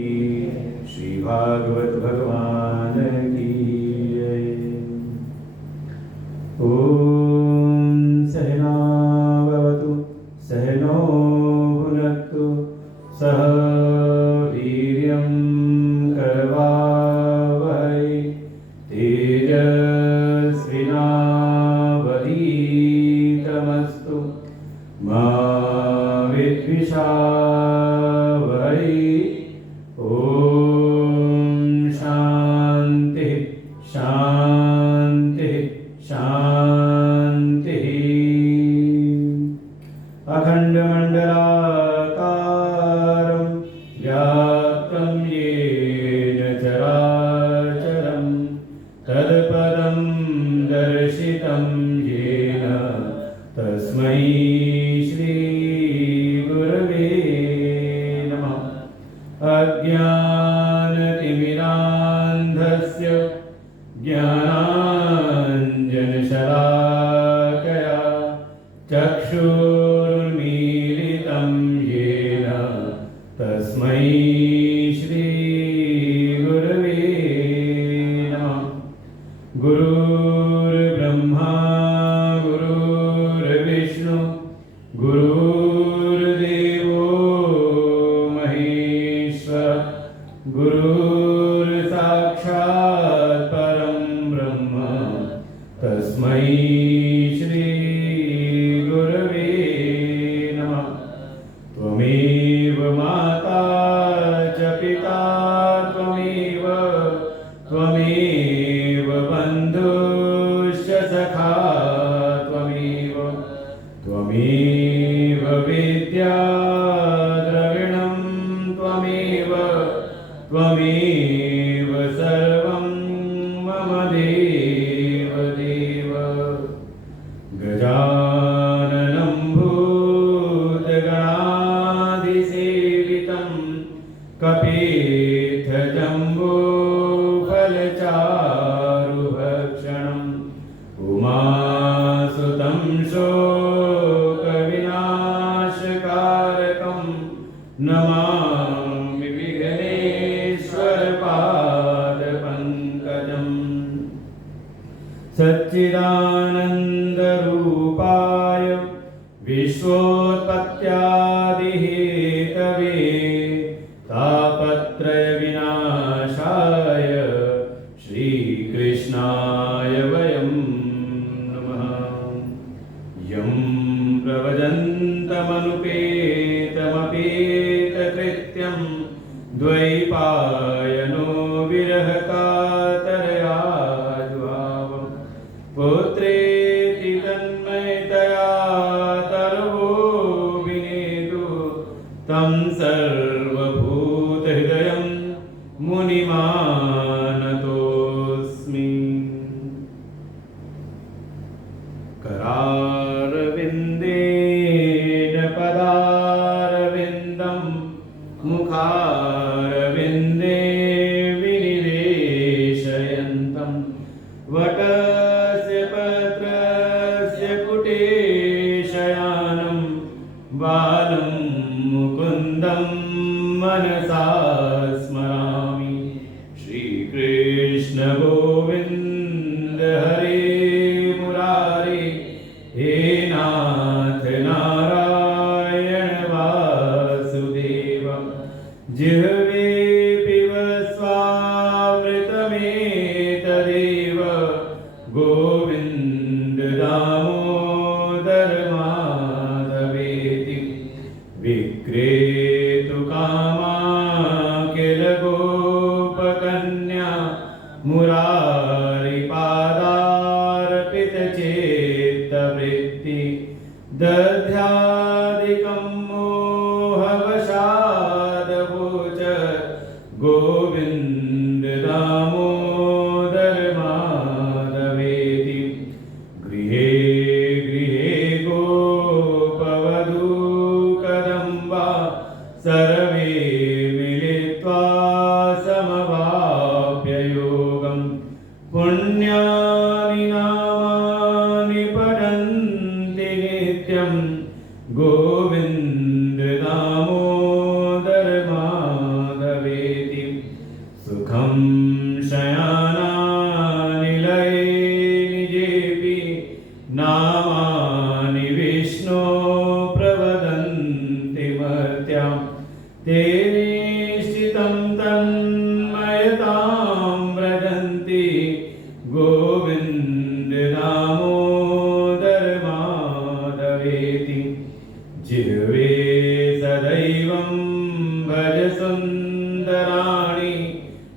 श्री भागवत भगवान की जय। ओम सहना भवतु सहनो भुनक्तु सह वीर्यं करवावहै तेजस्विनावधीतमस्तु मा विद्विषावहै। शांति शांति। अखंडमंडलाकारं व्याप्तं येन चराचरं तत्पदं दर्शितं येन तस्मै श्री गुरवे नमः। अज्ञानतिमिरान्धस्य ज्ञानाञ्जनशलाकया चक्षुरुन्मीलितं येन तस्मै श्रीगुरवे नमः। गुरुर्ब्रह्मा गुरुर्विष्णु गुरुर्देवो महेश्वर गुरुर्साक्षात् परं ब्रह्म तस्मै श्री गुरवे नमः। त्वमेव माता च पिता त्वमेव बन्धुश्च सखा त्वमेव विद्या द्रविणं त्वमेव सर्वं मम देव देव। गजाननं भूतगणाधिसेवितं कपित्थजम्बूफलचारुभक्षणम् उमासुतं शोकविनाशकारकं नमामि विघ्नेश्वरपादपङ्कजम्। सच्चिदानन्दरूपाय विश्वोत्पत्त्यादिहेतवे तापत्रयविनाशाय श्रीकृष्णाय वयं नमः। यं प्रवदन्तमनुपेतमपेतकृत्यं द्वैपायनो विरहकातरया द्वावं पुत्रेति तन्मयतया तर्वो विनेदु तं सर्वभूतहृदयं मुनिमानतोऽस्मि। करारविन्देन पदारविन्दं मुखारविन्दे विनिवेशयन्तं वटस्य पत्रस्य पुटे शयानं बालं मुकुन्दं मनसा स्मरामि। श्रीकृष्ण गोविन्द हरे मुरारे हे नाथ नारायण वासुदेव। जिह्वे पिब स्वामृतमेतदेव गोविन्द दामोदर माधवेति। विक्रेतु कामाखिल गोपकन्या मुरारिपादार्पितचेत्तवृत्ति दध्यादिकं मोहवशादवोच गोविन्द दामोदर माधवेति। गृहे गृहे गोपवधूकदम्बा सर्वे मिलित्वा समवाप्य योगं पुण्यानि नामानि पठन्ति नित्यं गोविन्द दामोदर माधवेति।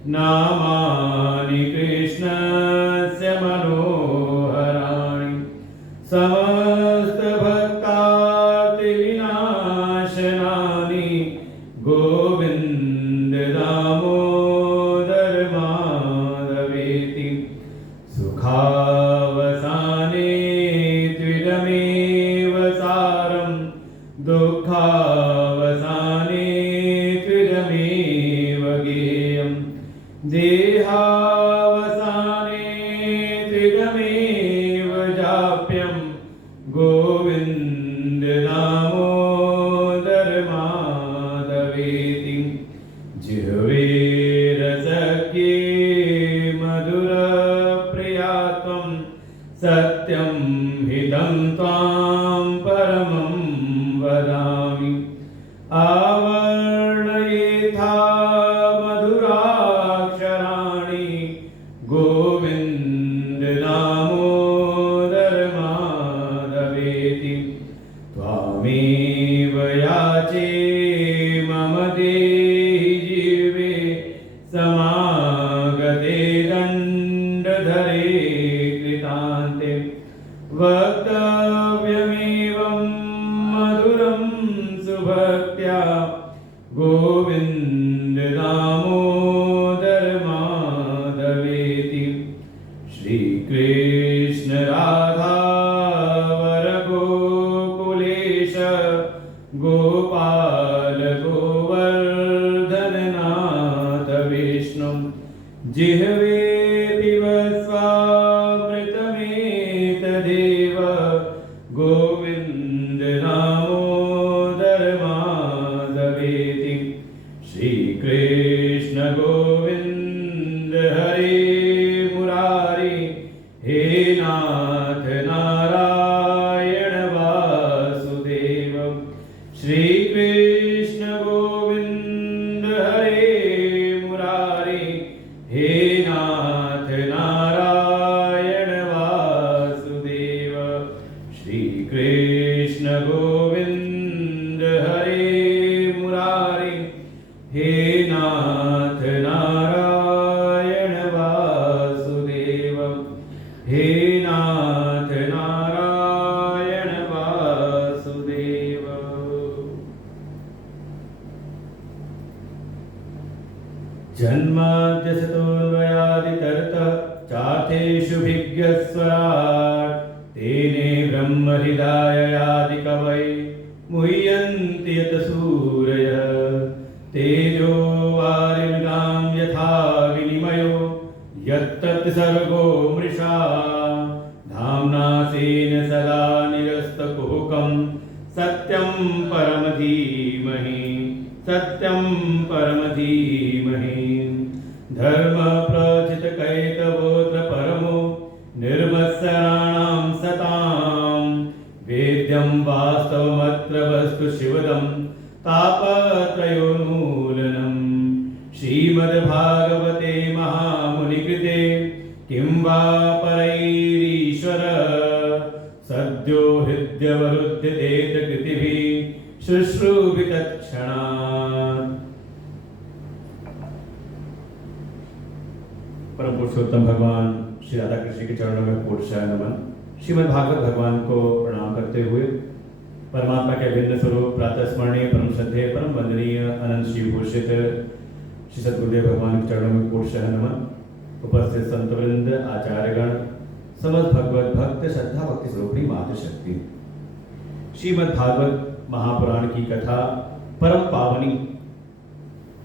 नामानि कृष्णस्य मनोहराणि समस्तभक्तार्तिविनाशनानि गोविन्द दामोदर माधवेति सुखावसाने त्विदमेव सारं दुःखावसाने त्विदमेव गेयम् देहावसाने त्विदमेव जाप्यं गोविन्द दामोदर माधवेति जिह्वे रसज्ञे मधुरप्रियात्वं सत्यं हितं त्वां परमं वदामि आवर्णयेथा मधुराक्षराणि गोविन्द दामोदर माधवेति त्वामेव याचे मम देहि जीवे समागते दण्डधरे कृतान्ते वक्तव्यमेवं मधुरं सुभक्त्या गोविन्द दामोदर माधवेति श्रीकृष्ण राधा वरगोकुलेश गोपाल गोवर्धन नाथ विष्णु जिह्वे पिब स्वामृतमेतदेव गोविन्द दामोदर माधवेति श्रीकृष्ण गोविन्द हरे मुरारी हे नाथ नारायण वासुदेव श्रीकृष्ण गोविन्द हरे मुरारी हे नाथ नारायण वासुदेव श्रीकृष्ण गोविन्द हरे मुरारी हे नाथ नारायण वासुदेव हे नाथ नारायण वासुदेव। जन्माद्यसतोऽन्वयादितरतः चार्थेषु भिज्ञस्वराट् तेने ब्रह्महृदाययादिकवये मुह्यन्ति यत सूरयः तेजो वारिमृगां यथा विनिमयो यत्तत् सर्गो मृषा धाम्ना स्वेन सदा निरस्तकुहकं सत्यं परम धीमहि सत्यं परम धीमहि धर्म प्रचितकैतवोऽत्र परमो निर्मत्सराणां सतां वेद्यं वास्तवमत्र वस्तु शिवदं तापत्रयोन्मूलनम् श्रीमद्भागवते महामुनिकृते किं वा परैरीश्वर सद्यो हृद्यवरुध्यतेत कृतिभिः शुश्रूषितत्क्षणात्। परम पुरुषोत्तम भगवान श्री राधा कृष्ण के चरणों में कोटि नमन। श्रीमद् भागवत भगवान को प्रणाम करते हुए परमात्मा के अभिन्न स्वरूप प्रातः स्मरणीय परम श्रद्धेय परम वंदनीय अनंत शिव घोषित श्री सद्गुरुदेव भगवान के चरणों में कोटि नमन। उपस्थित संतवृंद आचार्यगण समस्त भगवत भक्त श्रद्धा भक्ति स्वरूपी मातृशक्ति श्रीमद् भागवत महापुराण की कथा परम पावनी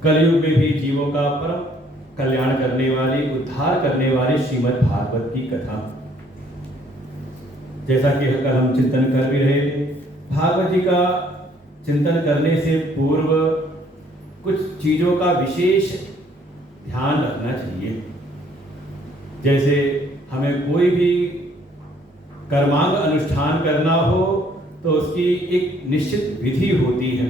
कलयुग में भी जीवों का परम कल्याण करने वाली उद्धार करने वाली श्रीमद् भागवत की कथा। जैसा कि कल हम चिंतन कर भी रहे थे, भागवत जी का चिंतन करने से पूर्व कुछ चीजों का विशेष ध्यान रखना चाहिए। जैसे हमें कोई भी कर्मांग अनुष्ठान करना हो तो उसकी एक निश्चित विधि होती है,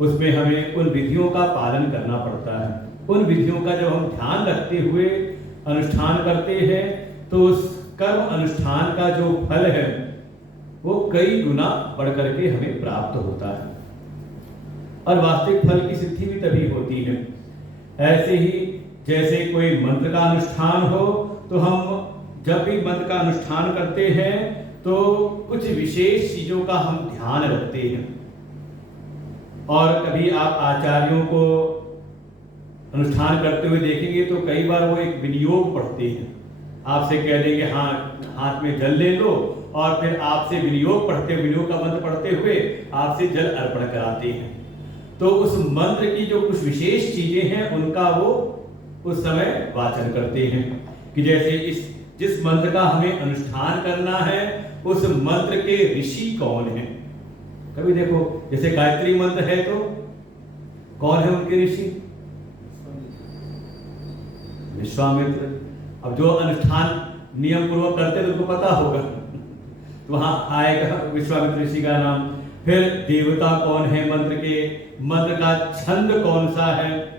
उसमें हमें उन विधियों का पालन करना पड़ता है। उन विधियों का जब हम ध्यान रखते हुए अनुष्ठान करते हैं तो उस कर्म अनुष्ठान का जो फल है वो कई गुना बढ़ करके हमें प्राप्त होता है और वास्तविक फल की सिद्धि भी तभी होती है। ऐसे ही जैसे कोई मंत्र का अनुष्ठान हो तो हम जब भी मंत्र का अनुष्ठान करते हैं तो कुछ विशेष चीजों का हम ध्यान रखते हैं। और कभी आप आचार्यों को अनुष्ठान करते हुए देखेंगे तो कई बार वो एक विनियोग पढ़ते हैं। आपसे कह देंगे हाँ हाथ में जल ले लो, और फिर आपसे विनियोग का मंत्र पढ़ते हुए आपसे जल अर्पण कराते हैं। तो उस मंत्र की जो कुछ विशेष चीजें हैं उनका वो उस समय वाचन करते हैं कि जैसे जिस मंत्र का हमें अनुष्ठान करना है उस मंत्र के ऋषि कौन है। कभी देखो जैसे गायत्री मंत्र है तो कौन है उनके ऋषि? विश्वामित्र। अब जो अनुष्ठान नियम पूर्वक करते हैं उनको पता होगा तो वहां आएगा विश्वामित्र ऋषि का नाम। फिर देवता कौन है मंत्र के, मंत्र का छंद कौन सा है।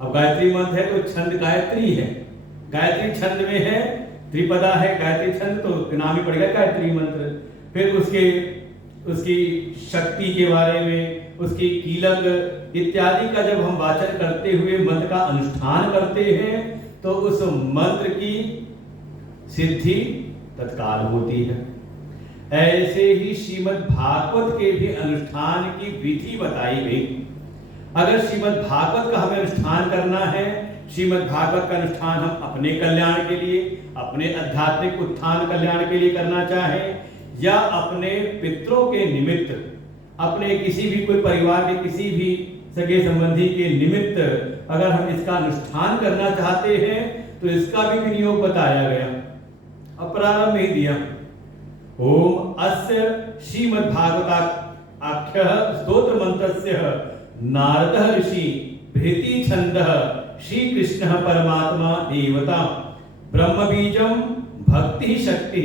अब गायत्री मंत्र है तो छंद गायत्री है, गायत्री छंद में है, त्रिपदा है गायत्री छंद, तो नाम ही पड़ेगा गायत्री मंत्र। फिर उसकी शक्ति के बारे में, उसकी कीलक इत्यादि का जब हम वाचन करते हुए मंत्र का अनुष्ठान करते हैं तो उस मंत्र की सिद्धि तत्काल होती है। ऐसे ही श्रीमद् भागवत के भी अनुष्ठान की विधि बताई गई। अगर श्रीमद् भागवत का हमें अनुष्ठान करना है, श्रीमद् भागवत का अनुष्ठान हम अपने कल्याण के लिए, अपने आध्यात्मिक उत्थान कल्याण के लिए करना चाहें या अपने पितरों के निमित्त, अपने किसी भी कोई परिवार के किसी भी सगे संबंधी के निमित्त अगर हम इसका अनुष्ठान करना चाहते हैं तो इसका भी विनियोग बताया गया। अब प्रारंभ में ही दिया, ओम अस्य श्रीमद्भागवताख्यः स्तोत्र मंत्रस्य नारदः ऋषि भृति छन्दः श्री कृष्णः परमात्मा देवता ब्रह्म बीजम भक्ति शक्ति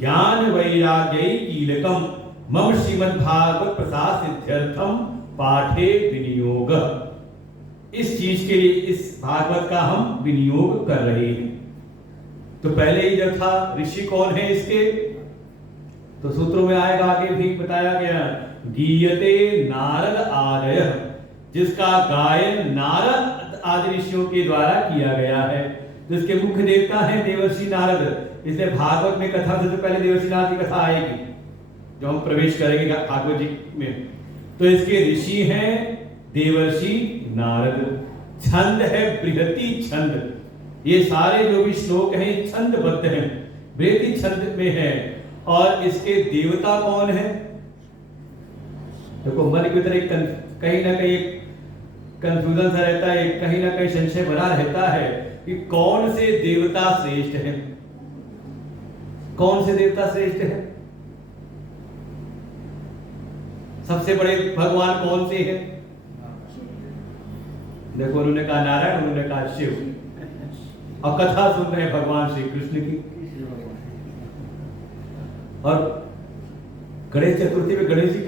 ज्ञान वैराग्यै कीलकम मम श्रीमद्भागवत प्रसाद सिद्ध्यर्थम पाठे विनियोग। इस चीज के लिए इस भागवत का हम विनियोग कर रहे हैं। तो पहले ही जो था ऋषि कौन है इसके, तो सूत्रों में आएगा, आगे भी बताया गया, गीयते नारद आदयः, जिसका गायन नारद आदि ऋषियों के द्वारा किया गया है। तो इसके मुख्य देवता हैं देवर्षि नारद। इसलिए भागवत में कथा से तो पहले देवर्षि नारद की कथा आएगी जो हम प्रवेश करेंगे भागवत जी में। तो इसके ऋषि हैं देवर्षि नारद। छंद है बृहति छंद। ये सारे जो भी श्लोक हैं छंदबद्ध हैं, बृहति छंद में है। और इसके देवता कौन है? देखो मन की तरह कहीं ना कहीं कंफ्यूजन सा रहता है, कहीं ना कहीं संशय बना रहता है कि कौन से देवता श्रेष्ठ है, कौन से देवता श्रेष्ठ है, सबसे बड़े भगवान कौन से हैं? देखो उन्होंने कहा नारायण, उन्होंने कहा शिव। और कथा सुन रहे हैं भगवान श्री कृष्ण की। और गणेश चतुर्थी में गणेश जी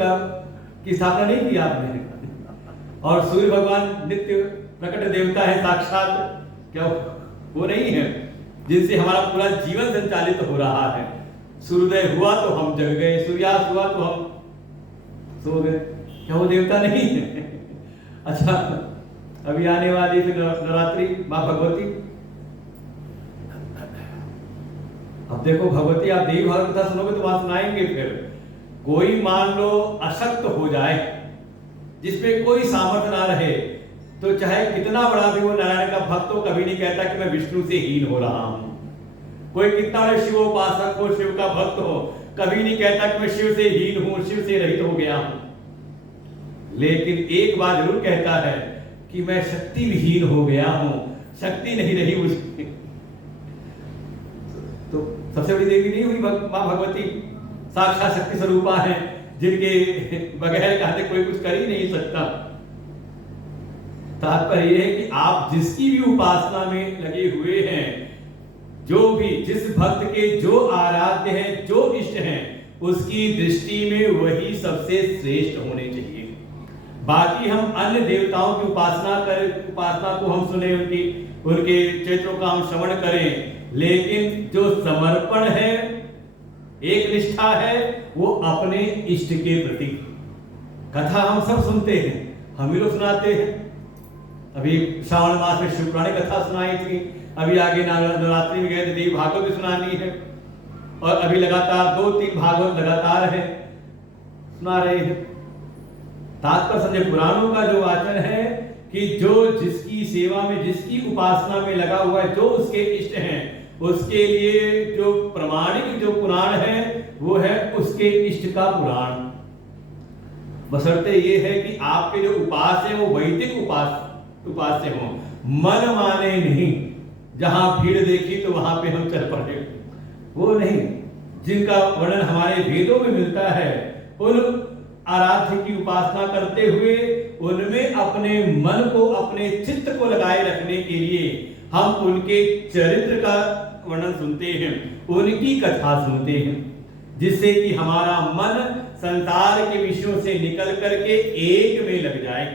की स्थापना नहीं की आपने। और सूर्य भगवान नित्य प्रकट देवता है साक्षात, क्या वो नहीं है जिनसे हमारा पूरा जीवन संचालित हो रहा है। सूर्योदय हुआ तो हम जग गए, सूर्यास्त हुआ तो हम सो गए, क्या वो देवता नहीं है? अच्छा, अभी आने वाली फिर नवरात्रि माँ भगवती। अब देखो भगवती, आप देवी भागवत कथा सुनोगे तो वहां सुनाएंगे। फिर कोई मान लो अशक्त हो जाए, जिसमें कोई सामर्थ्य ना रहे, तो चाहे कितना बड़ा भी वो नारायण का भक्त हो, कभी नहीं कहता कि मैं विष्णु से हीन हो रहा हूं। कोई कितना बड़ा शिवोपासक हो, शिव का भक्त हो, कभी नहीं कहता कि मैं शिव से हीन हूं, शिव से रहित हो गया हूं। लेकिन एक बात जरूर कहता है कि मैं शक्ति विहीन हो गया हूं, शक्ति नहीं रही मुझे। तो सबसे बड़ी देवी नहीं हुई मां भगवती? साक्षात शक्ति स्वरूपा है, जिनके बगैर कहते कोई कुछ कर ही नहीं सकता। तात्पर्य यह है कि आप जिसकी भी उपासना में लगे हुए हैं, जो भी जिस भक्त के जो आराध्य हैं, जो इष्ट हैं, उसकी दृष्टि में वही सबसे श्रेष्ठ होने चाहिए। बाकी हम अन्य देवताओं की उपासना करें, उपासना को हम सुने, उनके चरित्रों का हम श्रवण करें, लेकिन जो समर्पण है, एक निष्ठा है, वो अपने इष्ट के प्रति। कथा हम सब सुनते हैं, हम ही लोग सुनाते हैं, अभी श्रावण मास में शिव पुराण कथा सुनाई थी, अभी आगे नवरात्रि में गए थे देवी भागवत भी सुनानी है, और अभी लगातार 2-3 भागवत लगातार है सुना रहे हैं। तात्पर्य समझे पुराणों का जो वाचन है कि जो जिसकी सेवा में, जिसकी उपासना में लगा हुआ है, जो उसके इष्ट हैं, उसके लिए जो प्रमाणिक जो पुराण है वो है उसके इष्ट का पुराण। बशर्ते ये है कि आपके जो उपास है वो वैदिक उपास्य हो, मन माने नहीं, जहां भीड़ देखी तो वहां पे हम चल पड़े, वो नहीं। जिनका वर्णन हमारे वेदों में मिलता है, उन आराध्य की उपासना करते हुए उनमें अपने मन को, अपने चित्त को लगाए रखने के लिए हम उनके चरित्र का वर्णन सुनते हैं, उनकी कथा सुनते हैं, जिससे कि हमारा मन संसार के विषयों से निकल करके एक में लग जाए।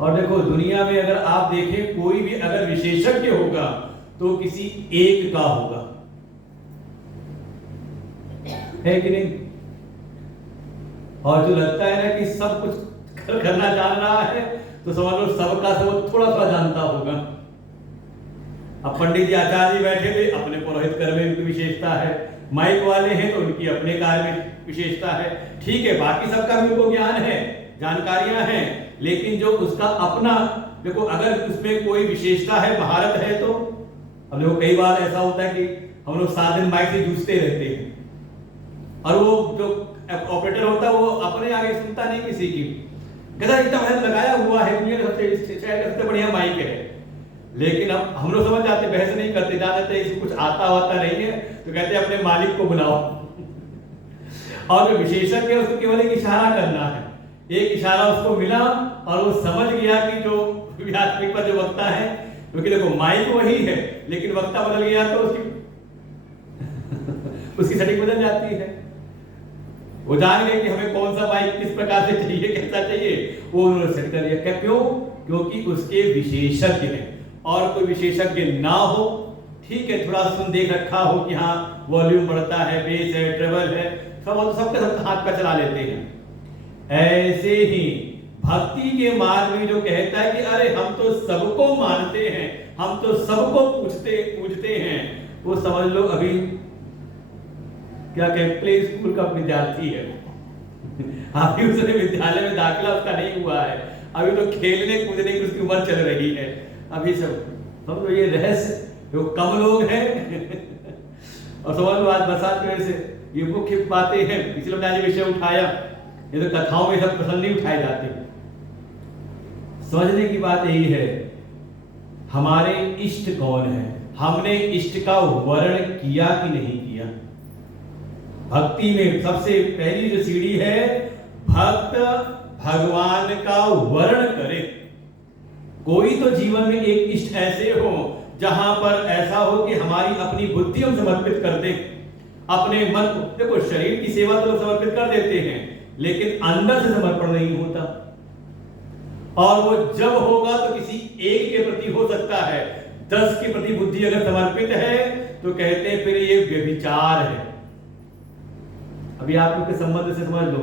और देखो दुनिया में अगर आप देखें, कोई भी अगर विशेषज्ञ होगा तो किसी एक का होगा, है कि नहीं? और जो लगता है ना कि सब कुछ करना जान रहा है, तो समझ लो सबका सब थोड़ा सा जानता होगा। अब पंडित जी आचार्य जी बैठे थे, अपने पुरोहित कर्म में उनकी विशेषता है, माइक वाले हैं तो उनकी अपने कार्य में विशेषता है, ठीक है, बाकी सबका भी उनको ज्ञान है, जानकारियां हैं, लेकिन जो उसका अपना, देखो अगर उसमें कोई विशेषता है, महारत है, तो अब देखो कई बार ऐसा होता है कि हम लोग 7 दिन माइक से जूझते रहते हैं, और वो जो ऑपरेटर होता है वो अपने आगे सुनता नहीं किसी की, कहता इतना मेहनत लगाया हुआ है, दुनिया में सबसे बढ़िया माइक है, लेकिन अब हम लोग समझ जाते, बहस नहीं करते, जानते इसको कुछ आता होता नहीं है, तो कहते हैं अपने मालिक को बुलाओ। और जो विशेषज्ञ है उसको केवल एक इशारा करना है, एक इशारा उसको मिला और वो समझ गया कि जो व्यासपीठ पर जो वक्ता है, क्योंकि देखो माइक वही है लेकिन वक्ता बदल गया तो उसकी सेटिंग बदल जाती है। वो जान गए कि हमें कौन सा माइक किस प्रकार से चाहिए, कैसा चाहिए, वो उन्होंने सेट कर दिया। क्यों? क्योंकि उसके विशेषज्ञ हैं। और कोई विशेषज्ञ ना हो, ठीक है, थोड़ा सुन देख रखा हो कि हाँ वॉल्यूम बढ़ता है, बेस है, ट्रेबल है, सबके सब हाथ का चला लेते हैं। ऐसे ही भक्ति के मार्ग में जो कहता है कि अरे हम तो सबको मानते हैं, हम तो सबको पूजते हैं, वो समझ लो अभी क्या कहते, प्ले स्कूल का विद्यार्थी है। अभी उसने विद्यालय में दाखिला उसका नहीं हुआ है, अभी तो खेलने कूदने की उसकी उम्र चल रही है। अभी सब समझ लो ये रहस्य, जो कम लोग हैं और समझ लो आज बरसात की वजह से ये मुख्य बातें हैं, इसलिए मैंने आज विषय उठाया, ये तो कथाओं में सब पसंद नहीं उठाए जाते। समझने की बात यही है, हमारे इष्ट कौन है, हमने इष्ट का वर्ण किया कि नहीं किया। भक्ति में सबसे पहली जो सीढ़ी है, भक्त भगवान का वर्ण करे। कोई तो जीवन में एक इष्ट ऐसे हो जहां पर ऐसा हो कि हमारी अपनी बुद्धि हम समर्पित कर दें, अपने मन को। देखो शरीर की सेवा तो समर्पित कर देते हैं, लेकिन अंदर से समर्पण नहीं होता। और वो जब होगा तो किसी एक के प्रति हो सकता है, 10 के प्रति बुद्धि अगर समर्पित है तो कहते हैं फिर ये व्यभिचार है। अभी आप लोग के संबंध से समझ लो,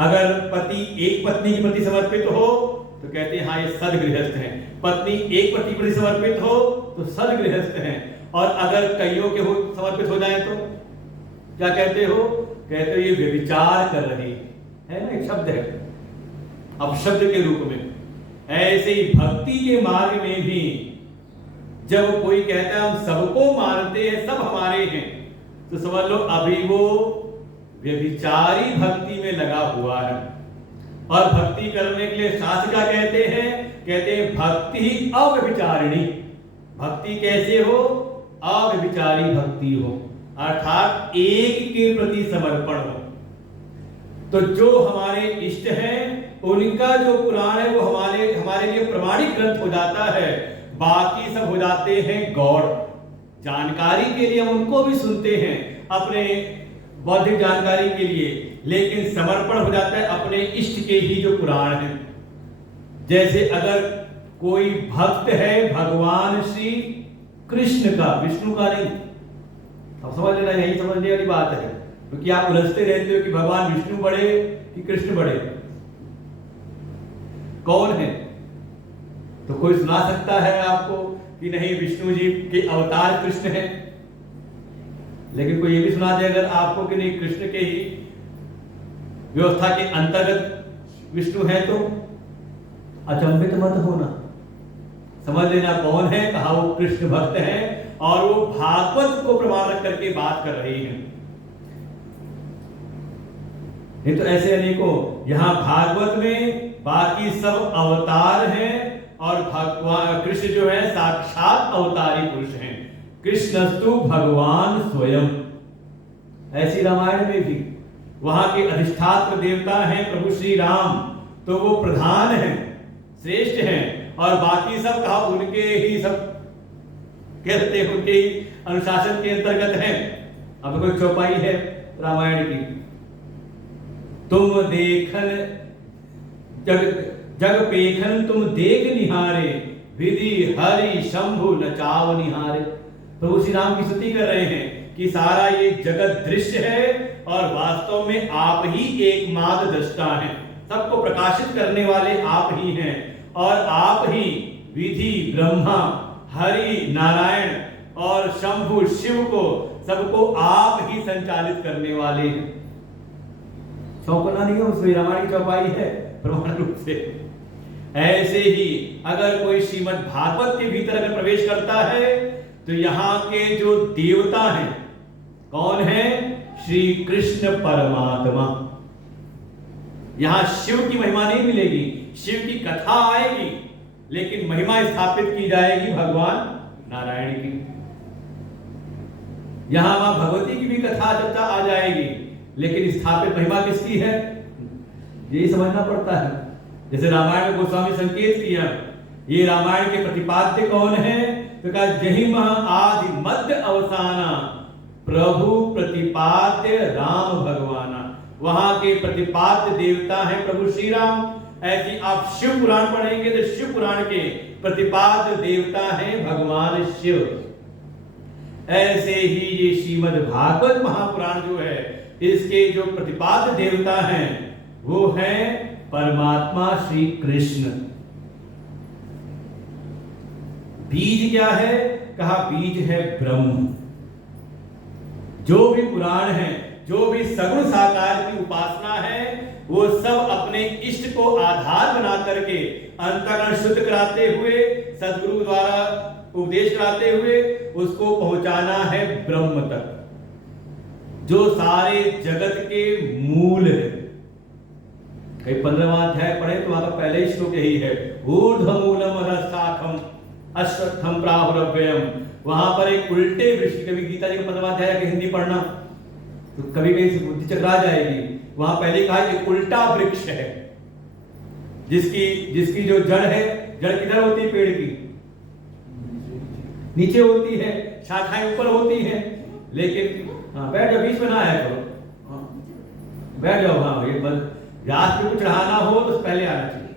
अगर पति एक पत्नी के प्रति समर्पित हो तो कहते हैं हाँ ये सदगृहस्थ हैं, पत्नी एक पति प्रति समर्पित हो तो सदगृहस्थ हैं। और अगर कईयों के हो समर्पित हो जाए तो क्या कहते हो? कहते हो ये व्यभिचार कर रही है ना, एक शब्द है अपशब्द के रूप में। ऐसे ही भक्ति के मार्ग में भी जब कोई कहता है हम सबको मानते हैं, सब हमारे हैं, तो समझ लो अभी वो व्यभिचारी भक्ति में लगा हुआ है। और भक्ति करने के लिए शास्त्र क्या कहते हैं? कहते हैं भक्ति ही अव्यभिचारिणी। भक्ति कैसे हो? अव्यभिचारी भक्ति हो, अर्थात एक के प्रति समर्पण हो। तो जो हमारे इष्ट हैं उनका जो पुराण है वो हमारे लिए प्रमाणिक ग्रंथ हो जाता है, बाकी सब हो जाते हैं गौड़। जानकारी के लिए हम उनको भी सुनते हैं, अपने बौद्धिक जानकारी के लिए, लेकिन समर्पण हो जाता है अपने इष्ट के ही जो पुराण है। जैसे अगर कोई भक्त है भगवान श्री कृष्ण का, विष्णु का नहीं, अब समझ लेना, यही समझने वाली बात है, क्योंकि आप उलझते रहते हो कि भगवान विष्णु बड़े कि कृष्ण बड़े। कौन है? तो कोई सुना सकता है आपको कि नहीं विष्णु जी के अवतार कृष्ण हैं? लेकिन कोई ये भी सुना दे अगर आपको कि नहीं कृष्ण के ही व्यवस्था के अंतर्गत विष्णु है, तो अचंभित मत होना, समझ लेना कौन है। कहा वो कृष्ण भक्त हैं और वो भागवत को प्रमाण रख करके बात कर रही हैं। नहीं तो ऐसे अनेकों यहां भागवत में बाकी सब अवतार हैं और भगवान कृष्ण जो है साक्षात अवतारी पुरुष हैं। कृष्णस्तु भगवान स्वयं। ऐसी रामायण में भी वहां के अधिष्ठात्र देवता हैं प्रभु श्री राम, तो वो प्रधान हैं, श्रेष्ठ हैं, और बाकी सब कहा उनके ही सब कहते हैं, उनके ही अनुशासन के अंतर्गत हैं। अब कोई चौपाई है रामायण की, तुम देखन जग पेखन तुम देख निहारे, विधि हरि शंभु नचाव निहारे। प्रभु श्री राम की स्तुति कर रहे हैं कि सारा ये जगत दृश्य है और वास्तव में आप ही एकमात्र दृष्टा हैं, सबको प्रकाशित करने वाले आप ही हैं, और आप ही विधि ब्रह्मा हरि नारायण और शंभु शिव को सबको आप ही संचालित करने वाले हैं। चौपना नहीं है, उसमें रामायण की चौपाई है प्रमाण रूप से। ऐसे ही अगर कोई श्रीमद् भागवत के भीतर अगर प्रवेश करता है तो यहाँ के जो देवता हैं कौन है? श्री कृष्ण परमात्मा। यहां शिव की महिमा नहीं मिलेगी, शिव की कथा आएगी, लेकिन महिमा स्थापित की जाएगी भगवान नारायण की। यहां मां भगवती की भी कथा चर्चा आ जाएगी, लेकिन स्थापित महिमा किसकी है यही समझना पड़ता है। जैसे रामायण में गोस्वामी संकेत किया, ये रामायण के प्रतिपाद्य कौन है? तो कहा जहि मह आदि मध्य अवसाना प्रभु प्रतिपाद्य राम भगवाना। वहां के प्रतिपाद्य देवता हैं प्रभु श्री राम। ऐसी आप शिव पुराण पढ़ेंगे तो शिव पुराण के प्रतिपाद्य देवता हैं भगवान शिव। ऐसे ही ये श्रीमद् भागवत महापुराण जो है इसके जो प्रतिपाद्य देवता हैं वो हैं परमात्मा श्री कृष्ण। बीज क्या है? कहा बीज है ब्रह्म। जो भी पुराण है, जो भी सगुण साकार की उपासना है, वो सब अपने इष्ट को आधार बना करके अंतःकरण शुद्ध कराते हुए, सद्गुरु द्वारा उपदेश कराते हुए उसको पहुंचाना है ब्रह्म तक, जो सारे जगत के मूल है। कई 15वां अध्याय पढ़े तो वहां का पहले ही श्लोक यही है, ऊर्ध्वमूलम अधःशाखम अश्वत्थम प्राहुरव्ययम। वहां पर एक उल्टे वृक्ष, कभी गीता जी का 15वां अध्याय की हिंदी पढ़ना तो कभी कभी से बुद्धि चकरा जाएगी। वहां पहले कहा कि उल्टा वृक्ष है, जिसकी जो जड़ है, जड़ किधर होती है? पेड़ की नीचे होती है, शाखाएं ऊपर होती हैं। लेकिन बैठ जाओ, बीच में ना आया करो, बैठ जाओ। हाँ, ये बस व्यास पे कुछ चढ़ाना हो तो पहले आना चाहिए,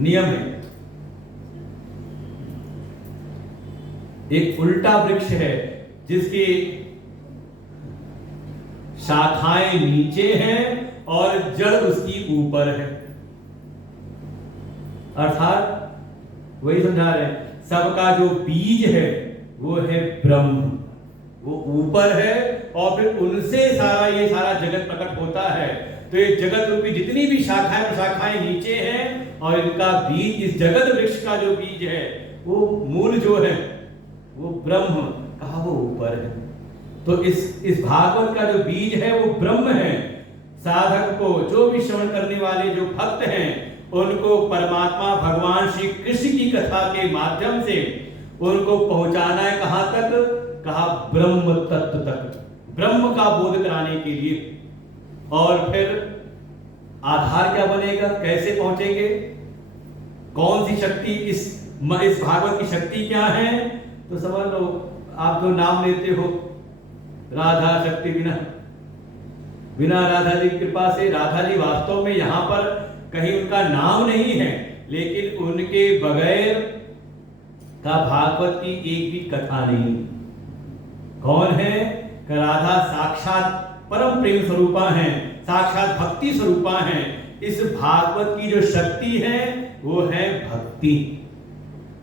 नियम है। एक उल्टा वृक्ष है जिसकी शाखाएं नीचे हैं और जड़ उसकी ऊपर है। अर्थात वही समझा रहे हैं, सबका जो बीज है वो है ब्रह्म, वो ऊपर है और फिर उनसे ये सारा जगत प्रकट होता है। तो ये जगत रूपी जितनी भी शाखाएं प्रशाखाएं नीचे हैं और इनका बीज, इस जगत वृक्ष का जो बीज है वो मूल जो है वो ब्रह्म, कहा वो ऊपर है। तो इस भागवत का जो बीज है वो ब्रह्म है। साधक को, जो भी श्रवण करने वाले जो भक्त हैं, उनको परमात्मा भगवान श्री कृष्ण की कथा के माध्यम से उनको पहुंचाना है कहां तक? कहा ब्रह्म तत्व तक, ब्रह्म का बोध कराने के लिए। और फिर आधार क्या बनेगा? कैसे पहुंचेंगे? कौन सी शक्ति, इस भागवत की शक्ति क्या है? तो समझ लो, आप जो नाम लेते हो राधा शक्ति, बिना राधा जी की कृपा से, राधा जी वास्तव में यहां पर कहीं उनका नाम नहीं है, लेकिन उनके बगैर का भागवत की एक भी कथा नहीं। कौन है? राधा साक्षात परम प्रेम स्वरूपा हैं, साक्षात भक्ति स्वरूपा हैं। इस भागवत की जो शक्ति है वो है भक्ति।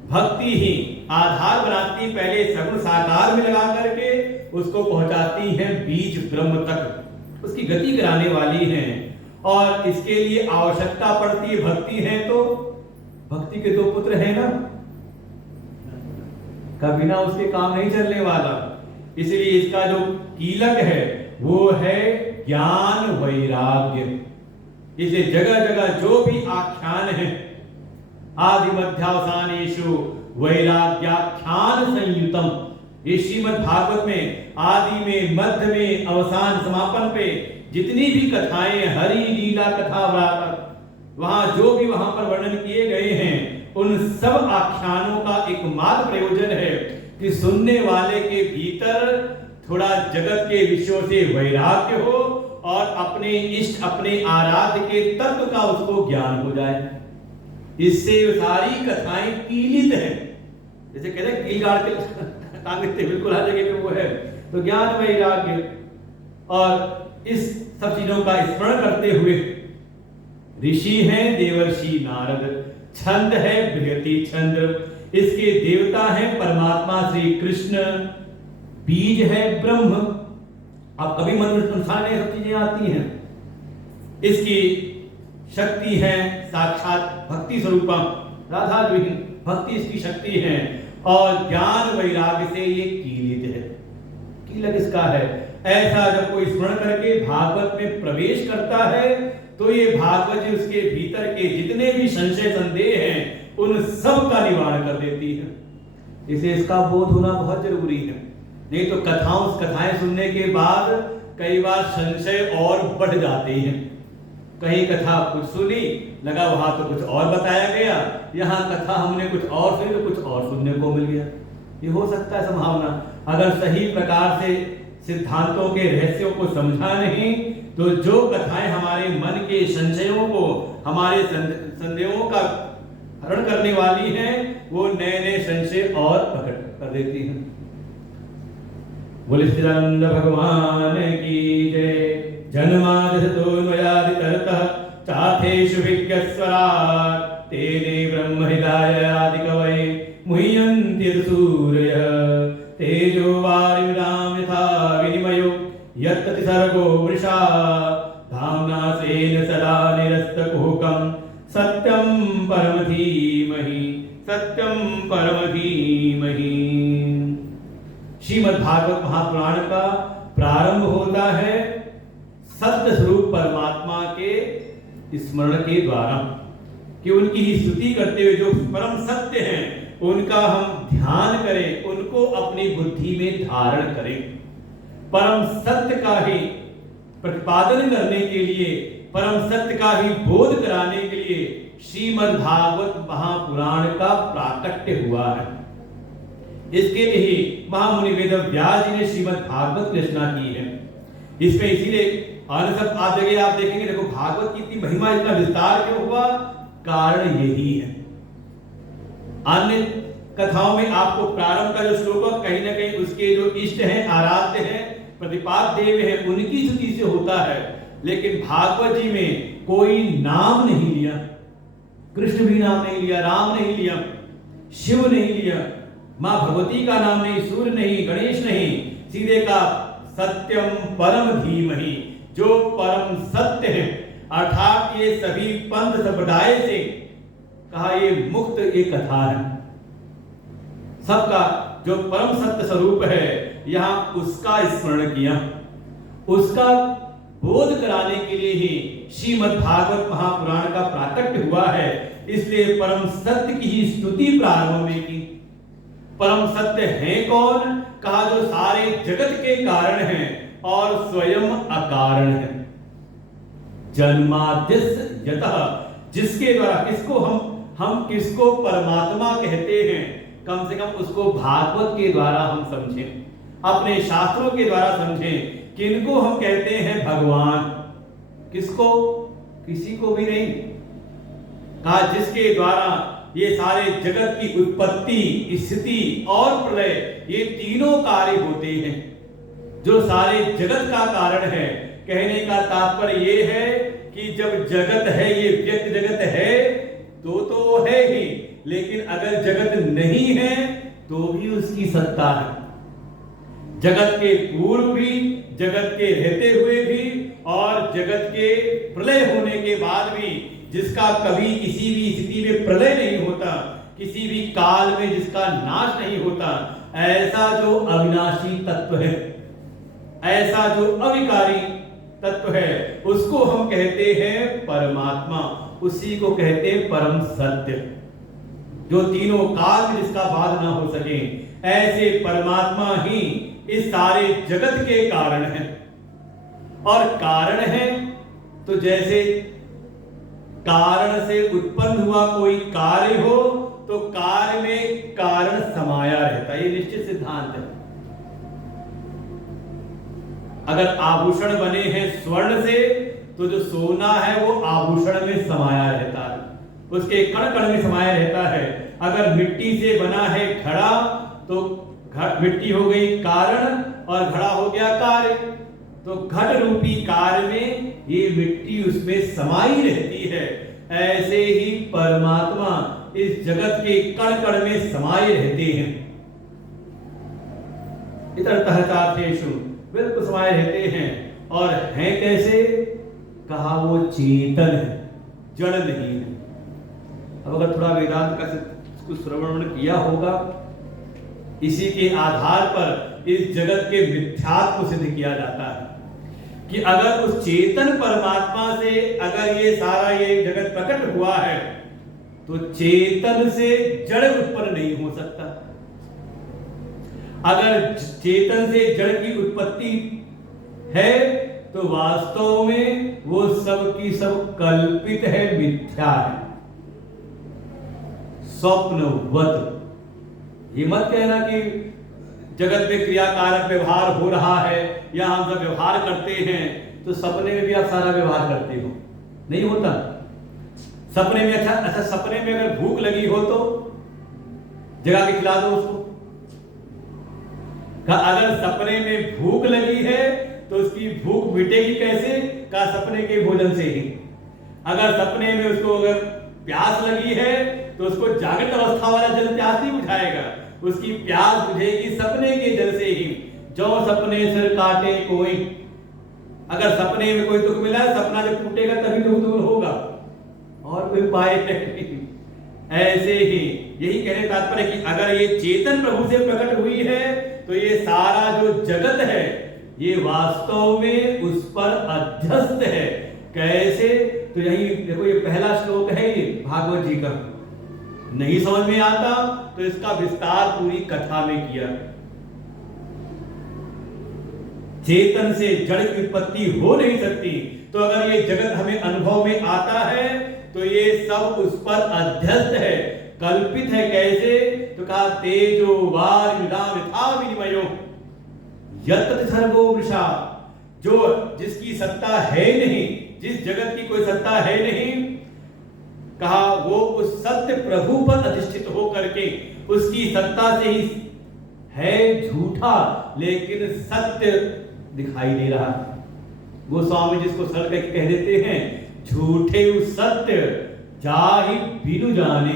भक्ति ही आधार बनाती, पहले सगुण साकार में लगा करके उसको पहुंचाती है बीज ब्रह्म तक, उसकी गति कराने वाली है। और इसके लिए आवश्यकता पड़ती है भक्ति है, तो भक्ति के दो पुत्र हैं ना, का बिना उसके काम नहीं चलने वाला। इसलिए इसका जो कीलक है वो है ज्ञान वैराग्य। इसे जगह जगह जो भी आख्यान है, आदि मध्यावसानेषु वैराग्याख्यान संयुतम, ये श्रीमद् भागवत में आदि में, मध्य में, अवसान समापन पे जितनी भी कथाएं, हरि लीला कथा वहां जो भी वहां पर वर्णन किए गए हैं, उन सब आख्यानों का एकमात्र प्रयोजन है कि सुनने वाले के भीतर थोड़ा जगत के विषयों से वैराग्य हो और अपने इष्ट, अपने आराध्य के तत्व का उसको ज्ञान हो जाए। इससे सारी कथाएं कीलित हैं, जैसे कहते हैं कील गाड़ के टांगते, बिल्कुल हर जगह पे वो है। तो ज्ञान वैराग्य और इस सब चीजों का स्मरण करते हुए ऋषि हैं देवर्षि नारद, छंद है बृहति छंद, इसके देवता हैं परमात्मा श्री कृष्ण, बीज है ब्रह्म। अब कभी मनुष्य में सब चीजें आती हैं। इसकी शक्ति है साक्षात भक्ति स्वरूपम, राधा जो भक्ति इसकी शक्ति है। और ज्ञान वैराग्य से ये कीलित है, कीलक इसका है। ऐसा जब कोई स्मरण करके भागवत में प्रवेश करता है तो ये भागवत जी उसके भीतर के जितने भी संशय संदेह हैं उन सब का निवारण कर देती है। इसे इसका बोध होना बहुत जरूरी है, नहीं तो कथाएं सुनने के बाद कई बार संशय और बढ़ जाते हैं। कहीं कथा कुछ सुनी, लगा वहां तो कुछ और बताया गया, यहाँ कथा हमने कुछ और सुनी तो कुछ और सुनने को मिल गया। ये हो सकता है संभावना, अगर सही प्रकार से सिद्धांतों के रहस्यों को समझा नहीं तो जो कथाएं हमारे मन के संशयों को, हमारे संदेहों का हरण करने वाली हैं, वो नए नए संशय और प्रकट कर देती हैं। बोले सच्चिदानंद भगवान की जय। जन्मादितोन्मयादितरतः चार्थेषु विज्ञस्वराट् तेने ब्रह्म हृदयादिकवये मुह्यन्ति सूरयः तेजो वारिमृतां यथा विनिमयो यत्तति सर्गो वृषा धाम्ना स्वेन सदा निरस्तकुहकं सत्यं परम धीमहि, सत्यं परम धीमहि। श्रीमद् भागवत महापुराण का प्रारंभ होता है सत्य स्वरूप परमात्मा के स्मरण के द्वारा, कि उनकी ही स्तुति करते हुए जो परम सत्य हैं उनका हम ध्यान करें, उनको अपनी बुद्धि में धारण करें। परम सत्य का ही प्रतिपादन करने के लिए, परम सत्य का ही बोध कराने के लिए श्रीमद् भागवत महापुराण का प्राकट्य हुआ है। इसके लिए ही महामुनि वेदव्यास जी ने श्रीमद् भागवत की रचना की है। इसमें इसीलिए सब आप जगह आप देखेंगे, देखो भागवत की इतनी महिमा, इतना विस्तार क्यों हुआ, कारण यही है। अन्य कथाओं में आपको प्रारंभ का जो श्लोक कहीं ना कहीं उसके जो इष्ट हैं, आराध्य हैं, प्रतिपाद देव हैं, उनकी स्तुति से होता है। लेकिन भागवत जी में कोई नाम नहीं लिया, कृष्ण भी नाम नहीं लिया, राम नहीं लिया, शिव नहीं लिया, मां भगवती का नाम नहीं, सूर्य नहीं, गणेश नहीं, सीधे का सत्यम परम धीमहि, जो परम सत्य है। अर्थात ये सभी पंथ संप्रदाय से कहा ये मुक्त ये कथा है, सबका जो परम सत्य स्वरूप है, यहां उसका स्मरण किया, उसका बोध कराने के लिए ही श्रीमद् भागवत महापुराण का प्राकट्य हुआ है। इसलिए परम सत्य की ही स्तुति प्रारंभ में की। परम सत्य है कौन, कहा जो सारे जगत के कारण हैं और स्वयं अकारण है। जन्माद्यस्य यतः, जिसके द्वारा किसको हम किसको परमात्मा कहते हैं, कम से कम उसको भागवत के द्वारा हम समझें, अपने शास्त्रों के द्वारा समझें। किनको हम कहते हैं भगवान, किसको, किसी को भी नहीं। कहा जिसके द्वारा ये सारे जगत की उत्पत्ति, स्थिति और प्रलय, ये तीनों कार्य होते हैं, जो सारे जगत का कारण है। कहने का तात्पर्य ये है कि जब जगत है, ये व्यक्त जगत है तो है ही, लेकिन अगर जगत नहीं है तो भी उसकी सत्ता है। जगत के पूर्व भी, जगत के रहते हुए भी, और जगत के प्रलय होने के बाद भी, जिसका कभी किसी भी स्थिति में प्रलय नहीं होता, किसी भी काल में जिसका नाश नहीं होता, ऐसा जो अविनाशी तत्व है, ऐसा जो अविकारी तत्व है, उसको हम कहते हैं परमात्मा। उसी को कहते हैं परम सत्य, जो तीनों काल में जिसका बाध ना हो सके। ऐसे परमात्मा ही इस सारे जगत के कारण है। और कारण है तो जैसे कारण से उत्पन्न हुआ कोई कार्य हो तो कार्य में कारण समाया रहता है, ये निश्चित सिद्धांत है। अगर आभूषण बने हैं स्वर्ण से तो जो सोना है वो आभूषण में समाया रहता है, उसके कण कण में समाया रहता है। अगर मिट्टी से बना है घड़ा तो मिट्टी हो गई कारण और घड़ा हो गया कार्य, तो घट रूपी कार्य में ये मिट्टी उसमें समाई रहती है। ऐसे ही परमात्मा इस जगत के कण कण में समाये रहते हैं। इतर तहताथेषु बिल्कुल समाये रहते हैं। और हैं कैसे? कहा वो चेतन है, जड़ नहीं है। अब अगर थोड़ा वेदांत का कुछ श्रवण किया होगा, इसी के आधार पर इस जगत के मिथ्यात्व को सिद्ध किया जाता है कि अगर उस चेतन परमात्मा से अगर ये सारा ये जगत प्रकट हुआ है तो चेतन से जड़ उत्पन्न नहीं हो सकता। अगर चेतन से जड़ की उत्पत्ति है तो वास्तव में वो सब की सब कल्पित है, मिथ्या है, स्वप्नवत। ये मत कहना कि जगत में क्रियाकारक व्यवहार हो रहा है या हम सब व्यवहार करते हैं तो सपने में भी आप सारा व्यवहार करते हो, नहीं होता। सपने में अच्छा सपने में अगर भूख लगी हो तो जगा के खिला दो उसको। अगर सपने में भूख लगी है तो उसकी भूख मिटेगी कैसे? का सपने के भोजन से ही। अगर सपने में उसको अगर प्यास लगी है तो उसको जागृत अवस्था वाला जल प्यास नहीं बुझाएगा, उसकी प्यास बुझेगी सपने के जल से ही। जो सपने सिर काटे कोई, अगर सपने में कोई दुख मिला, सपना जब टूटेगा तभी दुख दूर होगा, और कोई उपाय नहीं। ऐसे ही यही कहने तात्पर्य कि अगर ये चेतन प्रभु से प्रकट हुई है तो ये सारा जो जगत है ये वास्तव में उस पर अध्यस्त है। कैसे? तो यही देखो, ये पहला श्लोक है ये भागवत जी का। नहीं समझ में आता तो इसका विस्तार पूरी कथा में किया। चेतन से जड़ की उत्पत्ति हो नहीं सकती, तो अगर ये जगत हमें अनुभव में आता है तो ये सब उस पर अध्यस्त है, कल्पित है। कैसे? तो कहा तेजो वारिणाम यथा विनिमयो यत् सर्वो वृषा। जो जिसकी सत्ता है नहीं, जिस जगत की कोई सत्ता है नहीं, कहा वो उस सत्य प्रभु पर अधिष्ठित होकर के उसकी सत्ता से ही है झूठा लेकिन सत्य दिखाई दे रहा है। गोस्वामी जिसको सरल करके कह देते हैं, झूठे सत्य जाहि बिनु जाने,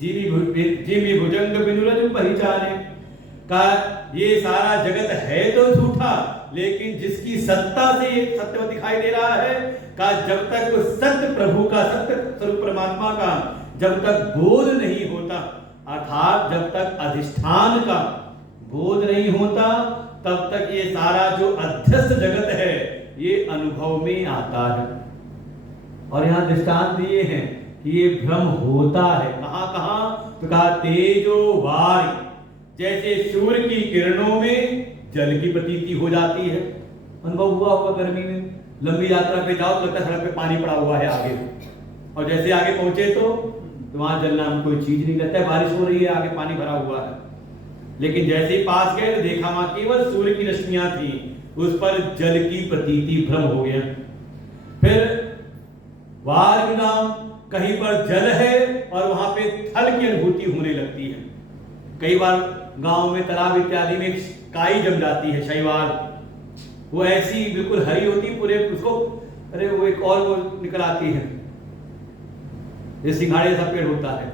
जिमी भुजंग बिनु रजु पहचाने। का ये सारा जगत है तो झूठा, लेकिन जिसकी सत्ता से ये सत्य दिखाई दे रहा है, का जब तक उस सत्य प्रभु का, सत्य स्वरूप परमात्मा का जब तक बोध नहीं होता, अर्थात जब तक अधिष्ठान का बोध नहीं होता, तब तक ये सारा जो अध्यस्त जगत है ये अनुभव में आता है। और यहां दृष्टांत दिए हैं कि ये भ्रम होता है। कहां कहां? तो कहा तेजो वारि, जैसे सूर्य की किरणों में जल की प्रतीति हो जाती है। अनुभव हुआ होगा गर्मी में, लंबी यात्रा पे जाओ तो लगता है सड़क पे पानी पड़ा हुआ है आगे, और जैसे आगे पहुंचे तो वहां जल नाम कोई चीज नहीं, लगता है बारिश हो रही है, आगे पानी भरा हुआ है। लेकिन जैसे ही पास गए तो देखा वहां केवल सूर्य की रश्मियां थी, उस पर जल की प्रतीति, भ्रम हो गया। फिर वार्ग नाम, कहीं पर जल है और वहां पे थल की अनुभूति होने लगती है। कई बार गांव में तालाब इत्यादि में काई जम जाती है, शैवाल, वो ऐसी बिल्कुल हरी होती, पूरे उसको अरे वो एक और वो निकल आती है, ये सिंघाड़े सा पेड़ होता है,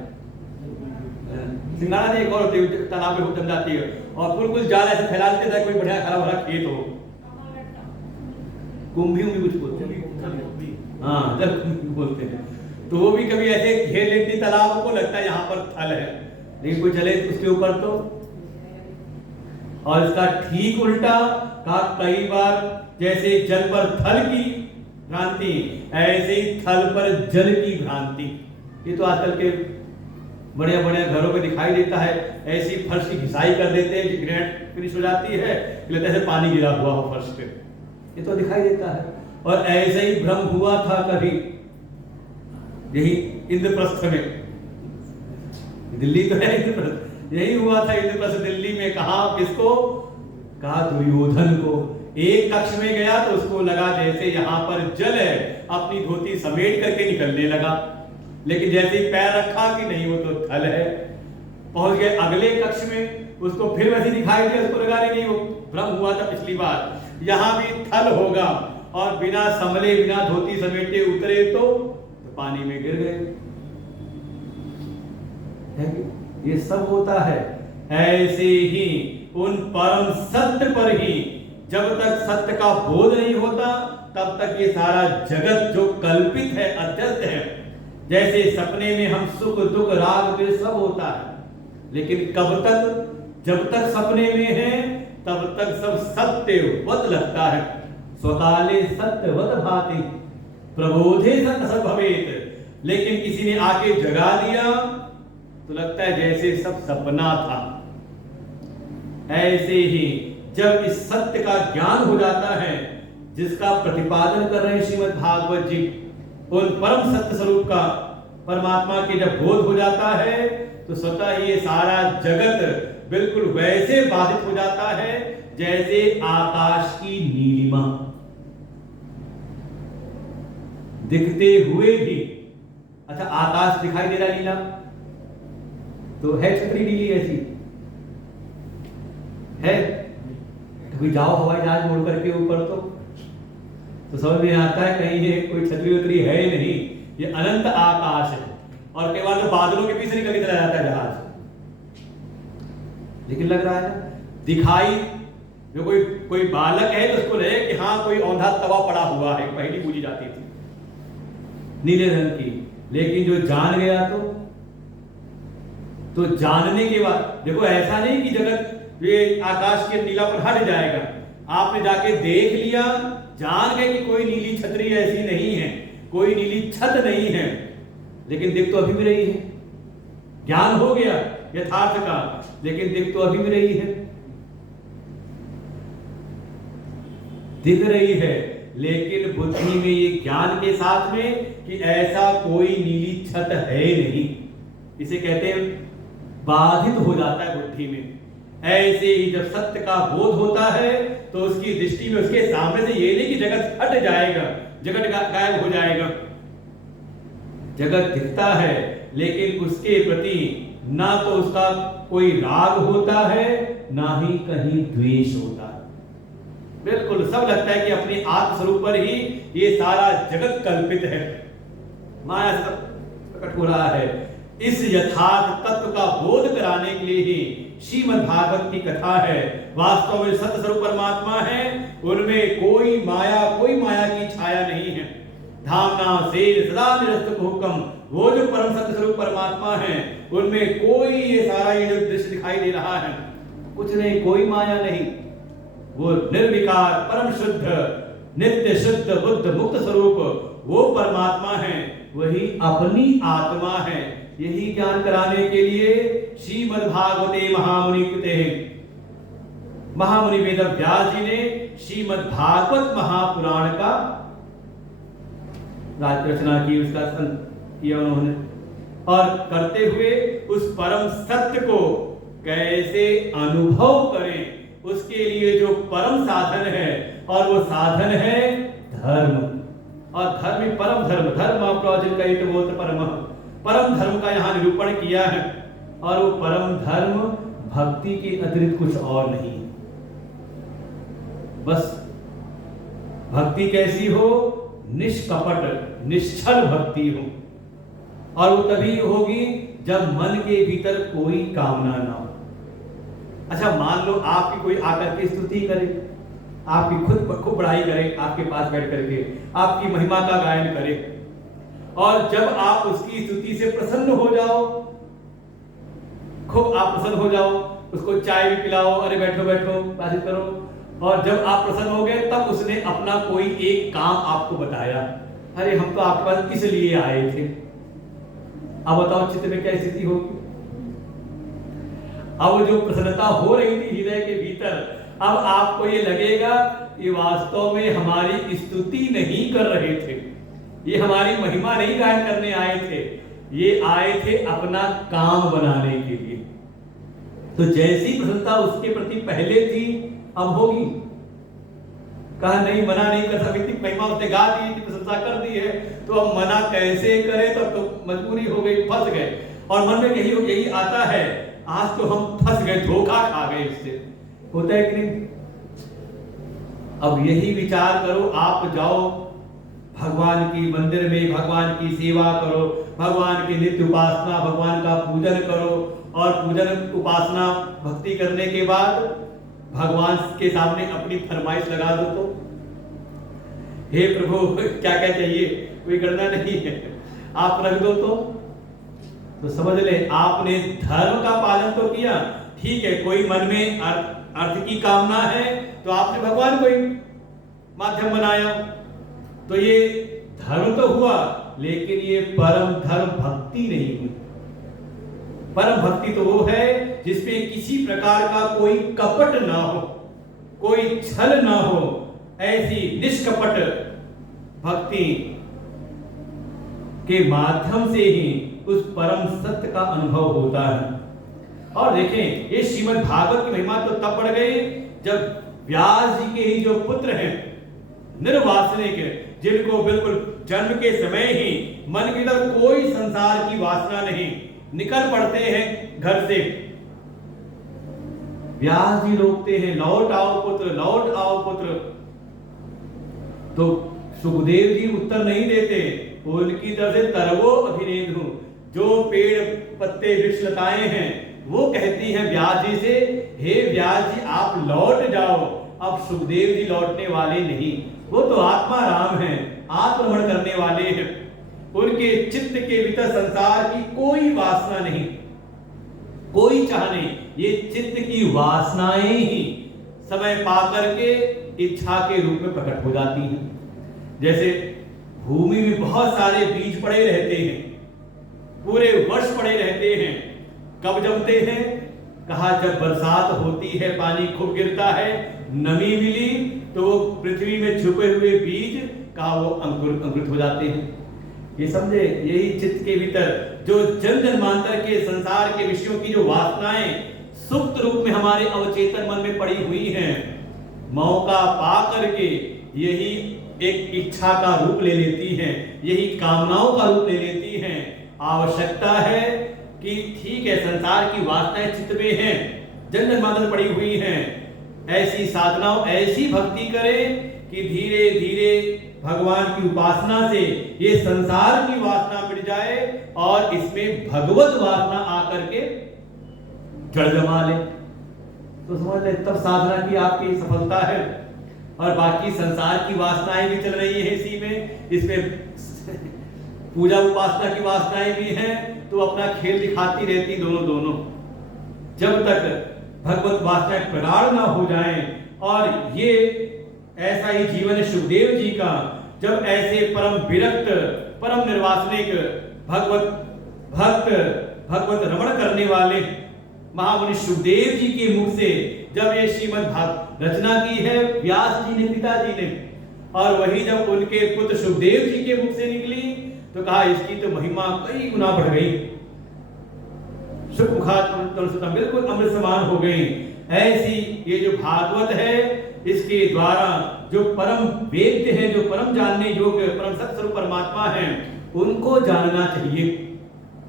सिंघाड़ा नहीं, एक और होती है, तालाब में जम जाती है और बिल्कुल जाल ऐसे फैला देते हैं, कोई बढ़िया हरा भरा खेत हो, कुंभी कुछ बोलते हैं, हाँ जल कुंभी बोलते हैं। तो वो भी कभी ऐसे घेर लेती तालाब को, लगता है यहाँ पर थल है, लेकिन कोई चले उसके ऊपर तो। और इसका ठीक उल्टा का कई बार जैसे जल पर थल की भ्रांति, ऐसे ही थल पर जल की भ्रांति। ये तो आजकल के बढ़िया बढ़िया घरों में दिखाई देता है, ऐसी फर्श की घिसाई कर देते हैं कि ग्रेनाइट फिनिश हो जाती है, लगता है जैसे पानी गिरा हुआ हो फर्श पे, ये तो दिखाई देता है। और ऐसे ही भ्रम हुआ था कभी, यही इंद्रप्रस्थ में, दिल्ली तो है इंद्रप्रस्थ, यही हुआ था इंद्रप्रस्थ दिल्ली में। कहा किसको? कहा दुर्योधन को। एक कक्ष में गया तो उसको लगा जैसे यहाँ पर जल है, अपनी धोती समेट करके निकलने लगा, लेकिन जैसे ही पैर रखा कि नहीं वो तो थल है। पहुंच गए अगले कक्ष में, उसको फिर वैसे दिखाई दिया, उसको लगा नहीं वो भ्रम हुआ था पिछली बार, यहाँ भी थल होगा, और बिना संभले बिना धोती समेटे उतरे तो पानी में गिर गए। ये सब होता है। ऐसे ही उन परम सत्य पर ही जब तक सत्य का बोध नहीं होता तब तक ये सारा जगत जो कल्पित है, अध्यस्त है। जैसे सपने में हम सुख दुख राग द्वेष सब होता है, लेकिन कब तक? जब तक सपने में है तब तक सब सत्यवत लगता है। स्वकाले सत्यवत भाति प्रबोधे सत्य सब भवेत। लेकिन किसी ने आके जगा दिया तो लगता है जैसे सब सपना था। ऐसे ही जब इस सत्य का ज्ञान हो जाता है, जिसका प्रतिपादन कर रहे हैं श्रीमद् भागवत जी, उन परम सत्य स्वरूप का परमात्मा के जब बोध हो जाता है तो स्वतः ही ये सारा जगत बिल्कुल वैसे बाधित हो जाता है जैसे आकाश की नीलिमा दिखते हुए भी। अच्छा, आकाश दिखाई दे रहा नीला तो है, छतरी नीली ऐसी है? कभी जाओ हवाई जहाज मोड़ करके ऊपर तो समझ में आता है कहीं ये कोई छतरी उतरी है नहीं, ये अनंत आकाश है। और कई बार तो बादलों के बीच से निकल के चला जाता है जहाज, लेकिन लग रहा है ना दिखाई। जो कोई बालक है तो उसको लगे कि हाँ कोई औंधा तवा पड़ा हुआ है, पहली पूजी जाती थी नीले रंग की। लेकिन जो जान गया तो जानने के बाद देखो, ऐसा नहीं कि जगत ये आकाश के नीलापन हट जाएगा। आपने जाके देख लिया, जान गए कि कोई नीली छतरी ऐसी नहीं है, कोई नीली छत नहीं है, लेकिन दिख तो अभी भी रही है। ज्ञान हो गया यथार्थ का, लेकिन दिख तो अभी भी रही है, दिख रही है। लेकिन बुद्धि में ये ज्ञान के साथ में कि ऐसा कोई नीली छत है नहीं, इसे कहते हैं बाधित हो जाता है बुद्धि में। ऐसे ही जब सत्य का बोध होता है तो उसकी दृष्टि में उसके सामने से ये नहीं कि जगत हट जाएगा, जगत गायब हो जाएगा। जगत दिखता है लेकिन उसके प्रति ना तो उसका कोई राग होता है, ना ही कहीं द्वेष होता है। बिल्कुल सब लगता है कि अपने आत्म स्वरूप पर ही ये सारा जगत कल्पित है, माया से प्रकट हो रहा है। इस यथार्थ तत्व का बोध कराने के लिए ही श्रीमद् भागवत की कथा है। वास्तव में सत्य स्वरूप परमात्मा है, उनमें कोई माया की छाया नहीं है। धामना से सदा निरस्त हुक्म, वो जो परम सत्य स्वरूप परमात्मा है उनमें कोई ये सारा ये जो दृश्य दिखाई दे रहा है कुछ नहीं, कोई माया नहीं। वो निर्विकार परम शुद्ध नित्य शुद्ध बुद्ध मुक्त स्वरूप वो परमात्मा है, वही अपनी आत्मा है। यही ज्ञान कराने के लिए श्रीमद् भागवते महामुनि कृते महामुनि वेद व्यास जी ने श्रीमद् भागवत महापुराण का रचना की, उसका किया उन्होंने। और करते हुए उस परम सत्य को कैसे अनुभव करें, उसके लिए जो परम साधन है, और वो साधन है धर्म। और धर्म परम धर्म, धर्म प्रवचन का एक वो परम धर्म का यहाँ निरूपण किया है। और वो परम धर्म भक्ति के अतिरिक्त कुछ और नहीं। बस भक्ति कैसी हो? निष्कपट निश्चल भक्ति हो। और वो तभी होगी जब मन के भीतर कोई कामना ना हो। अच्छा, मान लो आपकी कोई आकर के स्तुति करे, आपकी खुद खूब बड़ाई करे, आपके पास बैठ करके आपकी महिमा का गायन करे, और जब आप उसकी स्तुति से प्रसन्न हो जाओ, खूब आप प्रसन्न हो जाओ, उसको चाय भी पिलाओ, अरे बैठो बैठो बातचीत करो, और जब आप प्रसन्न हो गए तब उसने अपना कोई एक काम आपको बताया, अरे हम तो आपके पास इसलिए आए थे। अब बताओ चित्त में क्या स्थिति होगी? अब जो प्रसन्नता हो रही थी हृदय के भीतर, अब आपको ये लगेगा ये वास्तव में हमारी स्तुति नहीं कर रहे थे, ये हमारी महिमा नहीं गायन करने आए थे, ये आए थे अपना काम बनाने के लिए। तो जैसी प्रसन्नता उसके प्रति पहले थी अब होगी। कहा नहीं, मना नहीं कर सकती, महिमा उसने गा दी, प्रशंसा कर दी है, तो अब मना कैसे करे? तो मजबूरी हो गई, फंस गए। और मन में यही आता है, आज तो हम फंस गए, धोखा खा गए इससे। होता है कि नहीं? अब यही विचार करो, आप जाओ भगवान की मंदिर में, भगवान की सेवा करो, भगवान की नित्य उपासना, भगवान का पूजन करो, और पूजन उपासना भक्ति करने के बाद भगवान के सामने अपनी फरमाइश लगा दो तो, हे प्रभु क्या क्या चाहिए, कोई करना नहीं है, आप रख दो तो समझ ले आपने धर्म का पालन तो किया। ठीक है, कोई मन में अर्थ की कामना है तो आपने भगवान को ही माध्यम बनाया, तो ये धर्म तो हुआ, लेकिन ये परम धर्म भक्ति नहीं हुई। परम भक्ति तो वो है जिसमें किसी प्रकार का कोई कपट ना हो, कोई छल ना हो, ऐसी निष्कपट भक्ति के माध्यम से ही उस परम सत्य का अनुभव होता है। और देखें, ये श्रीमद् भागवत की महिमा तो तब बढ़ गई जब व्यास जी के ही जो पुत्र हैं निर्वासनिक, जिनको बिल्कुल जन्म के समय ही मन के अंदर कोई संसार की वासना नहीं, निकल पड़ते हैं घर से, व्यास जी रोकते हैं, लौट आओ पुत्र, लौट आओ पुत्र। तो सुखदेव जी उत्तर नहीं देते, उनकी तरफ से तरवो अभिनेदु, जो पेड़ पत्ते वृक्ष लताएं हैं वो कहती हैं व्यास जी से, हे व्यास जी आप लौट जाओ, अब सुखदेव जी लौटने वाले नहीं, वो तो आत्मा राम हैं, आत्मरमण करने वाले हैं, उनके चित्त के भीतर संसार की कोई वासना नहीं, कोई चाह नहीं, ये चित्त की वासनाएं ही समय पाकर के इच्छा के रूप में प्रकट हो जाती हैं। जैसे भूमि में बहुत सारे बीज पड़े रहते हैं, पूरे वर्ष पड़े रहते हैं, कब जमते हैं? कहा जब बरसात होती है, पानी खूब गिरता है, नमी मिली तो वो पृथ्वी में छुपे हुए बीज कहा वो अंकुरित हो जाते हैं। ये समझे, यही चित्त के भीतर जो जन्म जन्मांतर के संसार के विषयों की जो वासनाएं सुप्त रूप में हमारे अवचेतन मन में पड़ी हुई हैं, मौका पा करके यही एक इच्छा का रूप ले लेती हैं, यही कामनाओं का रूप ले लेती हैं। आवश्यकता है कि ठीक है, संसार की वासनाएं चित्त में हैं, जन्म जन्मांतर पड़ी हुई हैं, ऐसी साधनाओं, ऐसी भक्ति करें कि धीरे धीरे भगवान की उपासना से ये संसार की वासना मिट जाए और इसमें भगवत वासना आकर के जड़ जमा ले। तो समझ ले, तब साधना की आपकी सफलता है। और बाकी संसार की वासनाएं भी चल रही है इसी में, इसमें पूजा उपासना की वासनाएं भी हैं, तो अपना खेल दिखाती रहती दोनों। जब तक भगवत वासनाएं प्रगाढ़ ना हो जाएं, और ये ऐसा ही जीवन सुखदेव जी का, जब ऐसे परम विरक्त, परम निर्वासनिक भगवत रमण करने वाले महामुनि सुखदेव जी के मुख से जब ये श्रीमद् भागवत रचना की है व्यास जी ने, पिताजी ने, और वही जब उनके पुत्र सुखदेव जी के मुख से निकली तो कहा इसकी तो महिमा कई गुना बढ़ गई, सुखमुखात बिल्कुल अमृत समान हो गई। ऐसी ये जो भागवत है, इसके द्वारा जो परम वेद्य है, जो परम जानने योग्य परम सत्स्वरूप परमात्मा है, उनको जानना चाहिए।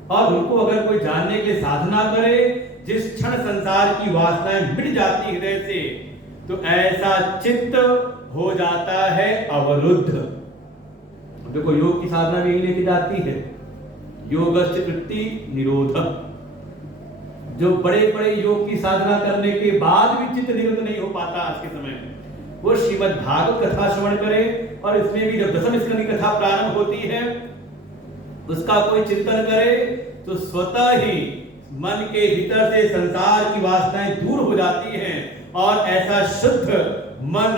और उनको अगर कोई जानने के साधना करे, जिस क्षण संसार की वासनाएं मिट जाती हृदय से, तो ऐसा चित्त हो जाता है अवरुद्ध। देखो योग की साधना भी यही लेके जाती है, योगश्च वृत्ति निरोधक। जो बड़े बड़े योग की साधना करने के बाद भी चित्त निरुद्ध नहीं हो पाता आज के समय में, वो श्रीमद् भागवत कथा श्रवण करे, और इसमें भी जब दशम स्कंद की कथा प्रारंभ होती है उसका कोई चिंतन करे तो स्वतः ही मन के भीतर से संसार की वासनाएं दूर हो जाती हैं, और ऐसा शुद्ध मन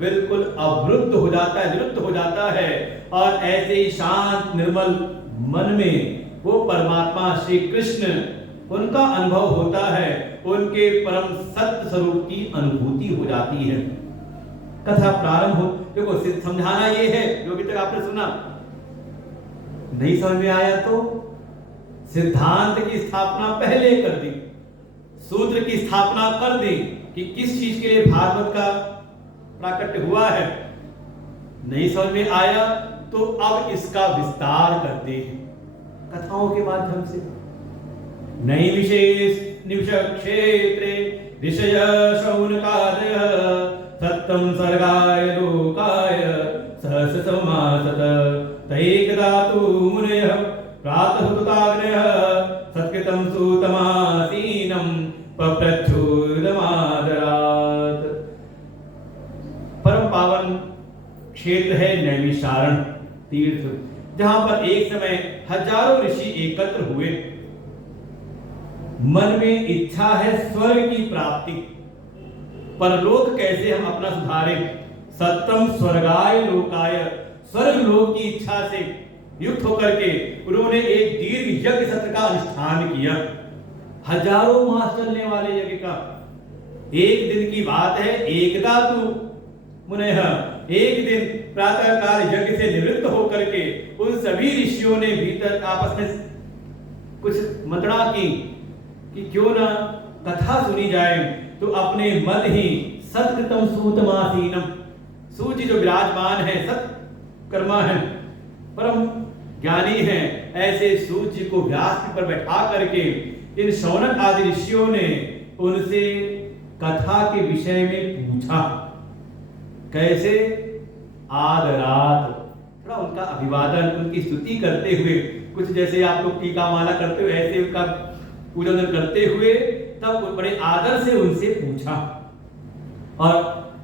बिल्कुल अवरुद्ध हो जाता है, निरुद्ध हो जाता है, और ऐसे ही शांत निर्मल मन में वो परमात्मा श्री कृष्ण उनका अनुभव होता है, उनके परम सत्य स्वरूप की अनुभूति हो जाती है। कथा प्रारंभ हो, देखो समझाना ये है, जो अभी तक आपने सुना नहीं समझ में आया तो सिद्धांत की स्थापना पहले कर दी, सूत्र की स्थापना कर दी कि किस चीज के लिए भागवत का प्राकट्य हुआ है। नहीं समझ में आया तो अब इसका विस्तार करते हैं कथाओं के माध्यम से। नई विशेष निविष क्षेत्रे विषय शौनकादय सत्यम सर्गाय लोकाय सहस समासत तैकदा तु मुनयः प्रातः हुताग्नयः सत्कृतं सुतमासीनं पप्रच्छुदमादरात्। परम पावन क्षेत्र है नैमिषारण्य तीर्थ, जहां पर एक समय हजारों ऋषि एकत्र हुए। मन में इच्छा है स्वर्ग की प्राप्ति, परलोक कैसे हम अपना सुधारें। सत्यम स्वर्गाय लोकाय, स्वर्ग लोक की इच्छा से युक्त होकर के उन्होंने एक दीर्घ यज्ञ सत्र का अनुष्ठान किया, हजारों मास चलने वाले यज्ञ का। एक दिन की बात है, एकदा तु मुनयः, एक दिन प्रातः काल यज्ञ से निवृत्त होकर के उन सभी ऋषियों ने भीतर आपस में कुछ मंत्रणा की कि क्यों ना कथा सुनी जाए। तो अपने मत ही सत्कृतम सूतमासीनम, सूर्य जो विराजमान है, सत्कर्मा है, परम ज्ञानी है, ऐसे सूर्य को व्यास पर बैठा करके इन शौनक आदि ऋषियों ने उनसे कथा के विषय में पूछा। कैसे? आदरात, थोड़ा उनका अभिवादन, उनकी स्तुति करते हुए, कुछ जैसे आप लोग टीका माला करते हुए ऐसे उनका पूजन करते हुए, तब बड़े आदर से उनसे पूछा। और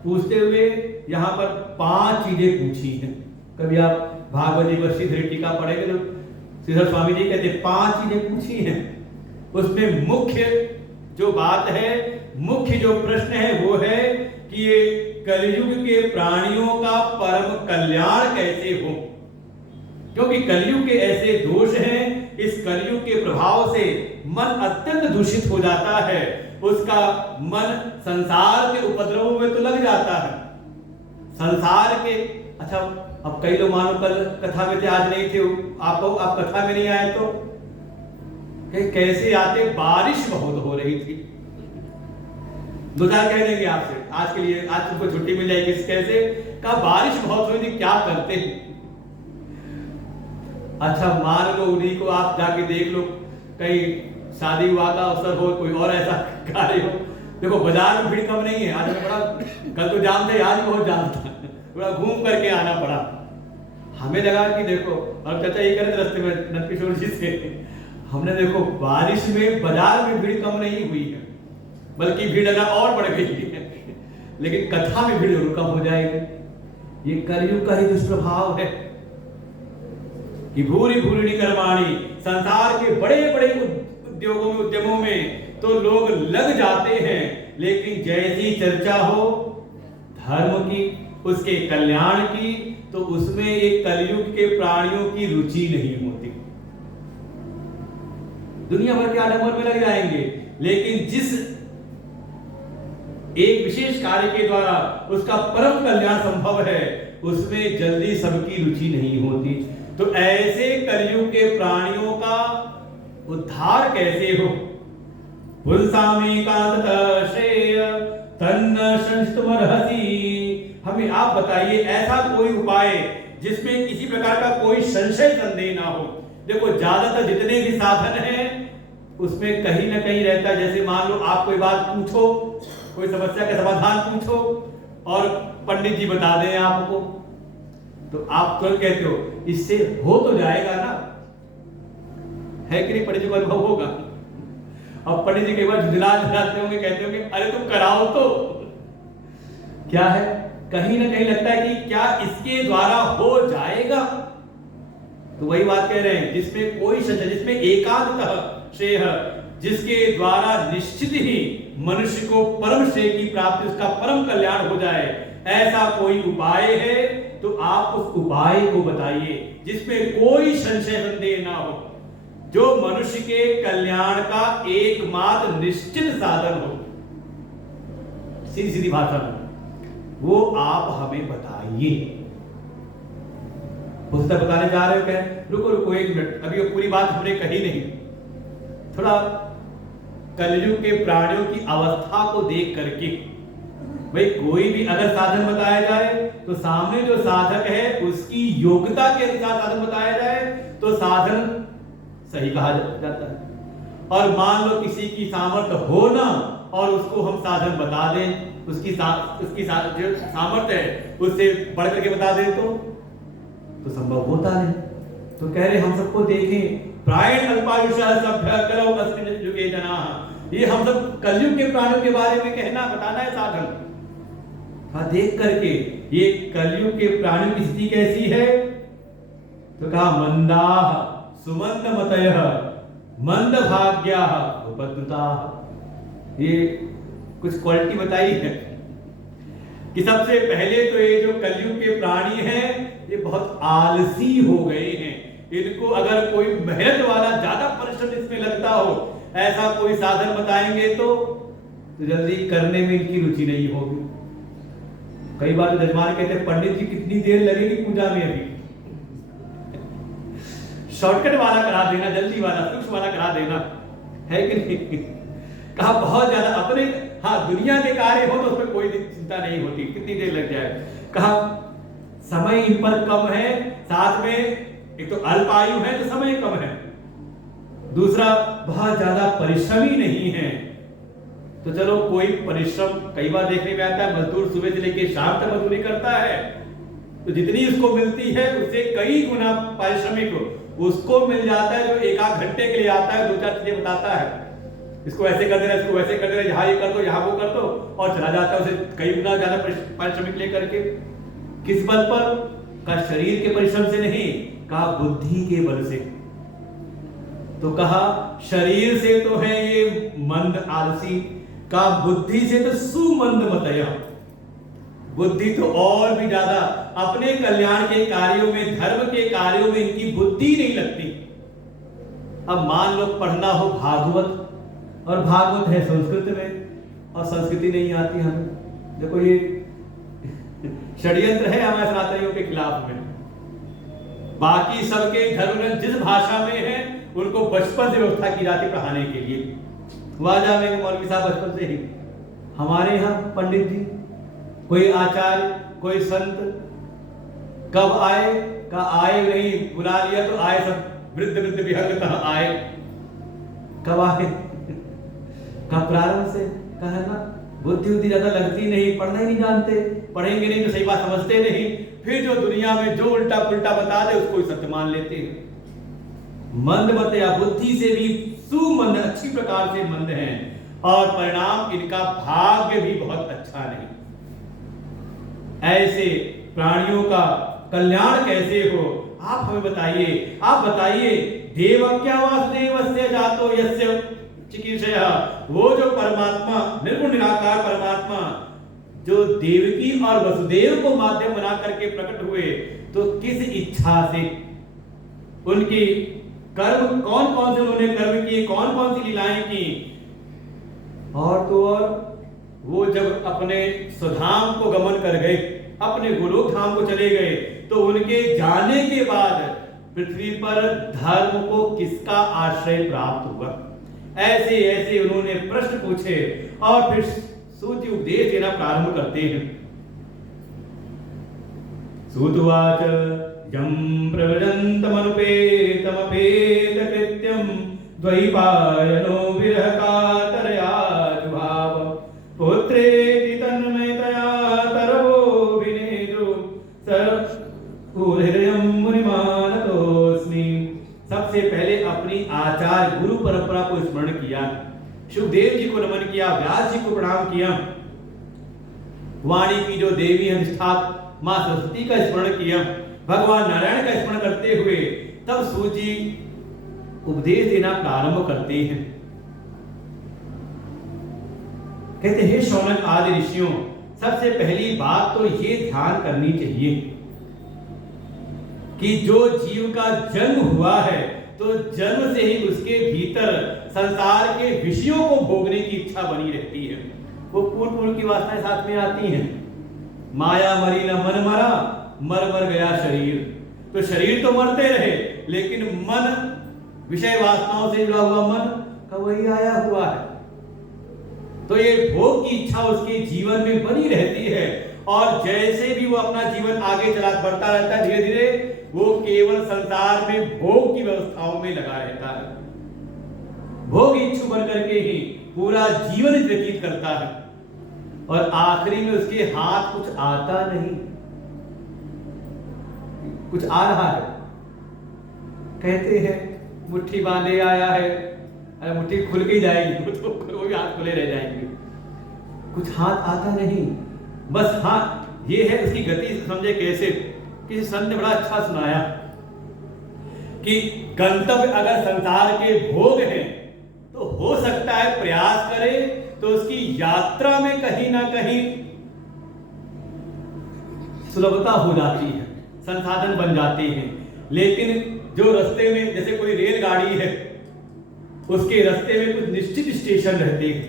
पूछते हुए यहाँ पर 5 चीजें पूछी हैं। कभी आप भागवत जी पर श्रीधर टीका पढ़ेंगे तो श्रीधर स्वामी जी कहते 5 चीजें पूछी हैं। उसमें मुख्य जो बात है, मुख्य जो प्रश्न है वो है कि ये कलयुग के प्राणियों का परम कल्याण कैसे हो, क्योंकि कलयुग के ऐसे दोष हैं, इस कलयुग के प्रभाव से मन अत्यंत दूषित हो जाता है, उसका मन संसार के उपद्रवों में तो लग जाता है, संसार के। अच्छा, अब कई लोग मानो कल कथा में थे, आज नहीं थे, आप कथा में नहीं आए तो कैसे आते? बारिश बहुत हो रही थी। 2-4 कह देंगे आपसे, आज के लिए आज तुमको छुट्टी मिल जाएगी, कैसे? कहा बारिश बहुत हो रही थी, क्या करते? अच्छा, मान लो उन्हीं को आप जाके देख लो, कहीं शादी विवाह का अवसर हो, कोई और ऐसा कार्य हो, देखो बाजार में भीड़ कम नहीं है। आज बड़ा, कल तो जाम था, आज बहुत जाम था, थोड़ा घूम करके आना पड़ा। हमें लगा कि देखो, और चाचा ये कह रहे थे रास्ते में नंदकिशोर जी से, हमने देखो बारिश में बाजार में भीड़ कम नहीं हुई है, बल्कि भीड़ लगा और बढ़ गई है, लेकिन कथा में भीड़ जरूर कम हो जाएगी। ये कलयुग का ही दुष्प्रभाव है कि भूरि भूरि कर्माणि, संसार के बड़े बड़े उद्योगों में, उद्यमों में तो लोग लग जाते हैं, लेकिन जैसी चर्चा हो धर्म की, उसके कल्याण की, तो उसमें एक कलयुग के प्राणियों की रुचि नहीं होती। दुनिया भर के आडंबर में लग जाएंगे, लेकिन जिस एक विशेष कार्य के द्वारा उसका परम कल्याण संभव है, उसमें जल्दी सबकी रुचि नहीं होती। तो ऐसे कलयुग के प्राणियों का उद्धार कैसे हो? हमें आप बताइए ऐसा कोई उपाय जिसमें किसी प्रकार का कोई संशय संदेह ना हो। देखो ज्यादातर जितने भी साधन हैं उसमें कहीं ना कहीं रहता है, जैसे मान लो आप कोई बात पूछो, कोई समस्या का समाधान पूछो और पंडित जी बता दें आपको, तो आप तो कहते हो इससे हो तो जाएगा ना, है कि नहीं? पंडित जी को अनुभव होगा। अब पंडित जी कई बार झुंझलाते होंगे, कहते होंगे अरे तुम कराओ तो। क्या है, कहीं ना कहीं लगता है कि क्या इसके द्वारा हो जाएगा। तो वही बात कह रहे हैं, जिसमें कोई संशय, जिसमें एकांततः श्रेय, जिसके द्वारा निश्चित ही मनुष्य को परम श्रेय की प्राप्ति, उसका परम कल्याण हो जाए, ऐसा कोई उपाय है तो आप उस उपाय को बताइए जिसमें कोई संशय संदेह ना हो, जो मनुष्य के कल्याण का एकमात्र निश्चित साधन हो, सीधी सीधी भाषा में, वो आप हमें बताइए। पुस्तक बताने जा रहे हो क्या? रुको रुको एक मिनट, अभी वो पूरी बात हमने कही नहीं। थोड़ा कलयुग के प्राणियों की अवस्था को देख करके, भाई कोई भी अगर साधन बताया जाए तो सामने जो साधक है उसकी योग्यता के अनुसार साधन बताया जाए तो साधन सही कहा जाता है। और मान लो किसी की सामर्थ्य हो ना और उसको हम साधन बता दें, उसकी जो सामर्थ्य है उससे बढ़ करके बता दें तो संभव होता नहीं। तो कह रहे हम सबको देखें, प्रायण अल्पायुषः सभ्य करो अस्मिन् युगे जनाः, ये हम सब कलयुग के प्राणियों के बारे में कहना बताना है साधन। हाँ, देख करके ये कलयुग के प्राणियों की स्थिति कैसी है, तो कहा मंदाः सुमंदमतयः मंदभाग्याः उपद्रुताः। ये कुछ क्वालिटी बताई है कि सबसे पहले तो ये जो कलयुग के प्राणी हैं ये बहुत आलसी हो गए हैं। इनको अगर कोई मेहनत वाला ज्यादा परिश्रम इसमें लगता हो, ऐसा कोई साधन बताएंगे तो जल्दी करने में इनकी रुचि नहीं होगी। कई बार तो जजमान कहते हैं पंडित जी कितनी देर लगेगी पूजा में, अभी शॉर्टकट वाला करा देना, जल्दी वाला सूक्ष्म वाला करा देना, है कि नहीं? कहा बहुत ज्यादा अपने, हाँ दुनिया के कार्य हो तो उसमें कोई चिंता नहीं होती, कितनी देर लग जाए। कहा समय इन पर कम है, साथ में एक तो अल्प आयु है तो समय कम है, दूसरा बहुत ज्यादा परिश्रमी नहीं है। तो चलो कोई परिश्रम कई बार देखने में आता है, मजदूर सुबह से लेकर शाम तक मजदूरी करता है, तो जितनी उसको मिलती है उससे कई गुना पारिश्रमिक उसको मिल जाता है, जो एक आध घंटे के लिए आता है, दो चार चीजें बताता है, इसको ऐसे कर देना, इसको वैसे कर देना, यहाँ ये कर दो, यहाँ वो कर दो, और चला जाता है उसे कई गुना ज्यादा पारिश्रमिक लेकर के। किस बल पर? का शरीर के परिश्रम से नहीं, कहा बुद्धि के बल से। तो कहा शरीर से तो है ये मंद आलसी, का बुद्धि से तो सुमंदमतया, बुद्धि तो और भी ज्यादा अपने कल्याण के कार्यों में, धर्म के कार्यों में इनकी बुद्धि नहीं लगती। अब मान लो पढ़ना हो भागवत, और भागवत है संस्कृत में और संस्कृति नहीं आती हमें, देखो ये षड्यंत्र है हमारे सनातनियों के खिलाफ में। बाकी सबके धर्म में जिस भाषा में है उनको बचपन से व्यवस्था की जाती पढ़ाने के लिए, वहां जाएंगे मौलवी साहब बचपन से ही। हमारे यहाँ पंडित जी, कोई आचार्य, कोई संत कब आए? का आए नहीं, बुला लिया तो आए, सब वृद्ध वृद्ध विहंगतः आए। कब आए? का प्रारंभ से, कहा ना बुद्धि उद्धि ज्यादा लगती नहीं, पढ़ना ही नहीं जानते, पढ़ेंगे नहीं तो सही बात समझते नहीं, फिर जो दुनिया में जो उल्टा पुल्टा बता दे उसको ही सत्य मान लेते हैं। मंदमत या बुद्धि से भी सुमंद, अच्छी प्रकार से मंद हैं, और परिणाम इनका भाग्य भी बहुत अच्छा नहीं। ऐसे प्राणियों का कल्याण कैसे हो, आप हमें बताइए। आप बताइए, देवक्या वासुदेवस्य जातो यस्य चिकीर्षया, वो जो परमात्मा, निर्गुण निराकार परमात्मा जो देवकी और वसुदेव को माध्यम बना करके प्रकट हुए, तो किस इच्छा से, उनकी कर्म कौन कौन से उन्होंने कर्म किए, कौन कौन सी लीलाएं की, और तो और वो जब अपने स्वधाम को गमन कर गए, अपने गोलोक धाम को चले गए, तो उनके जाने के बाद पृथ्वी पर धर्म को किसका आश्रय प्राप्त हुआ। ऐसे ऐसे उन्होंने प्रश्न पूछे और फिर सूत उपदेश देना प्रारंभ करते हैं। सूतवाच यं प्रव्रजन्तमनुपेतमपेत कृत्यं द्वैपायनो विरह कातरया जुभाव पुत्रेति तन्मयतया तरवो विनेदु स्मरण किया, सुखदेव जी को नमन किया, व्यास जी को प्रणाम किया, वाणी की जो देवी अधिष्ठा मां सरस्वती का स्मरण किया, भगवान नारायण का स्मरण करते हुए तब सूत जी उपदेश देना प्रारंभ करते हैं। कहते हैं शौनक आदि ऋषियों, सबसे पहली बात तो ये ध्यान करनी चाहिए कि जो जीव का जन्म हुआ है तो जन्म से ही उसके भीतर संसार के विषयों को भोगने की इच्छा बनी रहती है। वो पूर्व की वासनाएं साथ में आती हैं। माया मरी न मन मरा, मर मर गया शरीर। तो शरीर तो मरते रहे, लेकिन मन, विषय वासनाओं से जुड़ा हुआ मन का वही आया हुआ है। तो ये भोग की इच्छा उसके जीवन में बनी रहती है, और जैसे भी वो अपना जीवन आगे चला बढ़ता रहता है, धीरे धीरे वो केवल संसार में भोग की व्यवस्थाओं में लगा रहता है। भोग इच्छु बन करके ही पूरा जीवन व्यतीत करता है, और आखिरी में उसके हाथ कुछ आता नहीं, कुछ आ रहा है। कहते हैं मुट्ठी बांधे आया है, अरे मुट्ठी खुल के जाएगी तो वो भी हाथ खुले रह जाएंगे, कुछ हाथ आता नहीं। बस हाथ ये है उसकी गति समझे कैसे। किसी संत ने बड़ा अच्छा सुनाया कि गंतव्य अगर संसार के भोग हैं तो हो सकता है प्रयास करे तो उसकी यात्रा में कहीं ना कहीं सुलभता हो जाती है, संसाधन बन जाते हैं। लेकिन जो रास्ते में, जैसे कोई रेलगाड़ी है, उसके रास्ते में कुछ निश्चित स्टेशन रहते हैं।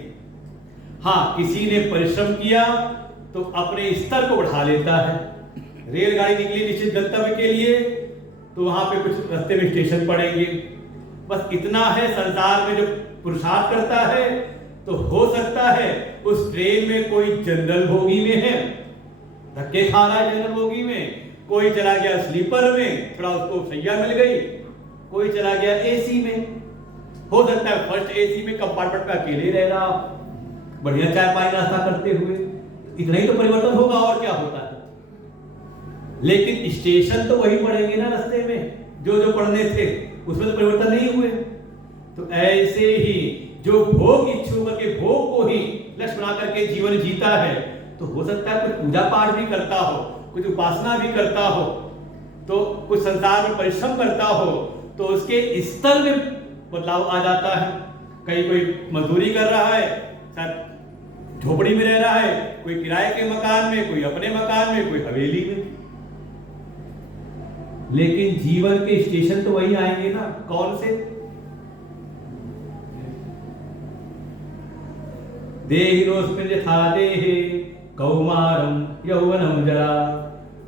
हाँ, किसी ने परिश्रम किया तो अपने स्तर को बढ़ा लेता है। रेलगाड़ी निकली निश्चित गंतव्य के लिए, तो वहां पे कुछ रास्ते में स्टेशन पड़ेंगे। बस इतना है, संसार में जो पुरुषार्थ करता है तो हो सकता है उस ट्रेन में कोई जनरल बोगी में है, धक्के खा रहा है जनरल बोगी में, कोई चला गया स्लीपर में, थोड़ा उसको सैया मिल गई, कोई चला गया एसी में। हो सकता है फर्स्ट एसी में कंपार्टमेंट में अकेले रह रहा, बढ़िया चाय पानी नाश्ता करते हुए, इतना ही तो परिवर्तन होगा, और क्या होता है। लेकिन स्टेशन तो वही पड़ेंगे ना रास्ते में, जो जो पढ़ने थे, उसमें तो परिवर्तन नहीं हुए। तो ऐसे ही जो भोग इच्छुक करके भोग को ही लक्ष्य बना करके जीवन जीता है, तो हो सकता है कुछ पूजा पाठ भी करता हो, कुछ उपासना भी करता हो, तो कुछ संसार में परिश्रम करता हो, तो उसके स्तर में बदलाव आ जाता है। कहीं कोई मजदूरी कर रहा है, शायद झोपड़ी में रह रहा है, कोई किराए के मकान में, कोई अपने मकान में, कोई हवेली में। लेकिन जीवन के स्टेशन तो वही आएंगे ना, कौन से? देहिनोस्मिन् यथा देहे कौमारम यौवनम जरा।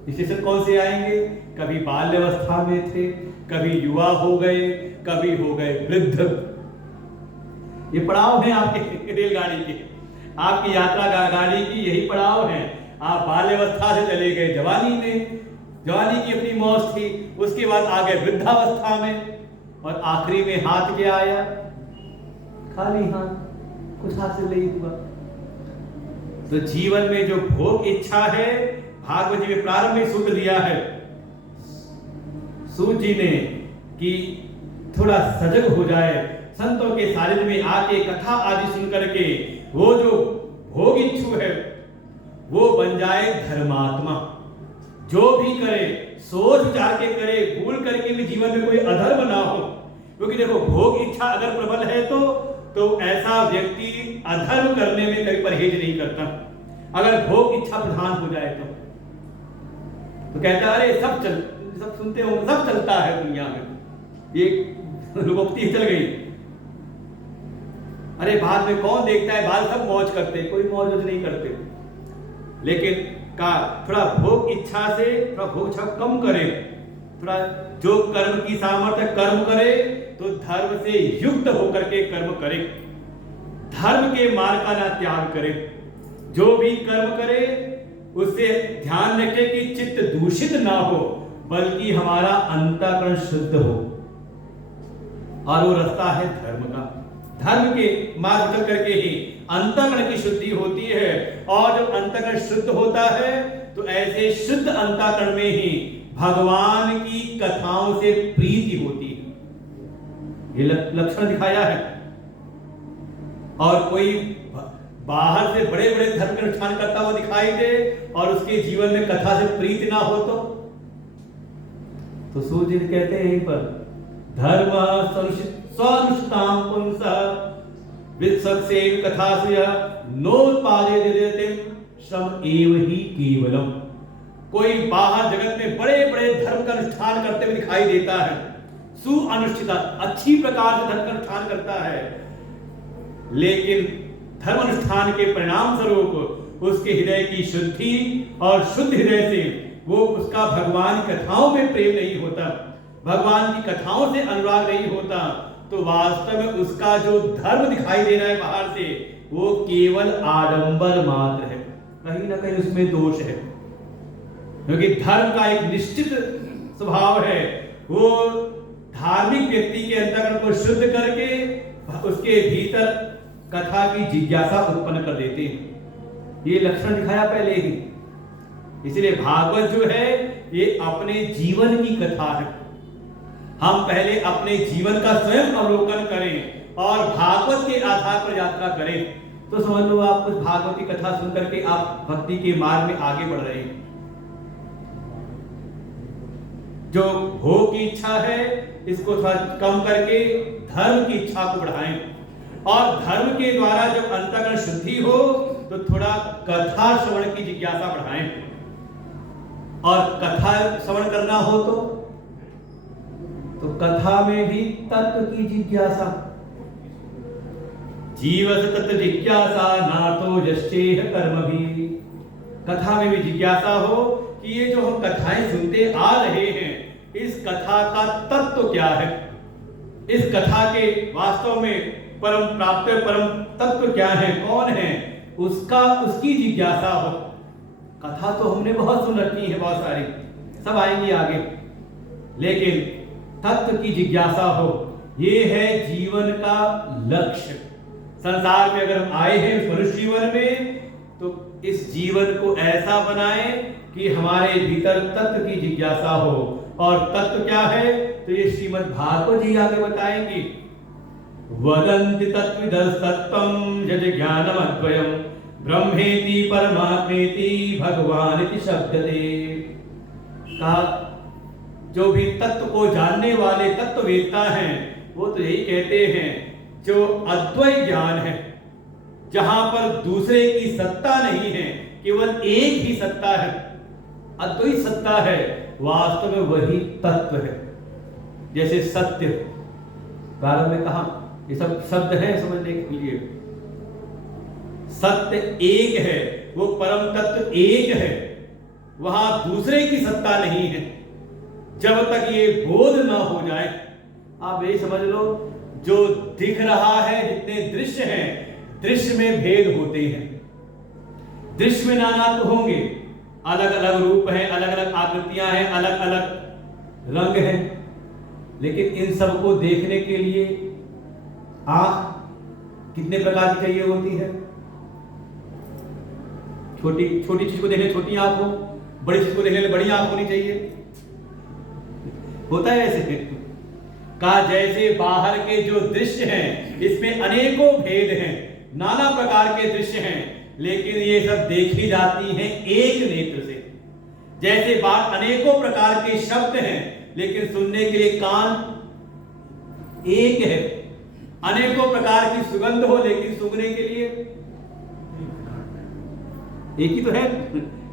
स्टेशन कौन से आएंगे? कभी बाल्यावस्था में थे, कभी युवा हो गए, कभी हो गए वृद्ध। ये पड़ाव है आपके रेलगाड़ी के, आपकी यात्रा गाड़ी की यही पड़ाव है। आप बाल्यावस्था से चले गए जवानी में, जवानी की अपनी मौज थी, उसके बाद आ गए वृद्धावस्था में, और आखिरी में हाथ क्या आया? खाली हाथ, कुछ हासिल नहीं हुआ। तो जीवन में जो भोग इच्छा है, भागवत जी में प्रारंभ में सूत्र दिया है सूत जी ने कि थोड़ा सजग हो जाए, संतों के सानिध्य में आके कथा आदि सुन करके वो जो भोग इच्छु है वो बन जाए धर्मात्मा। जो भी करे सोच विचार के करे, भूल करके भी जीवन में कोई अधर्म ना हो। क्योंकि देखो, भोग इच्छा अगर प्रबल है तो ऐसा व्यक्ति अधर्म करने में कभी परहेज नहीं करता। अगर भोग इच्छा प्रधान हो जाए तो कहता है अरे सब सुनते हो, सब चलता है दुनिया में, ये लोकोक्ति चल गई। अरे बाद में कौन देखता है, बाद सब मौज करते, कोई मौज नहीं करते। लेकिन का थोड़ा भोग इच्छा से थोड़ा भोग इच्छा कम करे, थोड़ा जो कर्म की सामर्थ्य कर्म करे तो धर्म से युक्त होकर के कर्म करे, धर्म के मार्ग का ना त्याग करे। जो भी कर्म करे उससे ध्यान रखे कि चित्त दूषित ना हो, बल्कि हमारा अंतःकरण शुद्ध हो। और वो रास्ता है धर्म का। धर्म के मार्ग चल करके ही अंतःकरण की शुद्धि होती है, और जब अंतःकरण शुद्ध होता है तो ऐसे शुद्ध अंतःकरण में ही भगवान की कथाओं से प्रीति होती है। ये लक्षण दिखाया है और कोई बाहर से बड़े बड़े धर्म के अनुष्ठान करता हुआ दिखाई दे और उसके जीवन में कथा से प्रीति ना हो तो सूर्य जी कहते हैं यहीं पर धर्म स्वानुष्ठाम पुंसः वित्सक्सेन कथासुय नोत्पादे देते श्रम एव ही केवलम। कोई बाहर जगत में बड़े बड़े धर्म का अनुष्ठान करते हुए दिखाई देता है, सुअनुष्ठित अच्छी प्रकार से धर्म का अनुष्ठान करता है, लेकिन धर्म अनुष्ठान के परिणाम स्वरूप उसके हृदय की शुद्धि और शुद्ध हृदय से वो उसका भगवान की कथाओं में प्रेम नहीं होता, भगवान की कथाओं से अनुराग नहीं होता, तो वास्तव में उसका जो धर्म दिखाई दे रहा है बाहर से वो केवल आडंबर मात्र है, कहीं ना कहीं उसमें दोष है। क्योंकि धर्म का एक निश्चित स्वभाव है, वो धार्मिक व्यक्ति के अंतःकरण को शुद्ध करके उसके भीतर कथा की जिज्ञासा उत्पन्न कर देते हैं। ये लक्षण दिखाया पहले ही। इसलिए भागवत जो है ये अपने जीवन की कथा है। हम पहले अपने जीवन का स्वयं अवलोकन करें और भागवत के आधार पर यात्रा करें तो समझ लो आप कुछ भागवत की कथा सुन करके आप भक्ति के मार्ग में आगे बढ़ रहे हैं। जो भोग की इच्छा है इसको थोड़ा कम करके धर्म की इच्छा को बढ़ाएं और धर्म के द्वारा जब अंतःकरण शुद्धि हो तो थोड़ा कथा श्रवण की जिज्ञासा बढ़ाएं और कथा श्रवण करना हो तो कथा में भी तत्व की जिज्ञासा, जीवस तत्व जिज्ञासा नातो यश्चेह कर्म भी। कथा में भी जिज्ञासा हो कि ये जो हम कथाएं सुनते आ रहे हैं इस कथा का तत्व क्या है, इस कथा के वास्तव में परम प्राप्त परम तत्व क्या है, कौन है, उसकी जिज्ञासा हो। कथा तो हमने बहुत सुन रखी है, बहुत सारी, सब आएंगी आगे, लेकिन तत्व की जिज्ञासा हो, ये है जीवन का लक्ष्य। संसार में अगर हम आए हैं इस मनुष्य जीवन में तो इस जीवन को ऐसा बनाएं कि हमारे भीतर तत्व की जिज्ञासा हो। और तत्व क्या है तो ये श्रीमद् भागवत जी आगे बताएंगे। वदन्ति तत्त्वविदस्तत्त्वं यज् ज्ञानमद्वयं ब्रह्मेति परमात्मेति भगवानिति शब्दते। कहा जो भी तत्व को जानने वाले तत्ववेत्ता हैं वो तो यही कहते हैं जो अद्वैत ज्ञान है, जहां पर दूसरे की सत्ता नहीं है, केवल एक ही सत्ता है, अद्वैत सत्ता है, वास्तव में वही तत्व है। जैसे सत्य प्रारंभ में कहा, ये सब शब्द है समझने के लिए। सत्य एक है, वो परम तत्व एक है, वहां दूसरे की सत्ता नहीं है। जब तक ये बोध न हो जाए, आप यही समझ लो, जो दिख रहा है, जितने दृश्य हैं, दृश्य में भेद होते हैं, दृश्य में नाना तो होंगे, अलग अलग रूप हैं, अलग अलग आकृतियां हैं, अलग अलग रंग हैं, लेकिन इन सबको देखने के लिए आंख कितने प्रकार की चाहिए होती है। छोटी छोटी चीज को देखने छोटी आंख हो, बड़ी चीज को देखने लिए बड़ी आंख होनी चाहिए। होता है ऐसे कहा, जैसे बाहर के जो दृश्य हैं इसमें अनेकों भेद हैं, नाना प्रकार के दृश्य हैं, लेकिन ये सब देखी जाती हैं एक नेत्र से। जैसे बाहर अनेकों प्रकार के शब्द हैं लेकिन सुनने के लिए कान एक है, अनेकों प्रकार की सुगंध हो लेकिन सूंघने के लिए एक ही तो है।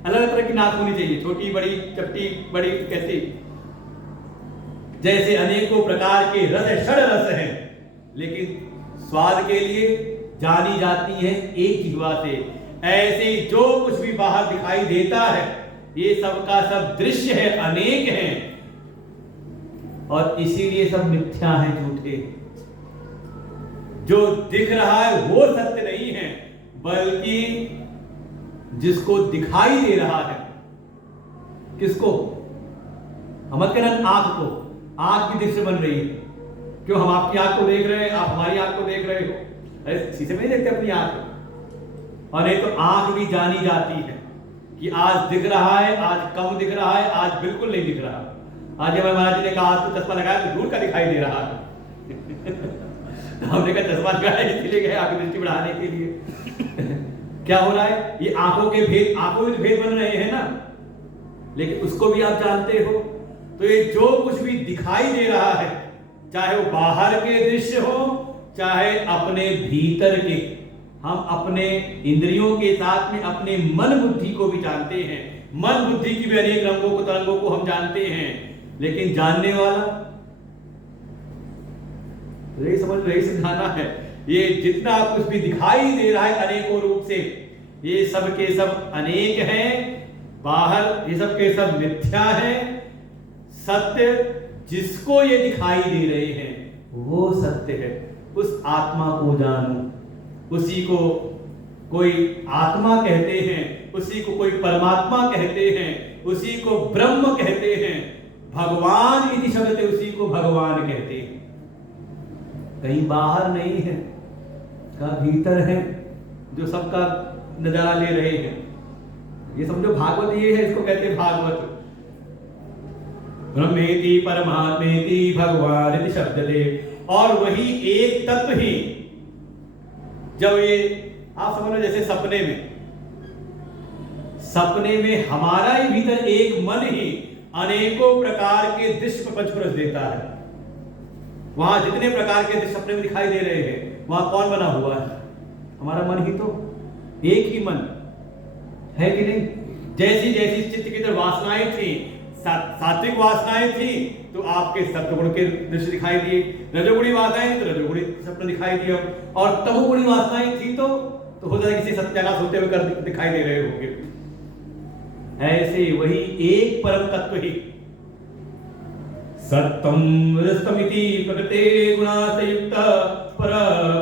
अलग अलग तरह की नाक होनी चाहिए, छोटी बड़ी चपटी बड़ी कैसी। जैसे अनेकों प्रकार के रस षड रस हैं लेकिन स्वाद के लिए जानी जाती है एक जिह्वा से, ऐसे ही जो कुछ भी बाहर दिखाई देता है ये सब का सब दृश्य है, अनेक हैं, और इसीलिए सब मिथ्या हैं, झूठे। जो दिख रहा है वो सत्य नहीं है, बल्कि जिसको दिखाई दे रहा है, किसको, हम कहना आंख को, आंख की दृष्टि बन रही है। क्यों हम आपकी आंख को देख रहे हैं, आप हमारी आंख को देख रहे हो, अरे शीशे में नहीं देखते अपनी आंख। और नहीं तो आंख भी जानी जाती है कि आज दिख रहा है, आज कम दिख रहा है, आज बिल्कुल नहीं दिख रहा। आज हमारे महाराज जी ने कहा आज तो चश्मा लगाया तो दूर का दिखाई दे रहा है हमने कहा चश्मा लगाया इसलिए गए आपकी दृष्टि बढ़ाने के लिए। क्या हो रहा है, ये आंखों के भेद, आंखों में भेद बन रहे हैं ना, लेकिन उसको भी आप जानते हो। तो ये जो कुछ भी दिखाई दे रहा है, चाहे वो बाहर के दृश्य हो, चाहे अपने भीतर के, हम अपने इंद्रियों के साथ में अपने मन बुद्धि को भी जानते हैं। मन बुद्धि की भी अनेक रंगों को, तरंगों को हम जानते हैं, लेकिन जानने वाला यही समझ, यही समझाना है। ये जितना कुछ भी दिखाई दे रहा है अनेकों रूप से, ये सब के सब अनेक हैं, बाहर ये सब के सब मिथ्या हैं। सत्य जिसको ये दिखाई दे रहे हैं वो सत्य है। उस आत्मा को जानो। उसी को कोई आत्मा कहते हैं, उसी को कोई परमात्मा कहते हैं, उसी को ब्रह्म कहते हैं। भगवान इति शब्द से उसी को भगवान कहते हैं। कहीं बाहर नहीं है, का भीतर है, जो सबका नजारा ले रहे हैं। ये समझो भागवत ये है, इसको कहते हैं भागवत। ब्रह्मेति परमात्मेति भगवान इति शब्दते, और वही एक तत्व ही। जब ये आप समझ लो जैसे सपने में हमारा ही भीतर एक मन ही अनेकों प्रकार के दृश्य प्रपंच पुरुष देता है। वहां जितने प्रकार के दृश्य सपने में दिखाई दे रहे हैं, वहां कौन बना हुआ है? हमारा मन ही तो, एक ही मन है कि नहीं? जैसी जैसी चित्त की तरफ वासनाएं थी, सात्विक वासनाएं थी तो आपके सत्वगुण के दृश्य दिखाई दिए, रजोगुणी वासनाएं तो रजोगुणी सपने दिखाई दिए, और तमोगुणी वासनाएं थी तो हो जाए किसी सत्यानाश होते हुए कर दिखाई दे रहे होंगे। ऐसे वही एक परम तत्व ही सत्यम रजतमिति प्रकृते गुणासयुक्त पर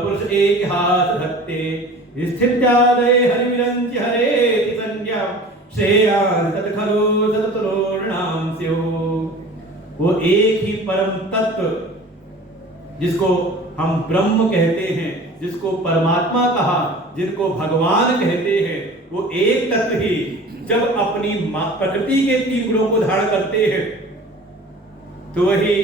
पुरुष एकहास धत्ते स्थित्यादये हरिविरंचि हरेति संज्ञा श्रेयान् तत् खलु सततरोणां स्यो। वो एक ही परम तत्व जिसको हम ब्रह्म कहते हैं, जिसको परमात्मा कहा, जिनको भगवान कहते हैं, वो एक तत्व ही जब अपनी प्रकृति के 3 गुणों को धारण करते हैं तो वही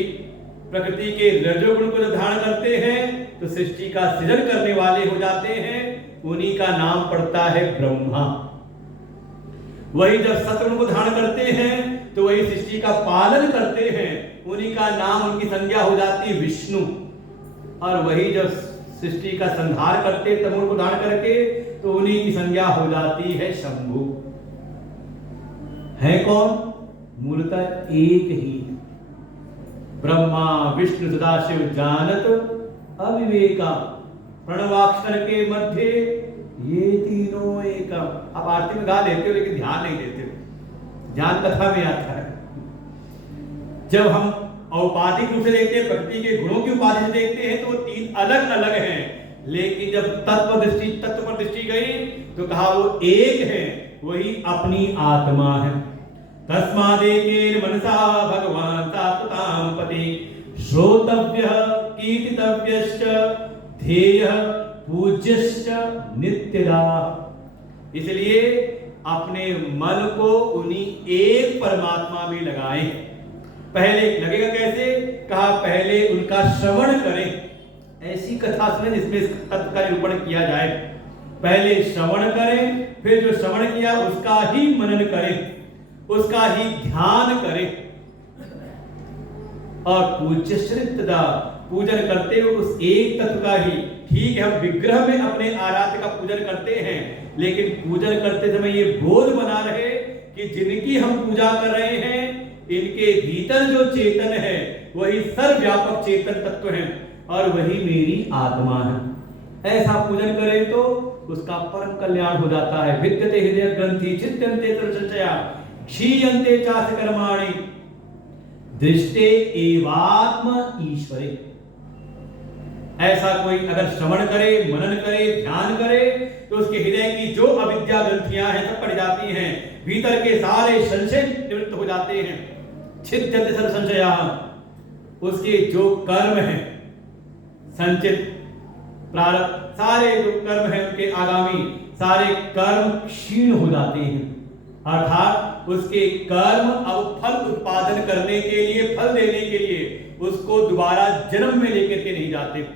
प्रकृति के रजोगुण को धारण करते हैं तो सृष्टि का सृजन करने वाले हो जाते हैं। उन्हीं का नाम पड़ता है ब्रह्मा। वही जब सत्वगुण को धारण करते हैं तो वही सृष्टि का पालन करते हैं, उन्हीं का नाम, उनकी संज्ञा हो जाती है विष्णु। और वही जब सृष्टि का संहार करते तमोगुण को धारण करके तो उन्हीं की संज्ञा हो जाती है शंभु। है कौन? मूलतः एक ही ब्रह्मा विष्णु सदाशिव जानत अविवेका प्रणवाक्षर के मध्य ये तीनों एक। आप आरती में गा लेते हो लेकिन ध्यान नहीं देते हो, ध्यान कथा में आता है। जब हम औपाधिक रूप से देखते हैं, प्रकृति के गुणों की उपाधि से देखते हैं तो वो 3 अलग अलग हैं, लेकिन जब तत्व पर दृष्टि गई तो कहा वो एक है, वही अपनी आत्मा है। तस्मादेकेन मनसा भगवान तात्तां पति श्रोतव्यः कीर्तितव्यश्च ध्येयः पूज्यश्च नित्यदा। इसलिए अपने मन को उन्हीं एक परमात्मा में लगाएं। पहले लगेगा कैसे? कहा पहले उनका श्रवण करें। ऐसी कथा सुने जिसमें इस तत्व का निरूपण किया जाए। पहले श्रवण करें, फिर जो श्रवण किया उसका ही मनन करें, उसका ही ध्यान करें, और पूज्य श्रितदा पूजन करते हुए उस एक तत्व का ही। ठीक है, हम विग्रह में अपने आराध्य का पूजन करते हैं, लेकिन पूजन करते समय ये बोध बना रहे कि जिनकी हम पूजा कर रहे हैं इनके भीतर जो चेतन है वही सर्वव्यापक चेतन तत्व है और वही मेरी आत्मा है। ऐसा पूजन करें तो उसका परम कल्याण हो जाता है। विद्यते हृदय ग्रंथि चित्यन्ते संचया क्षीयन्ते चास्य कर्माणि दृष्टे एवात्म ईश्वरे। ऐसा कोई अगर श्रवण करे, मनन करे, ध्यान करे तो उसके हृदय की जो अविद्या ग्रंथियां हैं सब कट जाती हैं, भीतर के सारे संशय निवृत्त हो जाते हैं। छिद्यन्ते सर्व संशया, उसके जो कर्म हैं संचित प्रारब्ध, सारे जो कर्म हैं उनके आगामी सारे कर्म क्षीण हो जाते हैं। अर्थात उसके कर्म अब फल उत्पादन करने के लिए, फल देने के लिए उसको दोबारा जन्म में लेकर के नहीं जाते।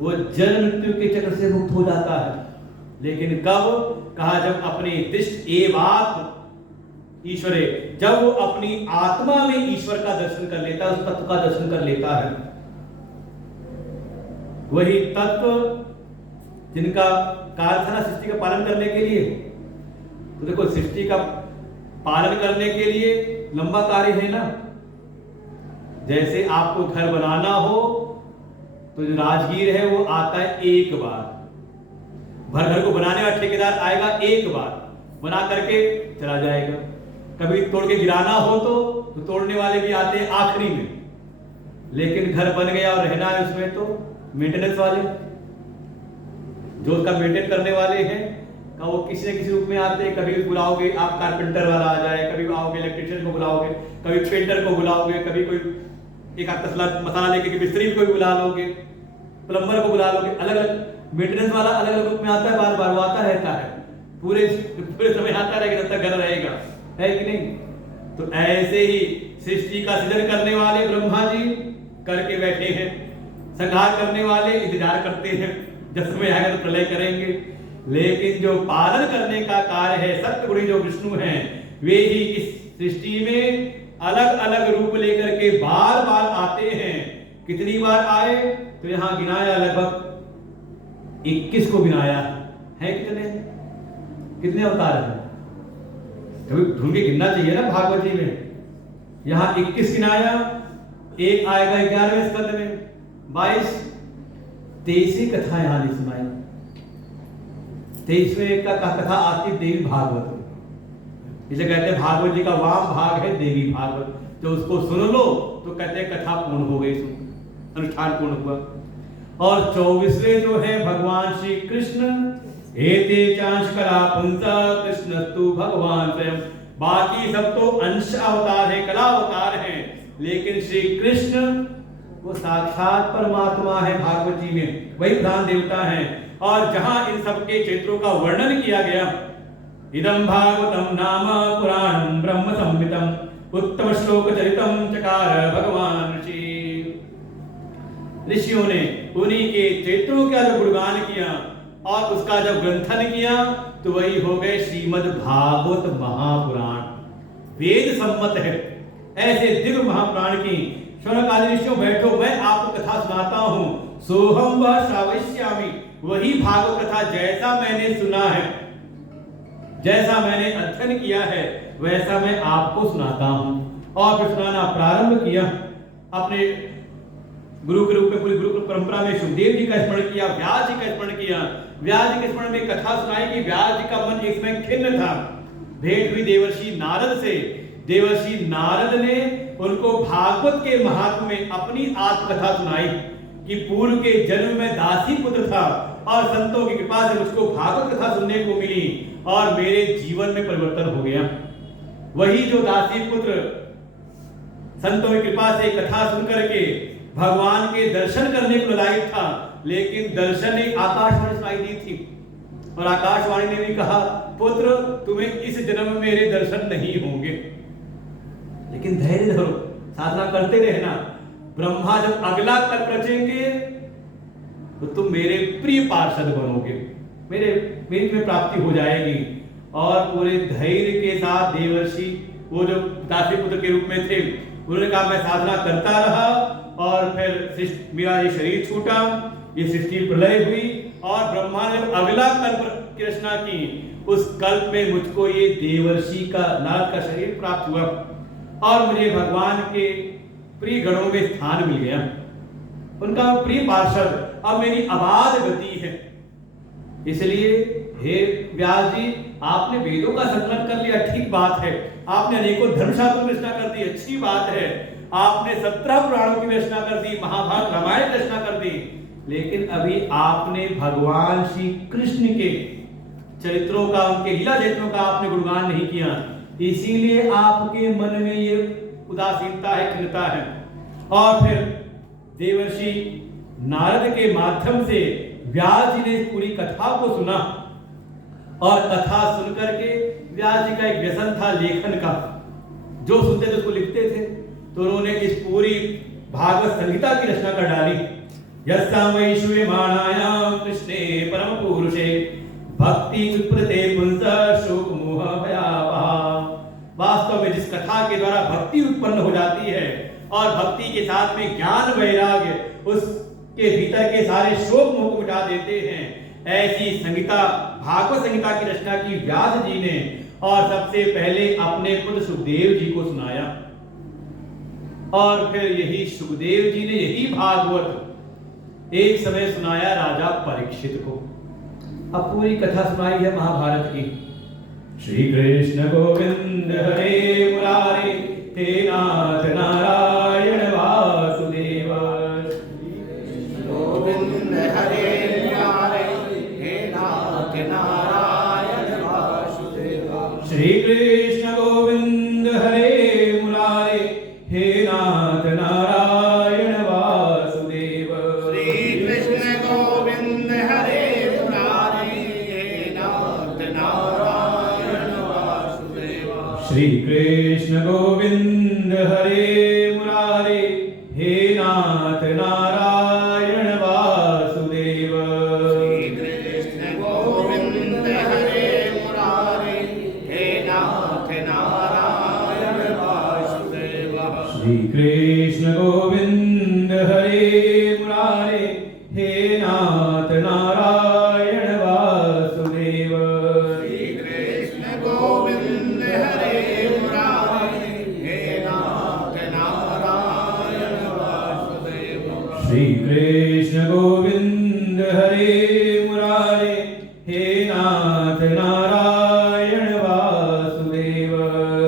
वो जन्म मृत्यु के चक्र से मुक्त हो जाता है। लेकिन कब? कहा जब अपनी दृष्ट एवात्म ईश्वरे, जब वो अपनी आत्मा में ईश्वर का दर्शन कर लेता है, उस तत्व का दर्शन कर लेता है। वही तत्व जिनका कार्य था ना सृष्टि का पालन करने के लिए। तो देखो सृष्टि का पालन करने के लिए लंबा कार्य है ना। जैसे आपको घर बनाना हो तो जो राजगीर है वो आता है एक बार, घर को बनाने वाला ठेकेदार आएगा एक बार, बना करके चला जाएगा। कभी तोड़ के गिराना हो तो तोड़ने वाले भी आते हैं आखिरी में। लेकिन घर बन गया और रहना है उसमें तो मेंटेनेंस वाले, जो उसका मेंटेन करने वाले हैं का वो किसी न किसी रूप में आते हैं। कभी बुलाओगे आप कारपेंटर वाला आ जाए, कभी आओगे इलेक्ट्रिशियन को बुलाओगे, कभी पेंटर को बुलाओगे, कभी कोई एक आध तसला मसाला लेके मिस्त्री को भी बुला लोगे, प्लम्बर को बुला लोगे। अलग अलग मेंटेनेंस वाला अलग अलग रूप में आता है, बार बार वो आता रहता है, पूरे समय आता रहेगा जब तक घर रहेगा, है कि नहीं? तो ऐसे ही सृष्टि का सृजन करने वाले ब्रह्मा जी करके बैठे हैं, संहार करने वाले इंतजार करते हैं जब समय आएगा तो प्रलय करेंगे। लेकिन जो पालन करने का कार्य है, सत्यगुणी जो विष्णु हैं, वे ही इस सृष्टि में अलग अलग रूप लेकर के बार बार आते हैं। कितनी बार आए तो यहां गिनाया लगभग 21 को गिनाया है। कितने अवतार हैं? कभी ढूंढ के गिनना चाहिए ना भागवत जी में। यहां 21 गिनाया, एक आएगा 11वें स्कंद में 22, 23 कथा यहां नहीं सुनाई। 23वें का कथा आती देवी भागवत, इसे कहते हैं भागवत जी का वाम भाग है देवी भागवत। तो उसको सुन लो तो कहते हैं कथा पूर्ण हो गई, अनुष्ठान पूर्ण हुआ। और 24वें जो है भगवान श्री कृष्ण, एते चांश कला पुंसा कृष्णस्तु भगवान स्वयं। बाकी सब तो अंश अवतार है, कला अवतार है, लेकिन श्री कृष्ण वो साक्षात परमात्मा है। भागवत जी में वही प्रधान देवता है। और जहां इन सबके चरित्रों का वर्णन किया गया, इदं भागवतम नाम पुराणं ब्रह्म संहितम उत्तम श्लोक चरितम चकार भगवान ऋषियों ने उन्हीं के चरित्रों का जो गुणगान किया और उसका जब ग्रंथन किया तो वही हो गए श्रीमद् भागवत महापुराण। वेद सम्मत है। ऐसे दिव्य महापुराण की शौनकादि ऋषियों बैठो, मैं आपको कथा सुनाता हूं। सोहम व श्रावयिष्यामि, वही भागवत कथा जैसा मैंने सुना है, जैसा मैंने अध्ययन किया है, वैसा मैं आपको सुनाता हूं। और फिर सुनाना प्रारंभ किया। अपने गुरु के रूप में पूरी गुरु परंपरा में सुखदेव जी का स्मरण किया, व्यास जी का स्मरण किया। व्यास जी के स्मरण में कथा सुनाई कि व्यास जी का मन एक समय खिन्न था। भेंट हुई देवर्षि नारद से। देवर्षि नारद ने उनको भागवत के महात्म्य में अपनी आत्मकथा सुनाई कि पूर्व के जन्म में दासी पुत्र था और संतों की कृपा से मुझको भागवत कथा सुनने को मिली और मेरे जीवन में परिवर्तन हो गया। वही जो दासी पुत्र संतों की कृपा से कथा सुन करके भगवान के दर्शन करने को लायक था, लेकिन दर्शन ने आकाशवाणी सुनाई दी थी और आकाशवाणी ने भी कहा, पुत्र तुम्हें इस जन्म में मेरे दर्शन नहीं होंगे, लेकिन धैर्य धरो, साधना करते रहना। ब्रह्मा जब अगला कल्प रचेंगे तो तुम मेरे प्रिय पार्षद बनोगे, मेरी में प्राप्ति हो जाएगी। और पूरे धैर्य के साथ देवर्षि वो जो दासी पुत्र के रूप में थे, उन्होंने कहा मैं साधना करता रहा और फिर मेरा ये शरीर छूटा, ये सृष्टि प्रलय हुई और ब्रह्मा ने अगला कल्प की रचना की। उस कल्प में मुझको ये देवर्षि का नारद का शरीर प्राप्त हुआ और मुझे भगवान के प्रिय गणों में स्थान मिल गया, उनका प्रिय पार्षद। अब मेरी अबाध गति है। इसलिए हे व्यास जी, आपने वेदों का संकलन कर लिया, ठीक बात है। आपने अनेकों धर्मशास्त्रों की रचना कर दी, अच्छी बात है। आपने 17 पुराणों की रचना कर दी, महाभारत रामायण की रचना कर दी, लेकिन अभी आपने भगवान श्री कृष्ण के चरित्रों का, उनके लीला चरित्रों का आपने गुणगान नहीं किया। इसीलिए आपके मन में ये उदासीनता है, खिन्नता है। और फिर देवर्षि नारद के माध्यम से व्यास जी ने पूरी कथा को सुना और कथा सुन करके व्यास जी का एक व्यसन था लेखन का, जो सुनते थे उसको लिखते थे। तो उन्होंने इस पूरी भागवत संहिता की रचना कर डाली यस्यां वै श्रूयमाणायां कृष्णे परम पुरुषे भक्ति उत्पत्ते पुंसः शोक मोह भयावहा। वास्तव में जिस कथा के द्वारा भक्ति उत्पन्न हो जाती है और भक्ति के साथ में ज्ञान वैराग्य उसके भीतर के सारे शोक मोह को मिटा देते हैं, ऐसी संहिता भागवत संहिता की रचना की व्यास जी ने और सबसे पहले अपने पुत्र सुखदेव जी को सुनाया और फिर यही सुखदेव जी ने यही भागवत एक समय सुनाया राजा परीक्षित को। अब पूरी कथा सुनाई है महाभारत की। श्री कृष्ण गोविंद हरे मुरारे हे नाथ नारायण वासुदेव। गोविंद हरे मुरारे हे नाथ नारायण वासुदेव। श्री कृष्ण गोविंद हरे मुरारे हे नाथ नारायण वासुदेव। श्री कृष्ण गोविंद हरे मुरारे हे नाथ नारायण वासुदेव। श्री कृष्ण गोविंद हरे मुरारे हे नाथ नारायण वासुदेव। श्री कृष्ण गोविंद हरे मुरारे हे नाथ नारायण वासुदेव। श्री कृष्ण गोविंद हरे मुरारे हे नाथ नारायण वासुदेव। श्री कृष्ण गोविंद हरे मुरारे हे नाथ नारायण वासुदेव। श्री कृष्ण गोविंद हरे मुरारे हे नाथ नारायण वासुदेव।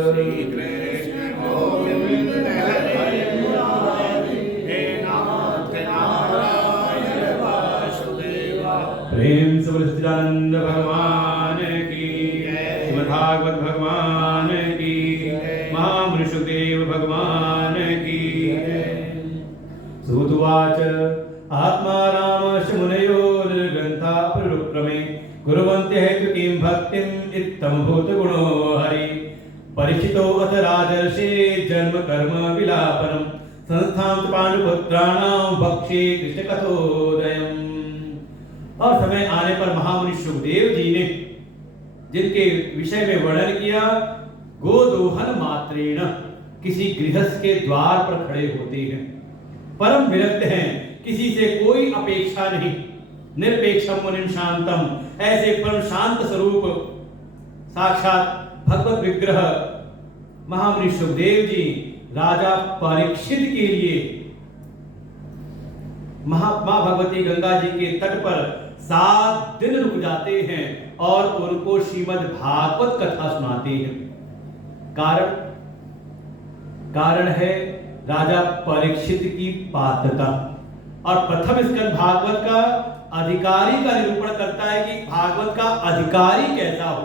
श्री कृष्ण गोविंद हरे मुरारे हे नाथ नारायण वासुदेव। प्रेम से बोलो सच्चिदानंद भगवान की जय, श्रीमद् भागवत भगवान की जय, महामुनि सुखदेव भगवान की जय। सुतुवाच आत्मारामश्च मुनयो निर्ग्रन्था प्ररुक्रमे कुर्वन्ति हेतु किं भक्तिम् इत्थमभूत गुणो हरि। परीक्षितो अथ राजर्षे जन्म कर्म विलापनम् संस्थां च पांडुपुत्राणां भक्षे कृष्णकथोदयम्। और समय आने पर महामुनि सुखदेव जी ने जिनके विषय में वर्णन किया, गोदोहन मात्रेण किसी गृहस्थ के द्वार पर खड़े होते हैं, परम विरक्त हैं, किसी से कोई अपेक्षा नहीं, निरपेक्षम मुनिम शांतम, ऐसे परम शांत स्वरूप साक्षात भगवत विग्रह महामुनि सुखदेव जी राजा परीक्षित के लिए मां भगवती गंगा जी के तट पर 7 दिन रुक जाते हैं और उनको श्रीमद् भागवत कथा सुनाते हैं। कारण है राजा परीक्षित की पात्रता। और प्रथम स्कंद भागवत का अधिकारी का निरूपण करता है कि भागवत का अधिकारी कैसा हो,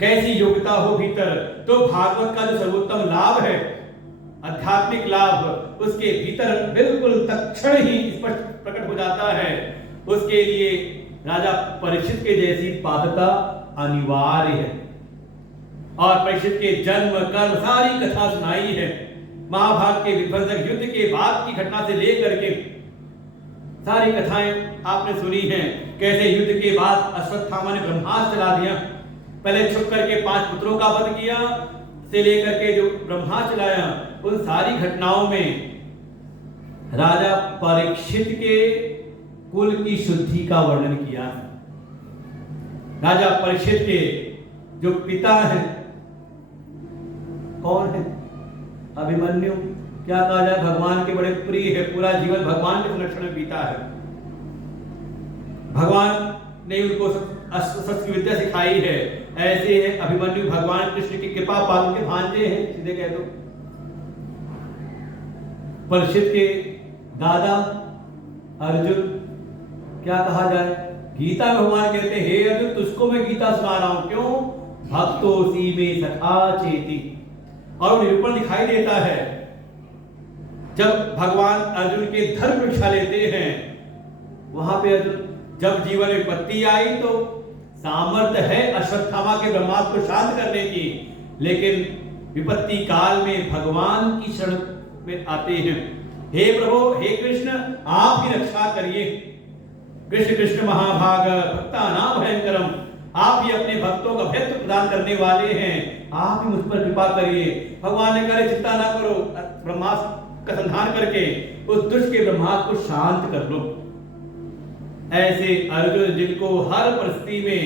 कैसी योग्यता हो भीतर। तो भागवत का जो सर्वोत्तम लाभ है, आध्यात्मिक लाभ, उसके भीतर बिल्कुल तत्क्षण ही स्पष्ट प्रकट हो जाता है। उसके लिए राजा परीक्षित के जैसी पात्रता अनिवार्य है। और परीक्षित के जन्म कर्म सारी कथा सुनाई है। महाभारत के विध्वंसक युद्ध के बाद की घटना से लेकर के सारी कथाएं आपने सुनी हैं। कैसे युद्ध के बाद अश्वत्थामा ने ब्रह्मास्त्र चला दिया, पहले छुप करके 5 पुत्रों का वध किया से लेकर के जो ब्रह्मास्त्र चलाया, उन सारी घटनाओं में राजा परीक्षित के कुल की शुद्धि का वर्णन किया है। राजा परीक्षित के जो पिता हैं कौन है? अभिमन्यु। क्या कहा जाए, भगवान के बड़े प्रिय है, पूरा जीवन भगवान के संरक्षण में बीता है। भगवान ने उनको शस्त्र विद्या सिखाई है। ऐसे है अभिमन्यु, भगवान कृष्ण की कृपा पालन के भांजे हैं, सीधे कह दो। परीक्षित के दादा अर्जुन, क्या कहा जाए, गीता में भगवान कहते हैं, हे अर्जुन तुझको मैं गीता सुना रहा हूं, क्यों? भक्तोसी में सखा चेती। और निरूपण दिखाई देता है जब भगवान अर्जुन के धर्म परीक्षा लेते हैं। वहां पे अर्जुन जब जीवन में विपत्ति आई तो सामर्थ्य है अश्वत्थामा के ब्रह्मास्त्र को शांत करने की, लेकिन विपत्ति काल में भगवान की शरण में आते हैं हे प्रभु, हे कृष्ण, आप ही रक्षा करिए। कृष्ण कृष्ण महाभाग भक्तानां भयंकरम, आप ही अपने भक्तों का भयत्व प्रदान करने वाले हैं, आप ही मुझ पर कृपा करिए। भगवान ने कहा चिंता ना करो, ब्रह्मास्त्र का संधान करके उस दुष्ट के ब्रह्मास्त्र को शांत कर लो। ऐसे अर्जुन जिनको हर परिस्थिति में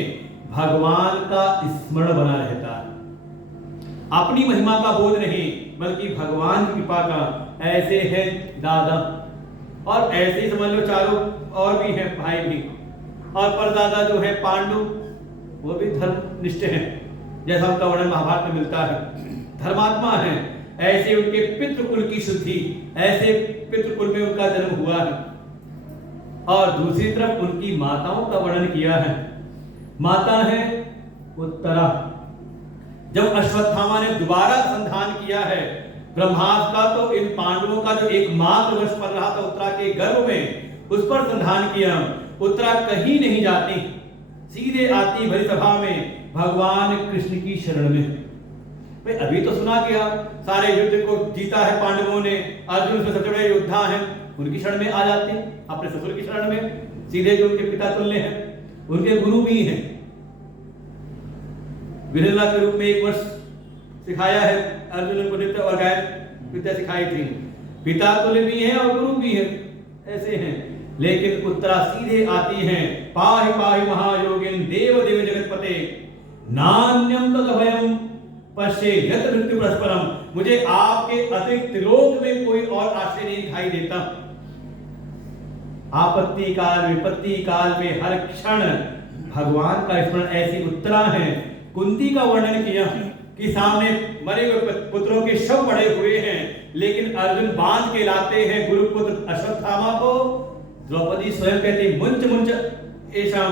भगवान का स्मरण बना रहता है, अपनी महिमा का बोध नहीं बल्कि भगवान की कृपा का, ऐसे है दादा। और ऐसे ही समझ लो चारों और भी हैं भाई भी, और परदादा जो है पांडु, वो भी धर्मनिष्ठ हैं, जैसा उनका वर्णन महाभारत में मिलता है, धर्मात्मा हैं। ऐसे उनके पितृकुल की शुद्धि, ऐसे पितृकुल में उनका जन्म हुआ है। और दूसरी तरफ उनकी माताओं का वर्णन किया है। माता है उत्तरा। जब अश्वत्थामा ने दोबारा संधान किया है ब्रह्मास्त्र का, तो इन पांडवों का जो एकमात्र वश पड़ रहा था उत्तरा के गर्भ में, उस पर संधान किया। उत्तरा कहीं नहीं जाती, सीधे आती भरी सभा में भगवान कृष्ण की शरण में। भाई अभी तो सुना गया सारे युद्ध को जीता है पांडवों ने, अर्जुन से सबसे बड़े योद्धा हैं, उनकी शरण में आ जाते हैं, अपने ससुर की शरण में, सीधे जो उनके पिता तुल्य हैं, उनके गुरु भी हैं। वीरेंद्र के रूप में 1 वर्ष सिखाया है अर्जुन को नृत्य और गायन विद्या सिखाई थी। पिता तुल्य भी हैं और गुरु भी हैं, ऐसे हैं। लेकिन उत्तरा सीधे आती हैं, पाहि पाहि महायोगिन देव देव जगतपते नान्यम तदभयम पश्येयत मृत्यु परस्परम। मुझे आपके अतिरिक्त लोक में कोई और आश्रय नहीं दिखाई देता। आपत्ति काल विपत्ति काल में हर क्षण भगवान का स्मरण। ऐसी उत्तरा है। कुंती का वर्णन किया कि सामने मरे हुए पुत्रों के शव पड़े हुए हैं, लेकिन अर्जुन बांध के लाते हैं गुरुपुत्र अश्वत्थामा को। द्रौपदी स्वयं कहती मुंच मुंच ऐसा,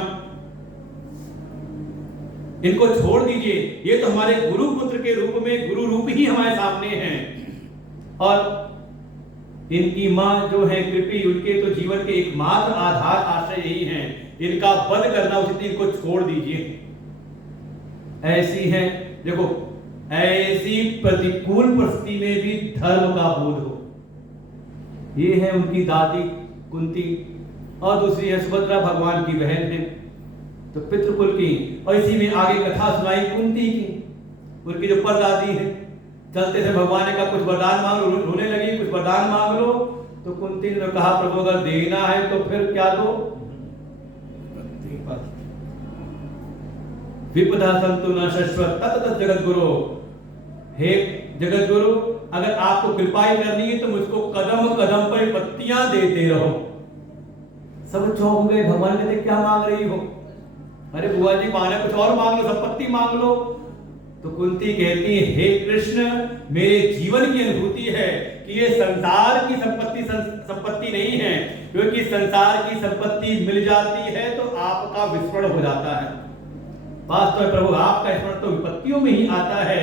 इनको छोड़ दीजिए, ये तो हमारे गुरु पुत्र के रूप में, गुरु रूप ही हमारे सामने हैं। और इनकी मां जो है कृपी, उनके तो जीवन के एकमात्र आधार आश्रय यही है, इनका वध करना उचित, इनको छोड़ दीजिए। ऐसी है, देखो ऐसी प्रतिकूल परिस्थिति में भी धर्म का बोध हो, ये है उनकी दादी कुंती। और दूसरी है सुभद्रा, भगवान की बहन है, तो पितृकुल की। और इसी में आगे कथा सुनाई कुंती की, उनकी जो परदादी है। चलते से भगवान ने कहा कुछ वरदान मांग लो, रोने लगी, कुछ वरदान मांग लो। तो कुंती ने कहा प्रभु अगर देना है तो फिर क्या दो, विपदा संतु न शश्वत तत जगत गुरु। हे जगत गुरु, अगर आपको कृपा ही करनी है तो मुझको कदम कदम पर पत्तियां देते रहो। सब चौंक गए, भगवान कहते क्या मांग रही हो? अरे बुआ जी माने कुछ और मांग लो, संपत्ति मांग लो। तो कुंती कहती है हे कृष्ण, मेरे जीवन की अनुभूति है कि ये संसार की संपत्ति नहीं है, क्योंकि संसार की संपत्ति मिल जाती है तो आपका विस्मरण हो जाता है। वास्तव में प्रभु आपका स्मरण तो विपत्तियों में ही आता है।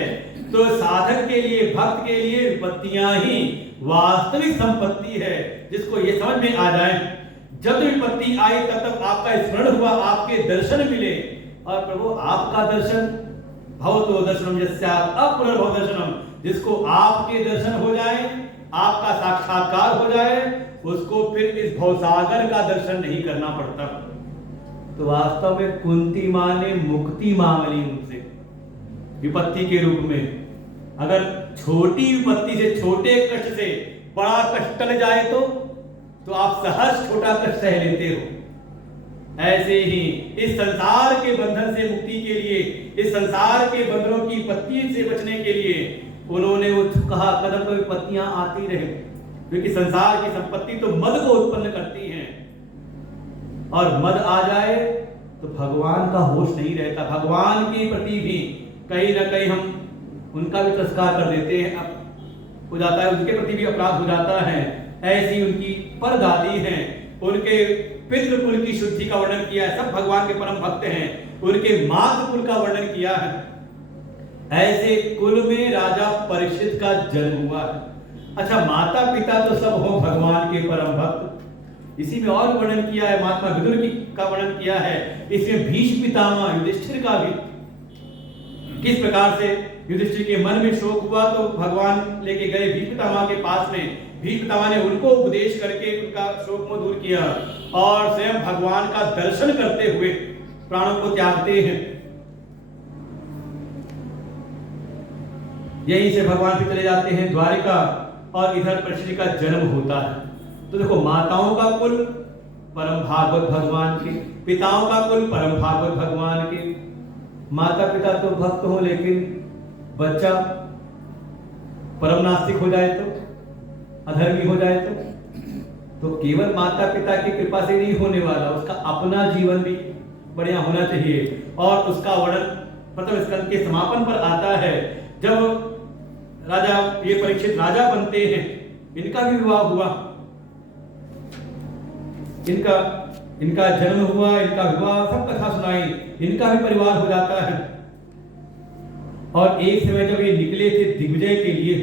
तो साधक के लिए, भक्त के लिए विपत्तियां ही वास्तविक संपत्ति है, जिसको ये समझ में आ जाए। जब विपत्ति आई तब तक आपका स्मरण हुआ, आपके दर्शन मिले। और प्रभु आपका दर्शन, भवतो दर्शनम यस्यात् अपुनर्भव दर्शनम, जिसको आपके दर्शन हो जाए, आपका साक्षात्कार हो जाए, उसको फिर इस भवसागर का दर्शन नहीं करना पड़ता। तो वास्तव में कुंती मां ने मुक्ति मांग ली उनसे विपत्ति के रूप में। अगर छोटी विपत्ति से, छोटे कष्ट से बड़ा कष्ट टल जाए तो आप सहज छोटा कष्ट सह लेते हो। ऐसे ही इस संसार के बंधन से मुक्ति के लिए, इस संसार के बंधनों की विपत्ति से बचने के लिए उन्होंने वो कहा कदम पर विपत्तियां आती रहे, क्योंकि संसार की संपत्ति तो मद को उत्पन्न करती हैं, और मद आ जाए तो भगवान का होश नहीं रहता। भगवान के प्रति भी कहीं ना कहीं हम उनका भी तिरस्कार कर देते हैं, हो जाता है, उनके प्रति भी अपराध हो जाता है। ऐसी उनकी परदादी हैं, उनके पितृकुल की शुद्धि का वर्णन किया है, सब भगवान के परम भक्त हैं। उनके मातृकुल का वर्णन किया है। ऐसे कुल में राजा परीक्षित का जन्म हुआ है। अच्छा, माता पिता तो सब हो भगवान के परम भक्त। इसी में और वर्णन किया है, महात्मा विदुर का वर्णन किया है। इसमें भीष्म पितामह युधिष्ठिर का भी, किस प्रकार से युधिष्ठिर के मन में शोक हुआ तो भगवान लेके गए भीष्म पितामह के पास में भीष्म पितामह ने उनको उपदेश करके उनका शोक को दूर किया और स्वयं भगवान का दर्शन करते हुए प्राणों को त्यागते हैं। यहीं से भगवान भी चले जाते हैं द्वारिका और इधर परीक्षित का जन्म होता है। तो देखो, माताओं का कुल परम भागवत भगवान के, पिताओं का कुल परम भागवत भगवान के। माता पिता तो भक्त हो लेकिन बच्चा परम नास्तिक हो जाए तो, अधर्मी हो जाए तो केवल माता पिता की कृपा से नहीं होने वाला, उसका अपना जीवन भी बढ़िया होना चाहिए। और उसका वर्णन प्रथम स्कंद के समापन पर आता है, जब राजा ये परीक्षित राजा बनते हैं, इनका भी विवाह हुआ, इनका जन्म हुआ, इनका विवाह, सब कथा सुनाई, इनका भी परिवार हो जाता है। और एक समय जब ये निकले थे दिग्विजय के लिए,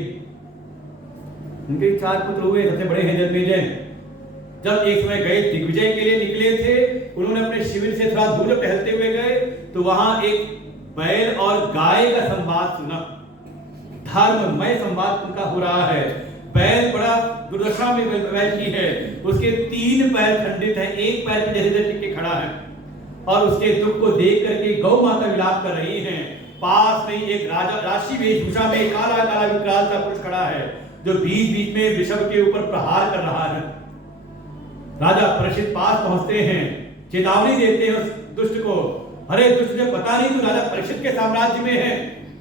उनके 4 पुत्र हुए, सबसे बड़े हैं जन्मेजय। जब एक समय गए दिग्विजय के लिए निकले थे, उन्होंने अपने शिविर से थोड़ा दूर टहलते हुए गए तो वहां एक बैल और गाय का संवाद सुना। धर्ममय संवाद उनका हो रहा है। बैल बड़ा दुर्दशा में बैठी है, उसके 3 पैर खंडित है, एक पैर पे जैसे टिक के खड़ा है और उसके दुख को देख करके गौ माता विलाप कर रही हैं। पास में एक राजा राशि वेशभूषा में काला काला विकराल सा पुरुष खड़ा है जो बीच बीच में वृषभ के ऊपर प्रहार कर रहा है। राजा परीक्षित पास पहुंचते हैं, चेतावनी देते हैं उस दुष्ट को, अरे दुष्ट, मुझे पता नहीं तू राजा परीक्षित के साम्राज्य में है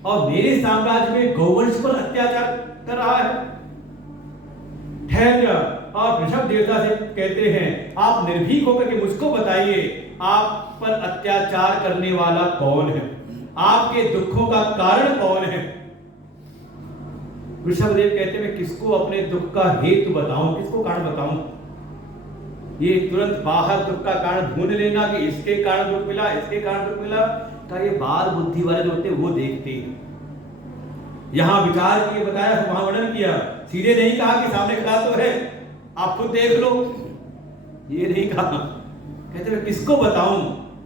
और मेरे साम्राज्य में गौवंश पर अत्याचार कर रहा है। ठहर जा। और ऋषभ देवता से कहते हैं, आप निर्भीक होकर के मुझको बताइए, आप पर अत्याचार करने वाला कौन है, आपके दुखों का कारण कौन है। ऋषभदेव कहते हैं, मैं किसको अपने दुख का हेतु बताऊं, किसको कारण बताऊं। ये तुरंत बाहर दुख का कारण ढूंढ लेना कि इसके कारण दुख मिला, इसके कारण दुख मिला, का ये बाल बुद्धि वाले जो होते हैं वो देखते हैं। यहां विचार किए बताया, वहां वर्णन किया, सीधे नहीं कहा कि सामने खड़ा तो है, आप खुद देख लो, ये नहीं कहा। कहते मैं किसको बताऊं,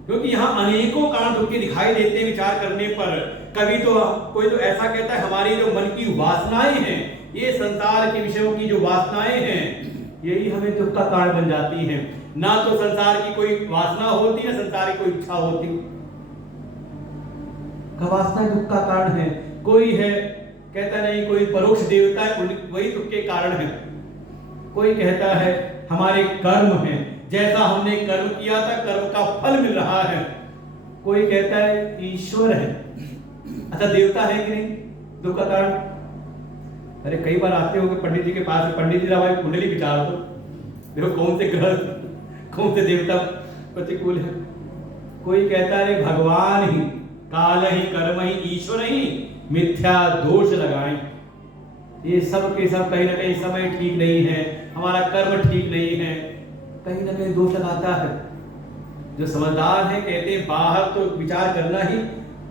क्योंकि यहाँ अनेकों कारण दुख के दिखाई देते हैं विचार करने पर। कभी तो कोई तो ऐसा कहता है, हमारी जो मन की वासनाएं हैं, ये संसार के विषयों की जो वासनाएं हैं, यही हमें दुख का कारण बन जाती हैं। ना तो संसार की कोई वासना होती, ना संसार की कोई इच्छा होती, वासना दुख का कारण है। कोई है कहता नहीं, कोई परोक्ष देवता है, वही दुख के कारण है। कोई कहता है हमारे कर्म हैं, जैसा हमने कर्म किया था कर्म का फल मिल रहा है। कोई कहता है ईश्वर है, अच्छा देवता है कि नहीं दुख का कारण। अरे कई बार आते हो कि पंडित जी के पास, पंडित जी हमारी कुंडली विचार दो, देखो कौन से ग्रह कौन से देवता प्रतिकूल है। कोई कहता है भगवान ही, काल ही, कर्म ही, ईश्वर ही मिथ्या दोष लगाएं। ये सब के सब कहीं ना कहीं समय ठीक नहीं है, हमारा कर्म ठीक नहीं है, कहीं ना कहीं दोष लगाता है। जो समझदार है कहते हैं बाहर तो विचार करना ही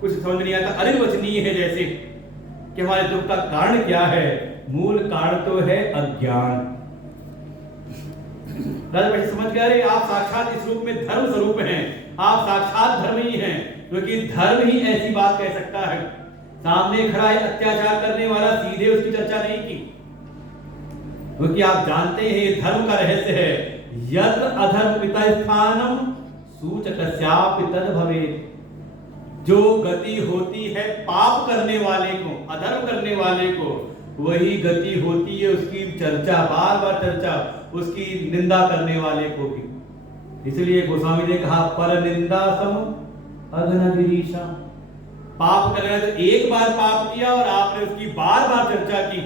कुछ समझ नहीं आता, अनिर्वचनीय है जैसे कि हमारे दुख का कारण क्या है। मूल कारण तो है अज्ञान। राजा समझ गए, अरे आप साक्षात इस रूप में धर्म स्वरूप हैं, आप साक्षात धर्म ही हैं, क्योंकि धर्म ही ऐसी बात कह सकता है। सामने खड़ा है अत्याचार करने वाला, सीधे उसकी चर्चा नहीं की, क्योंकि आप जानते हैं ये धर्म का रहस्य है। यत्र अधर्मिता स्थानम सूचकस्यापि तद भवेत्। जो गति होती है पाप करने वाले को, अधर्म करने वाले को, वही गति होती है उसकी चर्चा, बार बार चर्चा, उसकी निंदा करने वाले को भी। इसलिए गोस्वामी ने कहा पर निंदा सम अघन गिरीशा। पाप करने तो एक बार पाप किया और आपने उसकी बार बार चर्चा की,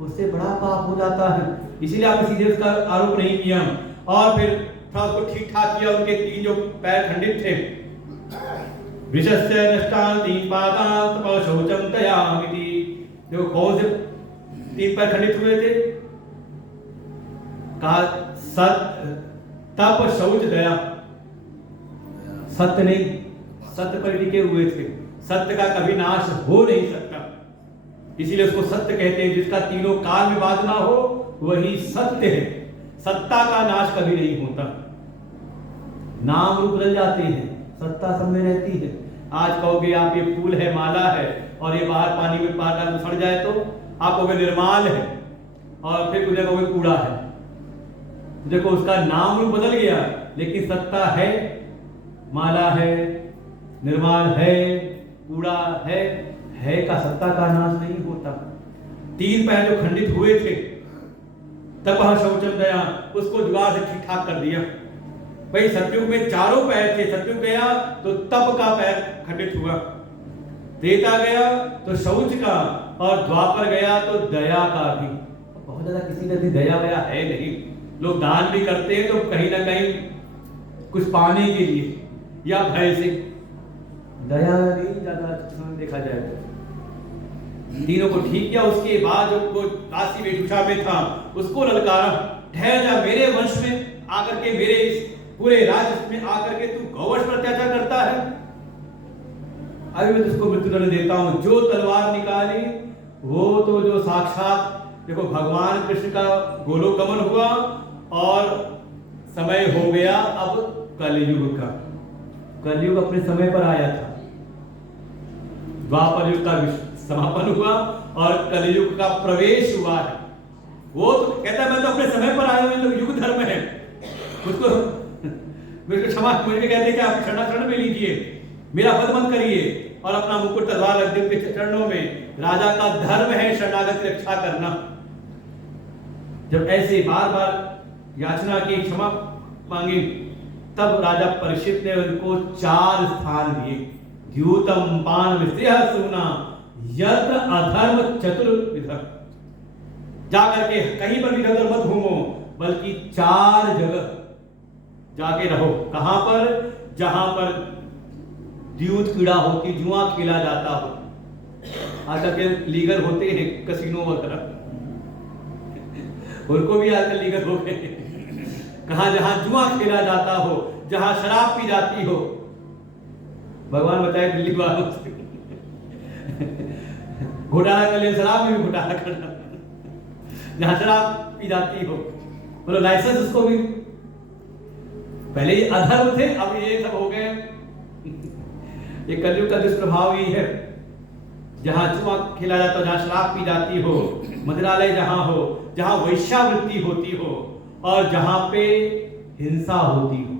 उससे बड़ा पाप हो जाता है। इसीलिए आपने सीधे उसका आरोप नहीं किया और फिर थोड़ा उसको ठीक ठाक किया। उनके 3 जो पैर खंडित थे, विशस्य नष्टान 3 पादान तप शौचम दयामिति। देखो कौन से 3 पैर खंडित हुए थे, कहा सत्य, तप, शौच, दया। सत्य नहीं, सत्य पर टिके हुए थे। सत्य का कभी नाश हो नहीं सकता, इसीलिए उसको सत्य कहते हैं। जिसका तीनों काल में बात ना हो वही सत्य है। सत्ता का नाश कभी नहीं होता, नाम रूप बदल जाते हैं, सत्ता सब में रहती है। आज कहोगे आप ये फूल है, माला है, और ये बाहर पानी में पार डाल सड़ जाए तो आप कहोगे निर्माल है, और फिर तुझे कोई कूड़ा है। देखो उसका नाम रूप बदल गया, लेकिन सत्ता है, माला है, निर्माण है, कूड़ा है का सत्ता का नाश नहीं होता। 3 पैर जो खंडित हुए थे तब वह शौचम गया, उसको जुगाड़ से ठीक ठाक कर दिया। भाई सतयुग में 4 पैर थे, सतयुग गया तो तप का पैर खंडित हुआ, त्रेता गया तो शौच का, और द्वापर गया तो दया का भी। बहुत ज्यादा किसी का भी दया वया है नहीं। लोग दान भी करते हैं तो कहीं ना कहीं कुछ पाने के लिए या भय से, दया नहीं ज्यादा देखा जाए तो। तीनों को ठीक किया, उसके बाद जो वो काशी वेशभूषा में था उसको ललकारा, ठहर जा मेरे वंश में आकर के, मेरे इस पूरे राज्य में आकर के तू गौवंश पर अत्याचार करता है, अभी मैं तुझको मृत्युदंड देता हूं। जो तलवार निकाली वो तो जो साक्षात देखो भगवान कृष्ण का गोलोक गमन हुआ और समय हो गया अब कलयुग का। कलयुग अपने समय पर आया था, द्वापर युग का समापन हुआ और कलयुग का प्रवेश हुआ है। वो तो कहता है मैं तो अपने समय पर आया हूं, तो युग धर्म है। मुझको क्षमा, मुझे कहते हैं कि आप शरण में लीजिए, मेरा वध मत करिए और अपना मुकुट तलवार रख दे उनके चरणों में। राजा का धर्म है शरणागत की रक्षा करना। जब ऐसे बार बार याचना की, क्षमा मांगी, तब राजा परीक्षित ने उनको 4 स्थान दिए। द्यूतम पान विस्त्रियः सुना यत्र अधर्म चतुर्विध। जाकर के कहीं पर भी इधर मत घूमो, बल्कि 4 जगह जाके रहो। कहां पर? जहां पर द्यूत क्रीड़ा होती, जुआ खेला जाता हो। आजकल के लीगल होते हैं कसिनो वगैरह, उनको भी आजकल लीगल हो गए। कहां जहां जुआ खेला जाता हो, जहां शराब पी जाती हो, भगवान बताए दिल्ली वालों से घोटाला कर ले, शराब में भी घोटाला करना, जहां शराब पी जाती हो, मतलब लाइसेंस उसको भी। पहले ये अधर्म थे, अब ये सब हो गए। ये कलयुग का दुष्प्रभाव ही है। जहां जुआ खेला जाता हो, जहां शराब पी जाती हो, मदिरालय जहां हो, जहां वैश्यावृत्ति होती हो और जहां पे हिंसा होती हो,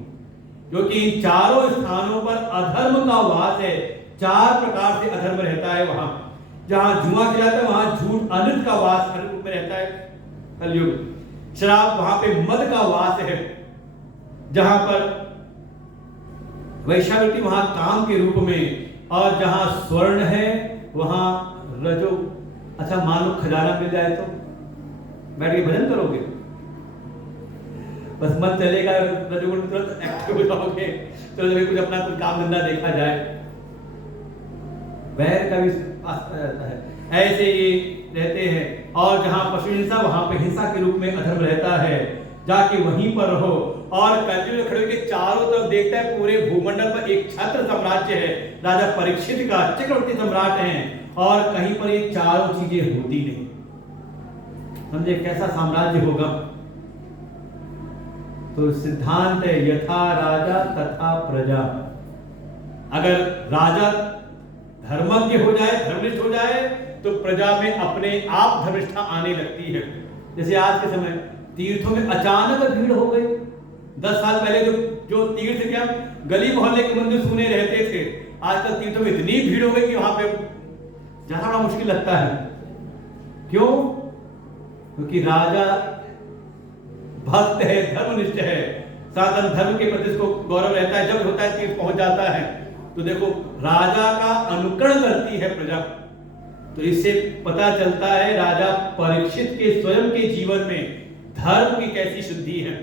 क्योंकि इन चारों स्थानों पर अधर्म का वास है। 4 प्रकार से अधर्म रहता है वहां। जहां जुआ खिलाता है वहां झूठ अनृत का वास हर रूप में रहता है कलयुग। शराब, वहां पे मद का वास है। जहां पर वैश्यावृत्ति वहां काम के रूप में, और जहां स्वर्ण है वहां रजो। अच्छा मान लो खजाना मिल जाए तो बैठ के भजन करोगे, बस मन चलेगा, रजोगुण तुरंत एक्टिव हो जाओगे, तो कुछ अपना कुछ काम धंधा देखा जाए, वैर का भी रहता है। ऐसे ये रहते हैं। और जहां पशु हिंसा, वहां पे हिंसा के रूप में अधर्म रहता है। जाके वहीं पर रहो। और कलयुग में खड़े होकर चारों तरफ देखता है, पूरे भूमंडल पर एक छत्र साम्राज्य है, राजा परीक्षित का, चक्रवर्ती सम्राट हैं, और कहीं पर ये चारों चीजें होती नहीं। समझे कैसा साम्राज्य होगा? तो सिद्धांत है यथा राजा तथा प्रजा। अगर राजा धर्मज्ञ हो जाए, धर्मनिष्ठ हो जाए, तो प्रजा में अपने आप धर्मनिष्ठा आने लगती है। जैसे आज के समय तीर्थों में अचानक भीड़ हो गई। 10 साल पहले जो तीर्थ क्या गली मोहल्ले के मंदिर सुने रहते थे, आजकल तीर्थों में इतनी भीड़ हो गई कि वहां पे जाना बड़ा मुश्किल लगता है। क्यों? क्योंकि राजा भक्त है, धर्मनिष्ठ है, सनातन धर्म के प्रति उसको गौरव रहता है। जब होता है तीर्थ पहुंच जाता है तो देखो राजा का अनुकरण करती है प्रजा। तो इससे पता चलता है राजा परीक्षित के स्वयं के जीवन में धर्म की कैसी शुद्धि है।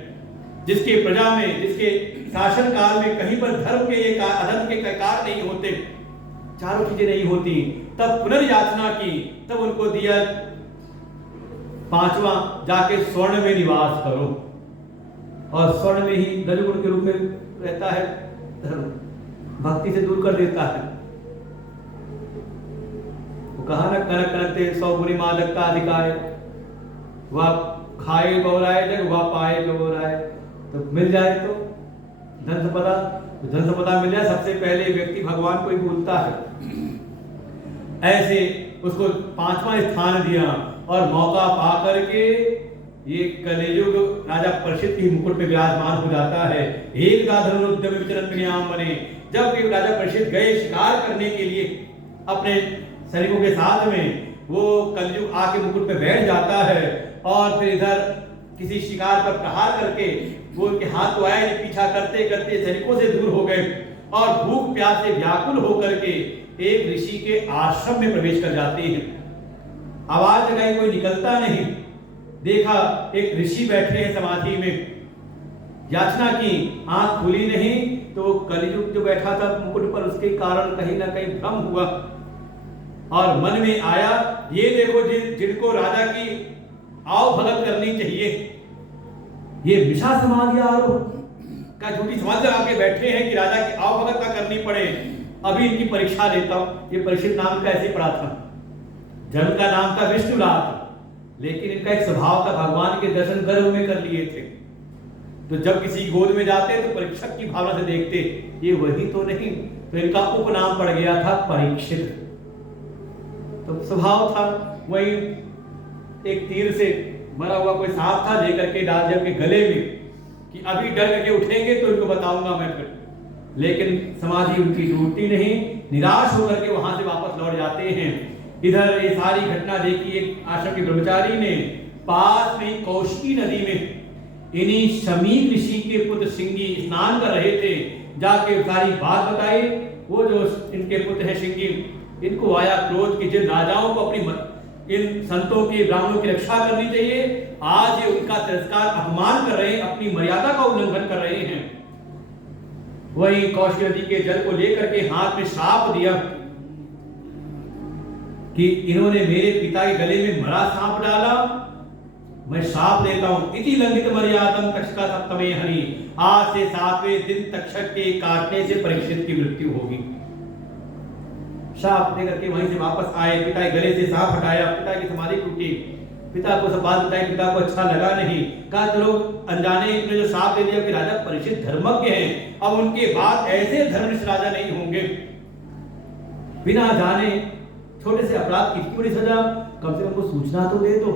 जिसके प्रजा में, जिसके शासन काल में कहीं पर धर्म के ये अधर्म के कार्य नहीं होते, चारों चीजें नहीं होती, तब पुनर्याचना की, तब उनको दिया 5वां, जाके स्वर्ण में निवास करो। और स्वर्ण में ही रजोगुण के रूप में रहता है धर्म, भक्ति से दूर कर देता है। वो कहा ना, कनक कनकते 100 गुनी मादक का अधिकार, वह खाए गौराए जग, वह पाए गौराए। तो मिल जाए तो धन संपदा, तो धन संपदा मिल जाए, सबसे पहले व्यक्ति भगवान को ही भूलता है। ऐसे उसको 5वां स्थान दिया और मौका पा करके ये कलियुग राजा परीक्षित के मुकुट पे विराजमान हो जाता है। एक धनुरुद्यम विचरण विनियाम बने। जब कि राजा परीक्षित गए शिकार करने के लिए अपने सैनिकों के साथ में, वो कलियुग आके मुकुट पे बैठ जाता है और फिर इधर किसी शिकार पर प्रहार करके वो उनके हाथ तो आया, पीछा करते करते सैनिकों से दूर हो गए और भूख प्यास से व्याकुल होकर के एक ऋषि के आश्रम में प्रवेश कर जाते हैं। आवाज लगाई, कोई निकलता नहीं। देखा एक ऋषि बैठे हैं समाधि में, याचना की, आंख खुली नहीं तो कलियुग जो बैठा था मुकुट पर, उसके कारण कहीं ना कहीं भ्रम हुआ और मन में आया, ये देखो जिनको राजा की आओ भगत करनी चाहिए, ये मिशा समाधि आरोप का झूठी समाधि लगा के बैठे हैं कि राजा की आओ भगत ना करनी पड़े। अभी इनकी परीक्षा लेता हूं। ये परीक्षित नाम का ऐसे पड़ा था, जन्म का नाम था विष्णुनाथ, लेकिन इनका एक स्वभाव था भगवान के दर्शन गर्भ में कर लिए थे। तो जब किसी गोद में जाते तो परीक्षक की भावना से देखते, ये वही तो नहीं, तो इनका उपनाम पड़ गया था परीक्षित। तो स्वभाव था वही, एक तीर से मरा हुआ कोई सांप था, लेकर के डाल दिया उनके गले में कि अभी डर करके उठेंगे तो इनको बताऊंगा मैं फिर। लेकिन समाधि उनकी टूटती नहीं, निराश होकर के वहां से वापस लौट जाते हैं। इधर ये सारी घटना देखी एक आश्रम के ब्रह्मचारी ने, पास में कौशिकी नदी में इन्हीं शमीक ऋषि के पुत्र सिंगी स्नान कर रहे थे। जाके सारी बात बताई। वो जो इनके पुत्र हैं सिंगी, इनको आया क्रोध कि जिन राजाओं को अपनी इन संतों की ब्राह्मणों की रक्षा करनी चाहिए, आज ये उनका तिरस्कार अपमान कर रहे हैं, अपनी मर्यादा का उल्लंघन कर रहे हैं। वही कौशिकी नदी के जल को लेकर के हाथ में श्राप दिया कि इन्होंने मेरे पिता के गले में मरा सांप डाला, मैं श्राप देता हूं। इति लंघित मर्यादम तक्षका सप्तमे हनि, आज से 7वें दिन तक्षक के काटने से परीक्षित की मृत्यु होगी। श्राप देकर के वहीं से वापस आए, पिता के गले से सांप हटाया, पिता की समाधि टूटी। पिता को सब बात बताई, पिता को अच्छा लगा नहीं, कहा चलो अनजाने इतने जो श्राप दे दिया कि राजा परीक्षित धर्मज्ञ हैं, अब उनके बाद ऐसे धर्मनिष्ठ राजा नहीं होंगे। बिना जाने छोटे से अपराध की बड़ी सजा, कम से कम को सूचना तो दे दो।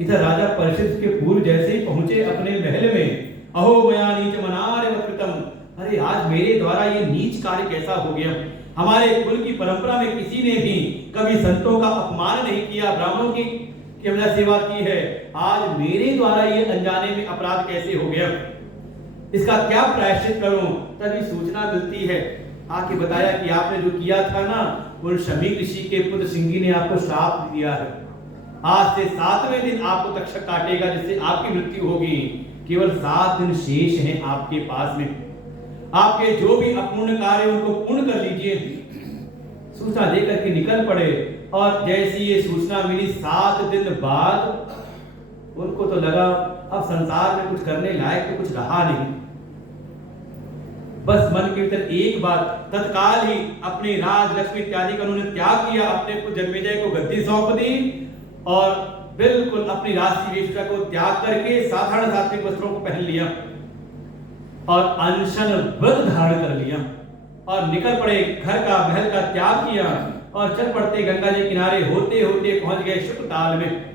इधर राजा परीक्षित के पूर्व जैसे ही पहुंचे अपने महल में, अहो मया नीच मनारे वकृतम, अरे आज मेरे द्वारा ये नीच कार्य कैसा हो गया। हमारे कुल की परंपरा में किसी ने भी कभी संतों का अपमान नहीं किया, ब्राह्मणों की हमने सेवा की है, आज मेरे द्वारा ये अनजाने में अपराध कैसे हो गया, इसका क्या प्रायश्चित करूं। तभी सूचना मिलती है, आके बताया कि आपने जो किया था ना, उन शमीक ऋषि के पुत्र सिंगी ने आपको श्राप दिया है, आज से 7वें दिन आपको तक्षक काटेगा, जिससे आपकी मृत्यु होगी। केवल 7 दिन शेष हैं आपके पास में, आपके जो भी अपूर्ण कार्य उनको पूर्ण कर लीजिए। सूचना देकर के निकल पड़े और जैसी ये सूचना मिली 7 दिन बाद उनको तो लगा अब संसार में कुछ करने लायक तो कुछ रहा नहीं। बस मन के भीतर एक बात, तत्काल ही अपने राज लक्ष्मी इत्यादि का उन्होंने त्याग किया, अपने पुत्र जन्मेजय को गद्दी सौंप दी और बिल्कुल अपनी राष्ट्रीय वेशभूषा को त्याग करके साधारण सात्विक वस्त्रों को पहन लिया और अनशन व्रत धारण कर लिया और निकल पड़े। घर का महल का त्याग किया और चल पड़ते गंगा जी किनारे, होते होते पहुंच गए शुकताल में।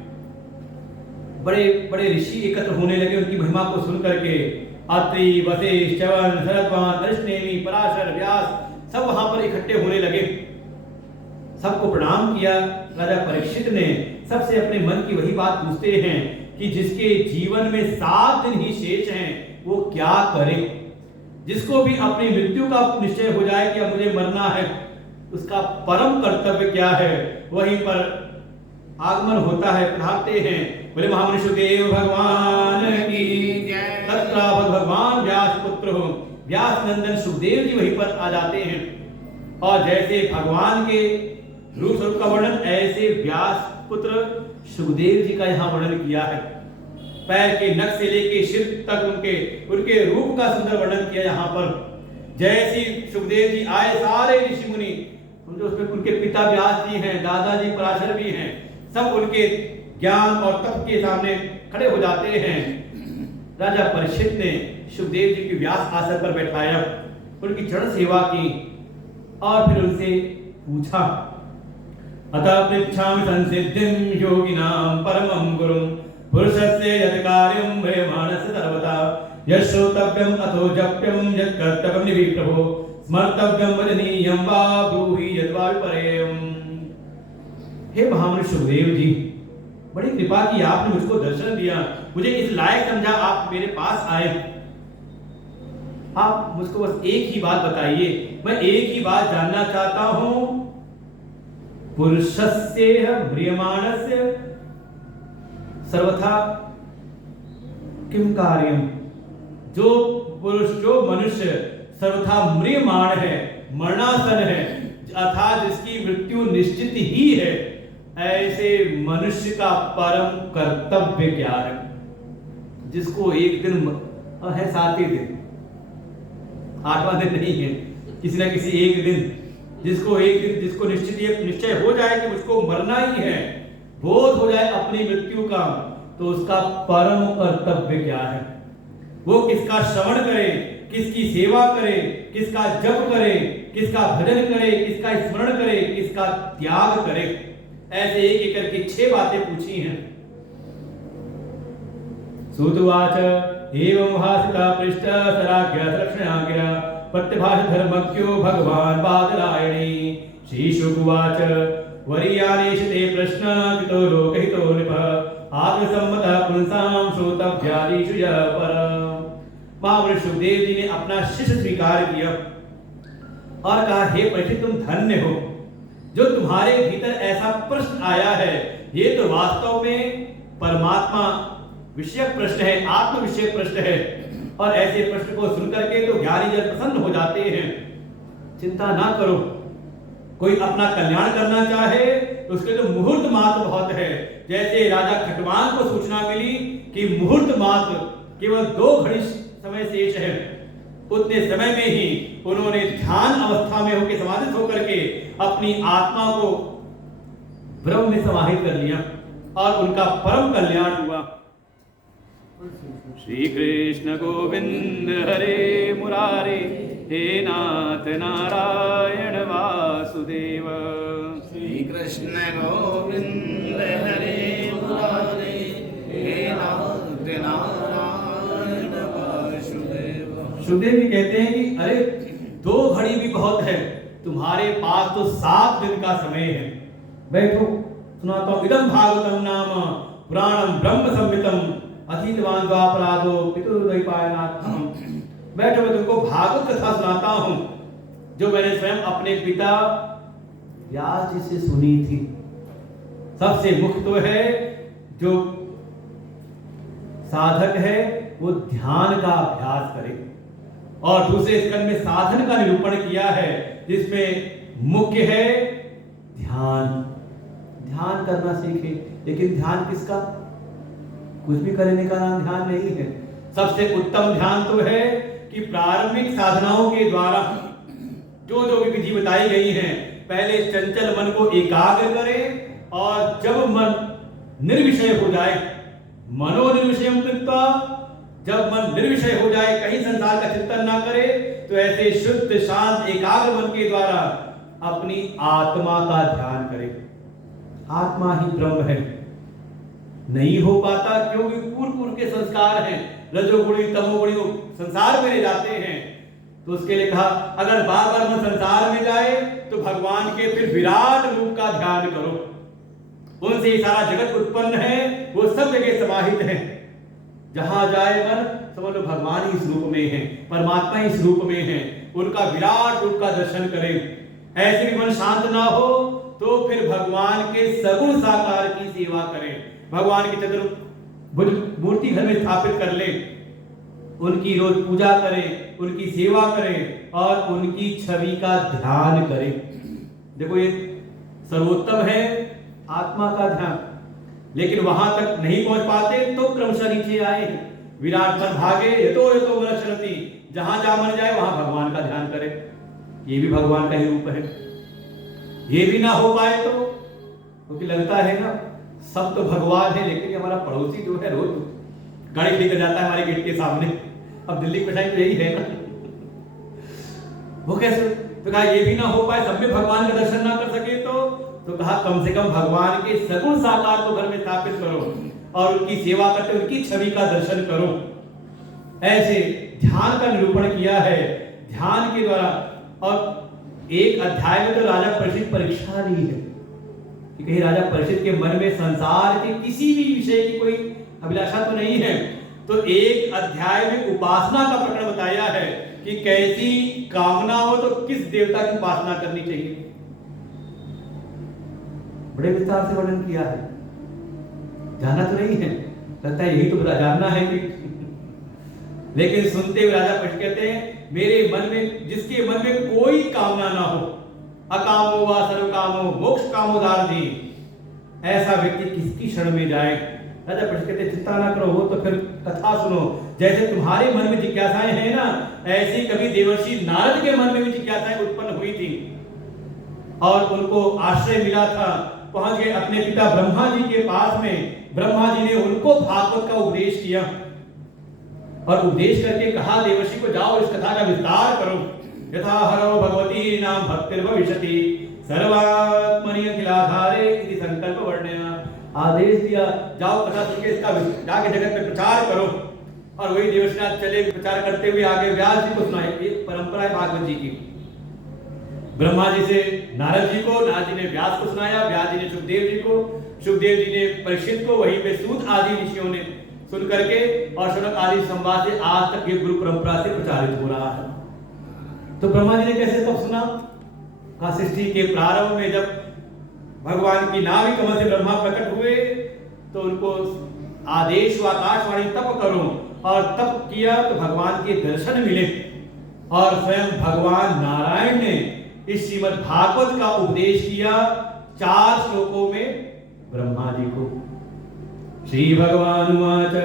बड़े बड़े ऋषि एकत्र होने लगे उनकी महिमा को सुन करके। अत्रि, वशिष्ठ, च्यवन, शरद्वान, धृष्णेमि, पराशर, व्यास सब वहां पर इकट्ठे होने लगे। सबको प्रणाम किया। राजा परीक्षित ने सबसे अपने मन की वही बात पूछते हैं कि जिसके जीवन में 7 दिन ही शेष हैं वो क्या करे। जिसको भी अपनी मृत्यु का निश्चय हो जाए कि अब मुझे मरना है, उसका परम कर्तव्य क्या है, वहीं पर आगमन होता है, पधारते हैं। बोले महामुनि सुखदेव भगवान की जय। तत्र भगवान व्यास पुत्र हो, व्यास नंदन सुखदेव जी वहीं पर आ जाते हैं और जैसे भगवान के रूप स्वरूप का वर्णन ऐसे व्यास पुत्र सुखदेव जी का यहाँ वर्णन किया है। पैर के नख से लेके सिर तक उनके रूप का सुंदर वर्णन किया यहाँ पर। जैसी सुखदेव जी आए, सारे ऋषि मुनि, उसमें उनके पिता व्यास जी हैं, दादाजी पराशर भी हैं, सब उनके ज्ञान और तप के सामने खड़े हो जाते हैं। राजा परीक्षित ने सुखदेव जी की व्यास आसन पर बैठाया, उनकी चरण सेवा की और फिर उनसे पूछा, अतः पृच्छामि संसिद्धिं योगिनां परमं गुरुं पुरुषस्य यत् कार्यं म्रियमाणस्य सर्वदा यत् श्रोतव्यम् अथो जप्यं यत् कर्तव्यं निवि प्रभो स्मर्तव्यं वदनीयं वा ब्रूहि यद्वा विपर्ययम्। हे महामनुष्य सुखदेव जी, बड़ी कृपा की आपने मुझको दर्शन दिया, मुझे इस लायक समझा, आप मेरे पास आए। आप मुझको बस एक ही बात बताइए, मैं एक ही बात जानना चाहता हूं। पुरुषस्य म्रियमाणस्य सर्वथा किम कार्यम, जो पुरुष जो मनुष्य सर्वथा म्रियमाण है, मरणासन है, अर्थात जिसकी मृत्यु निश्चित ही है, ऐसे मनुष्य का परम कर्तव्य क्या है? जिसको एक दिन है, 7 दिन, 8वां दिन नहीं है, किसी ना किसी एक दिन, जिसको एक दिन, जिसको निश्चित ये निश्चय हो जाए कि मुझको मरना ही है, बोध हो जाए अपनी मृत्यु का, तो उसका परम कर्तव्य क्या है? वो किसका श्रवण करे, किसकी सेवा करे, किसका जप करे, किसका भजन करे, किसका स्मरण करे, किसका त्याग करे। ऐसे एक एक करके 6 बातें पूछी हैं। सूतवाच एवं भासिता पृष्ठ सराज्ञ संरक्षणा गिरा प्रत्यभाष धर्मज्ञो भगवान बादरायणी। श्रीशुकुवाच वरीयानेश ते प्रश्न कृतो लोकहितो नृप आत्मसम्मतः पुंसां श्रोतव्यादिषु यः पर। महामनुष्य सुखदेव जी ने अपना शिष्य स्वीकार किया और कहा, हे परीक्षित, तुम धन्य हो जो तुम्हारे भीतर ऐसा प्रश्न आया है। ये तो वास्तव में परमात्मा विषयक प्रश्न है, आत्म विषयक प्रश्न है, और ऐसे प्रश्न को सुनकर के तो ज्ञानी जन प्रसन्न हो जाते हैं। चिंता ना करो, कोई अपना कल्याण करना चाहे तो उसके लिए तो मुहूर्त मात्र बहुत है। जैसे राजा खटवान को सूचना मिली कि मुहूर्त मात्र केवल 2 घड़ी समय शेष है, उतने समय में ही उन्होंने ध्यान अवस्था में होकर समाधित होकर के अपनी आत्मा को ब्रह्म में समाहित कर लिया और उनका परम कल्याण हुआ। श्री कृष्ण गोविंद हरे मुरारे, हे नाथ नारायण वासुदेव। श्री कृष्ण गोविंद हरे मुरारे, हे नाथ नारायण वासुदेव। सुखदेव जी कहते हैं कि अरे 2 घड़ी भी बहुत है, तुम्हारे पास तो 7 दिन का समय है। बैठो, सुनाता हूं। इदं भागवतम नाम पुराणम ब्रह्म संहितम अतीतवान द्वापराधो पितुर्द्वैपायनाथम। बैठो, मैं तुमको भागवत कथा सुनाता हूं जो मैंने स्वयं अपने पिता व्यास जी से सुनी थी। सबसे मुख्य तो है जो साधक है वो ध्यान का अभ्यास करे, और दूसरे स्कंद में साधन का निरूपण किया है जिसमें मुख्य है ध्यान। ध्यान करना सीखे, लेकिन ध्यान किसका? कुछ भी करने का नाम ध्यान नहीं है। सबसे उत्तम ध्यान तो है कि प्रारंभिक साधनाओं के द्वारा जो जो भी विधि बताई गई हैं, पहले चंचल मन को एकाग्र करें, और जब मन निर्विषय हो जाए, मनो निर्विषयम कृत्वा, जब मन निर्विषय हो जाए, कहीं संसार का चिंतन ना करे, तो ऐसे शुद्ध शांत एकाग्र मन के द्वारा अपनी आत्मा का ध्यान करे। आत्मा ही ब्रह्म है। नहीं हो पाता क्योंकि पूर्व के संस्कार हैं, रजोगुणी तमोगुणी संसार में ले जाते हैं। तो उसके लिए कहा, अगर बार बार मन संसार में जाए तो भगवान के फिर विराट रूप का ध्यान करो। उनसे ही सारा जगत उत्पन्न है, वो सब जगह समाहित है। जहां जाए मन, समझ लो भगवान ही इस रूप में है, परमात्मा ही इस रूप में है। उनका विराट रूप का दर्शन करें। ऐसे भी मन शांत ना हो तो फिर भगवान के सगुण साकार की सेवा करें। भगवान की चतुर्भुज मूर्ति घर में स्थापित कर ले, उनकी रोज पूजा करें, उनकी सेवा करें और उनकी छवि का ध्यान करें। देखो, ये सर्वोत्तम है आत्मा का ध्यान। लेकिन वहां तक नहीं पहुंच पाते तो क्रमशः नीचे आए। विराट मन भागे यतो यतो मन चरति, जहां जहां मन जाए वहां भगवान का ध्यान करें। ये भी भगवान का ही रूप है। ये भी ना हो पाए तो, क्योंकि लगता है ना सब तो भगवान है, लेकिन हमारा पड़ोसी जो है रोज गाड़ी लेकर जाता है हमारे गेट के सामने। अब दिल्ली की परेशानी तो यही है ना, वो कैसे? तो कहा ये भी ना हो पाए, सब में भगवान का दर्शन ना कर सके तो तो कहा कम से कम भगवान के सगुण साकार को घर में स्थापित करो और उनकी सेवा करते उनकी छवि का दर्शन करो। ऐसे ध्यान का निरूपण किया है ध्यान के द्वारा। और एक अध्याय में तो राजा परीक्षित परीक्षा ली है कि कहीं राजा परीक्षित के मन में संसार के किसी भी विषय की कोई अभिलाषा तो नहीं है। तो एक अध्याय में उपासना का प्रकरण बताया है कि कैसी कामना हो तो किस देवता की उपासना करनी चाहिए, बड़े विस्तार से वर्णन किया है। जानना तो नहीं है, लगता है यही तो जानना है कि लेकिन सुनते हुए राजा परीक्षित कहते हैं मेरे मन में जिसके मन में कोई कामना ना हो, अकामो वा सर्वकामो मोक्ष कामो दारधी, ऐसा व्यक्ति किसकी शरण में जाए। राजा परीक्षित कहते चिंता ना करो, हो तो फिर कथा सुनो। जैसे तुम्हारे मन में जिज्ञासाएं हैं ना, ऐसी कभी देवर्षि नारद के मन में भी जिज्ञासाएं उत्पन्न हुई थी और उनको आश्रय मिला था। पहुंच गए अपने पिता ब्रह्मा जी के पास में, ब्रह्मा जी ने उनको भागवत का उपदेश किया और उपदेश करके कहा देवर्षि को जाओ इस कथा का विस्तार करो। यथा हरो भगवती नाम भक्तिर भविष्यति सर्वात्मनि अखिलाधारे इति संकल्प वर्णया। आदेश दिया जाओ कथा सुन के इसका जाके जगत में प्रचार करो। और वही देवर्षिनाथ चले प्रचार करते हुए आगे व्यास जी को सुनाए। एक परंपरा है भागवत जी की, ब्रह्मा जी से नारद जी को, नारद जी ने व्यास को सुनाया, व्यास जी ने सुखदेव जी को, सुखदेव जी ने परीक्षित को, वहीं पे सूत आदि ऋषियों ने सुन करके और शौनक आदि संवाद से आज तक ये गुरु परंपरा से प्रचारित हो रहा है। तो ब्रह्मा जी ने कैसे तब सुना? का सृष्टि के प्रारंभ में जब भगवान की नाभि कमल से ब्रह्मा प्रकट हुए तो उनको आदेश व आकाशवाणी तप करो, और तप किया तो भगवान के दर्शन मिले। और स्वयं भगवान नारायण ने इस श्रीमद् भागवत का उपदेश किया 4 श्लोकों में ब्रह्मा जी को। श्री भगवान उवाच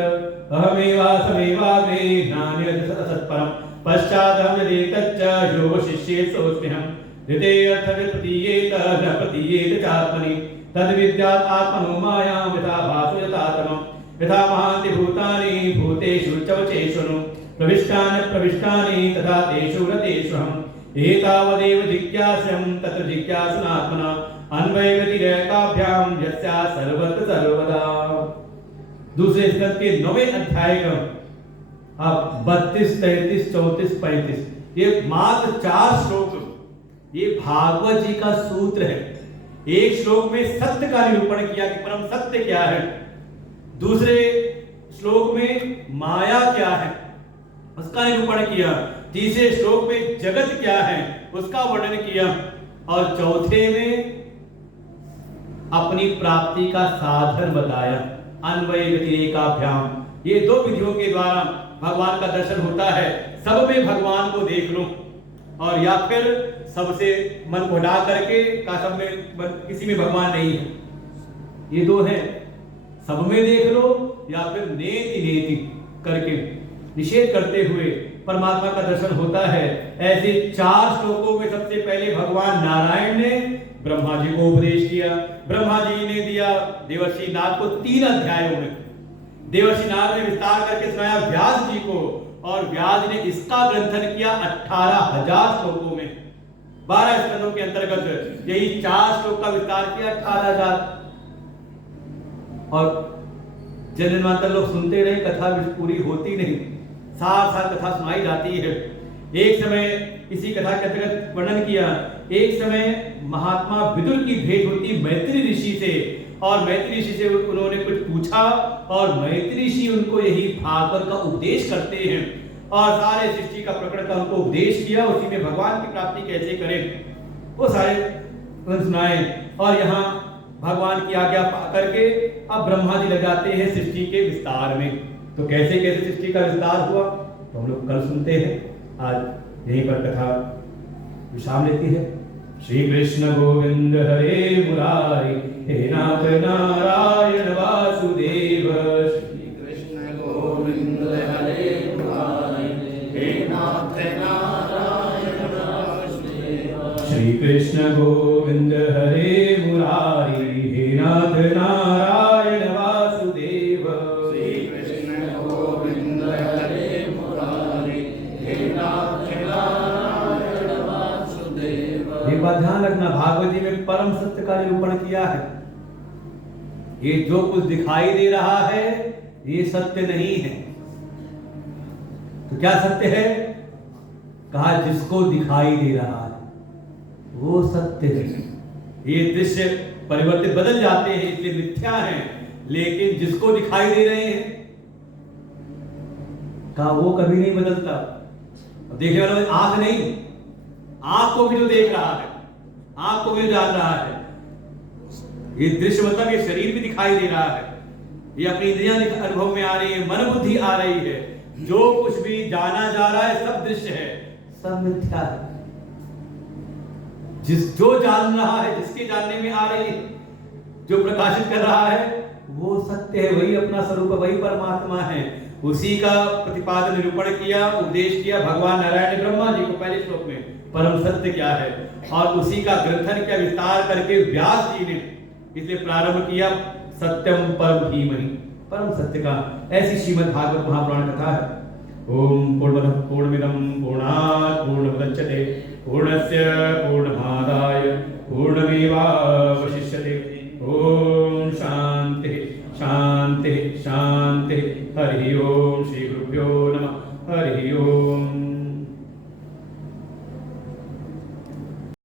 अहमेवासमेवाग्रे ज्ञानेन सत्परम पश्चादहं यदेतच्च यो शिष्ये सोऽस्म्यहम् ऋते अर्थविप्रतीयेत न प्रतीयेत चात्मनि तद्विद्यात् आत्मनो मायां यथा भासो यथातमम् यथा महान्ति भूतानि भूतेषु चवचेषु प्रविष्टानि तथा तेषु रतेष्वहम् एतावदेव जिज्ञास्यं तत्र जिज्ञासनात्मना अन्वयगतिरेकाभ्यां यस्या सर्वत्र सर्वदा। दूसरे स्कंद के 9वें अध्याय का अब 32, 33, 34, 35 ये मात्र 4 श्लोक ये भागवत जी का सूत्र है। एक श्लोक में सत्य का निरूपण किया कि परम सत्य क्या है, दूसरे श्लोक में माया क्या है उसका निरूपण किया, तीसरे श्लोक में जगत क्या है उसका वर्णन किया, और चौथे में अपनी प्राप्ति का साधन बताया अन्वय व्यतिरेकाभ्याम। ये 2 विधियों के द्वारा भगवान का दर्शन होता है। सब में भगवान को देख लो, और या फिर सबसे मन को हटा करके का सब में किसी में भगवान नहीं है। ये 2 हैं, सब में देख लो या फिर नेति नेति करके निषेध करते हुए परमात्मा का दर्शन होता है। ऐसे 4 श्लोकों में सबसे पहले भगवान नारायण ने ब्रह्मा जी को उपदेश किया। ब्रह्मा जी ने दिया देवर्षि नारद को 3 अध्यायों में। देवर्षि नारद ने विस्तार करके सुनाया व्यास जी को, और व्यास ने इसका ग्रंथन किया 18,000 श्लोकों में। 12 स्कंदों के अंतर्गत यही 4 श्लोक का विस्तार किया 18,000। और जन्मांतर लोग सुनते रहे, कथा पूरी होती नहीं, साथ साथ कथा सुनाई जाती है। एक समय इसी कथा के अंतर्गत वर्णन किया, एक समय महात्मा विदुर की भेंट होती मैत्री ऋषि से, और मैत्री ऋषि से उन्होंने कुछ पूछा और मैत्री ऋषि उनको यही भागवत का उपदेश करते हैं, और सारे सृष्टि का प्रकरण का उनको उपदेश किया, उसी में भगवान की प्राप्ति कैसे करें वो सारे सुनाए। और यहाँ भगवान की आज्ञा पा करके अब ब्रह्मा जी लग जाते हैं सृष्टि के विस्तार में। तो कैसे कैसे सृष्टि का विस्तार हुआ तो हम लोग कल सुनते हैं। आज यहीं पर कथा विश्राम लेती है। श्री कृष्ण गोविंद हरे मुरारी हे नाथ नारायण वासुदेव। श्री कृष्ण गोविंद हरे मुरारी हे नाथ नारायण वासुदेव। श्री कृष्ण गोविंद हरे मुरारी हे नाथ नारायण वासुदेव। श्री कृष्ण गोविंद हरे मुरारी हे नाथ नारायण वासुदेव। ये बात ध्यान रखना, भागवत जी में परम सत्य का निरूपण किया है। ये जो कुछ दिखाई दे रहा है ये सत्य नहीं है। तो क्या सत्य है? कहा जिसको दिखाई दे रहा है वो सत्य है। ये दृश्य परिवर्तित बदल जाते हैं इसलिए मिथ्या है, लेकिन जिसको दिखाई दे रहे हैं कहा वो कभी नहीं बदलता। अब देखने वाला आंख नहीं, आंख को भी जो देख रहा है, आंख को भी जान रहा है। ये दृश्य मतलब ये शरीर भी दिखाई दे रहा है, ये अपनी इंद्रियां अनुभव में आ रही है, मन बुद्धि आ रही है, जो कुछ भी जाना जा रहा है सब दृश्य है, सब मिथ्या है। जो जान रहा है, जिसके जानने में आ रही है, जो प्रकाशित कर रहा है वो सत्य है, वही अपना स्वरूप, वही परमात्मा है। उसी का प्रतिपादन निरूपण किया, उपदेश किया भगवान नारायण ने ब्रह्मा जी को पहले श्लोक में, परम सत्य क्या है, और उसी का ग्रंथन किया विस्तार करके व्यास जी ने। इसलिए प्रारंभ किया सत्यम परम धीमहि, परम सत्य का। ऐसी श्रीमद् भागवत महापुराण कथा है। ओम पूर्णमदः पूर्णमिदं पूर्णात् पूर्णमुदच्यते पूर्णस्य पूर्णमादाय पूर्णमेवावशिष्यते। ओम शांति शांति शांति। हरि ओम।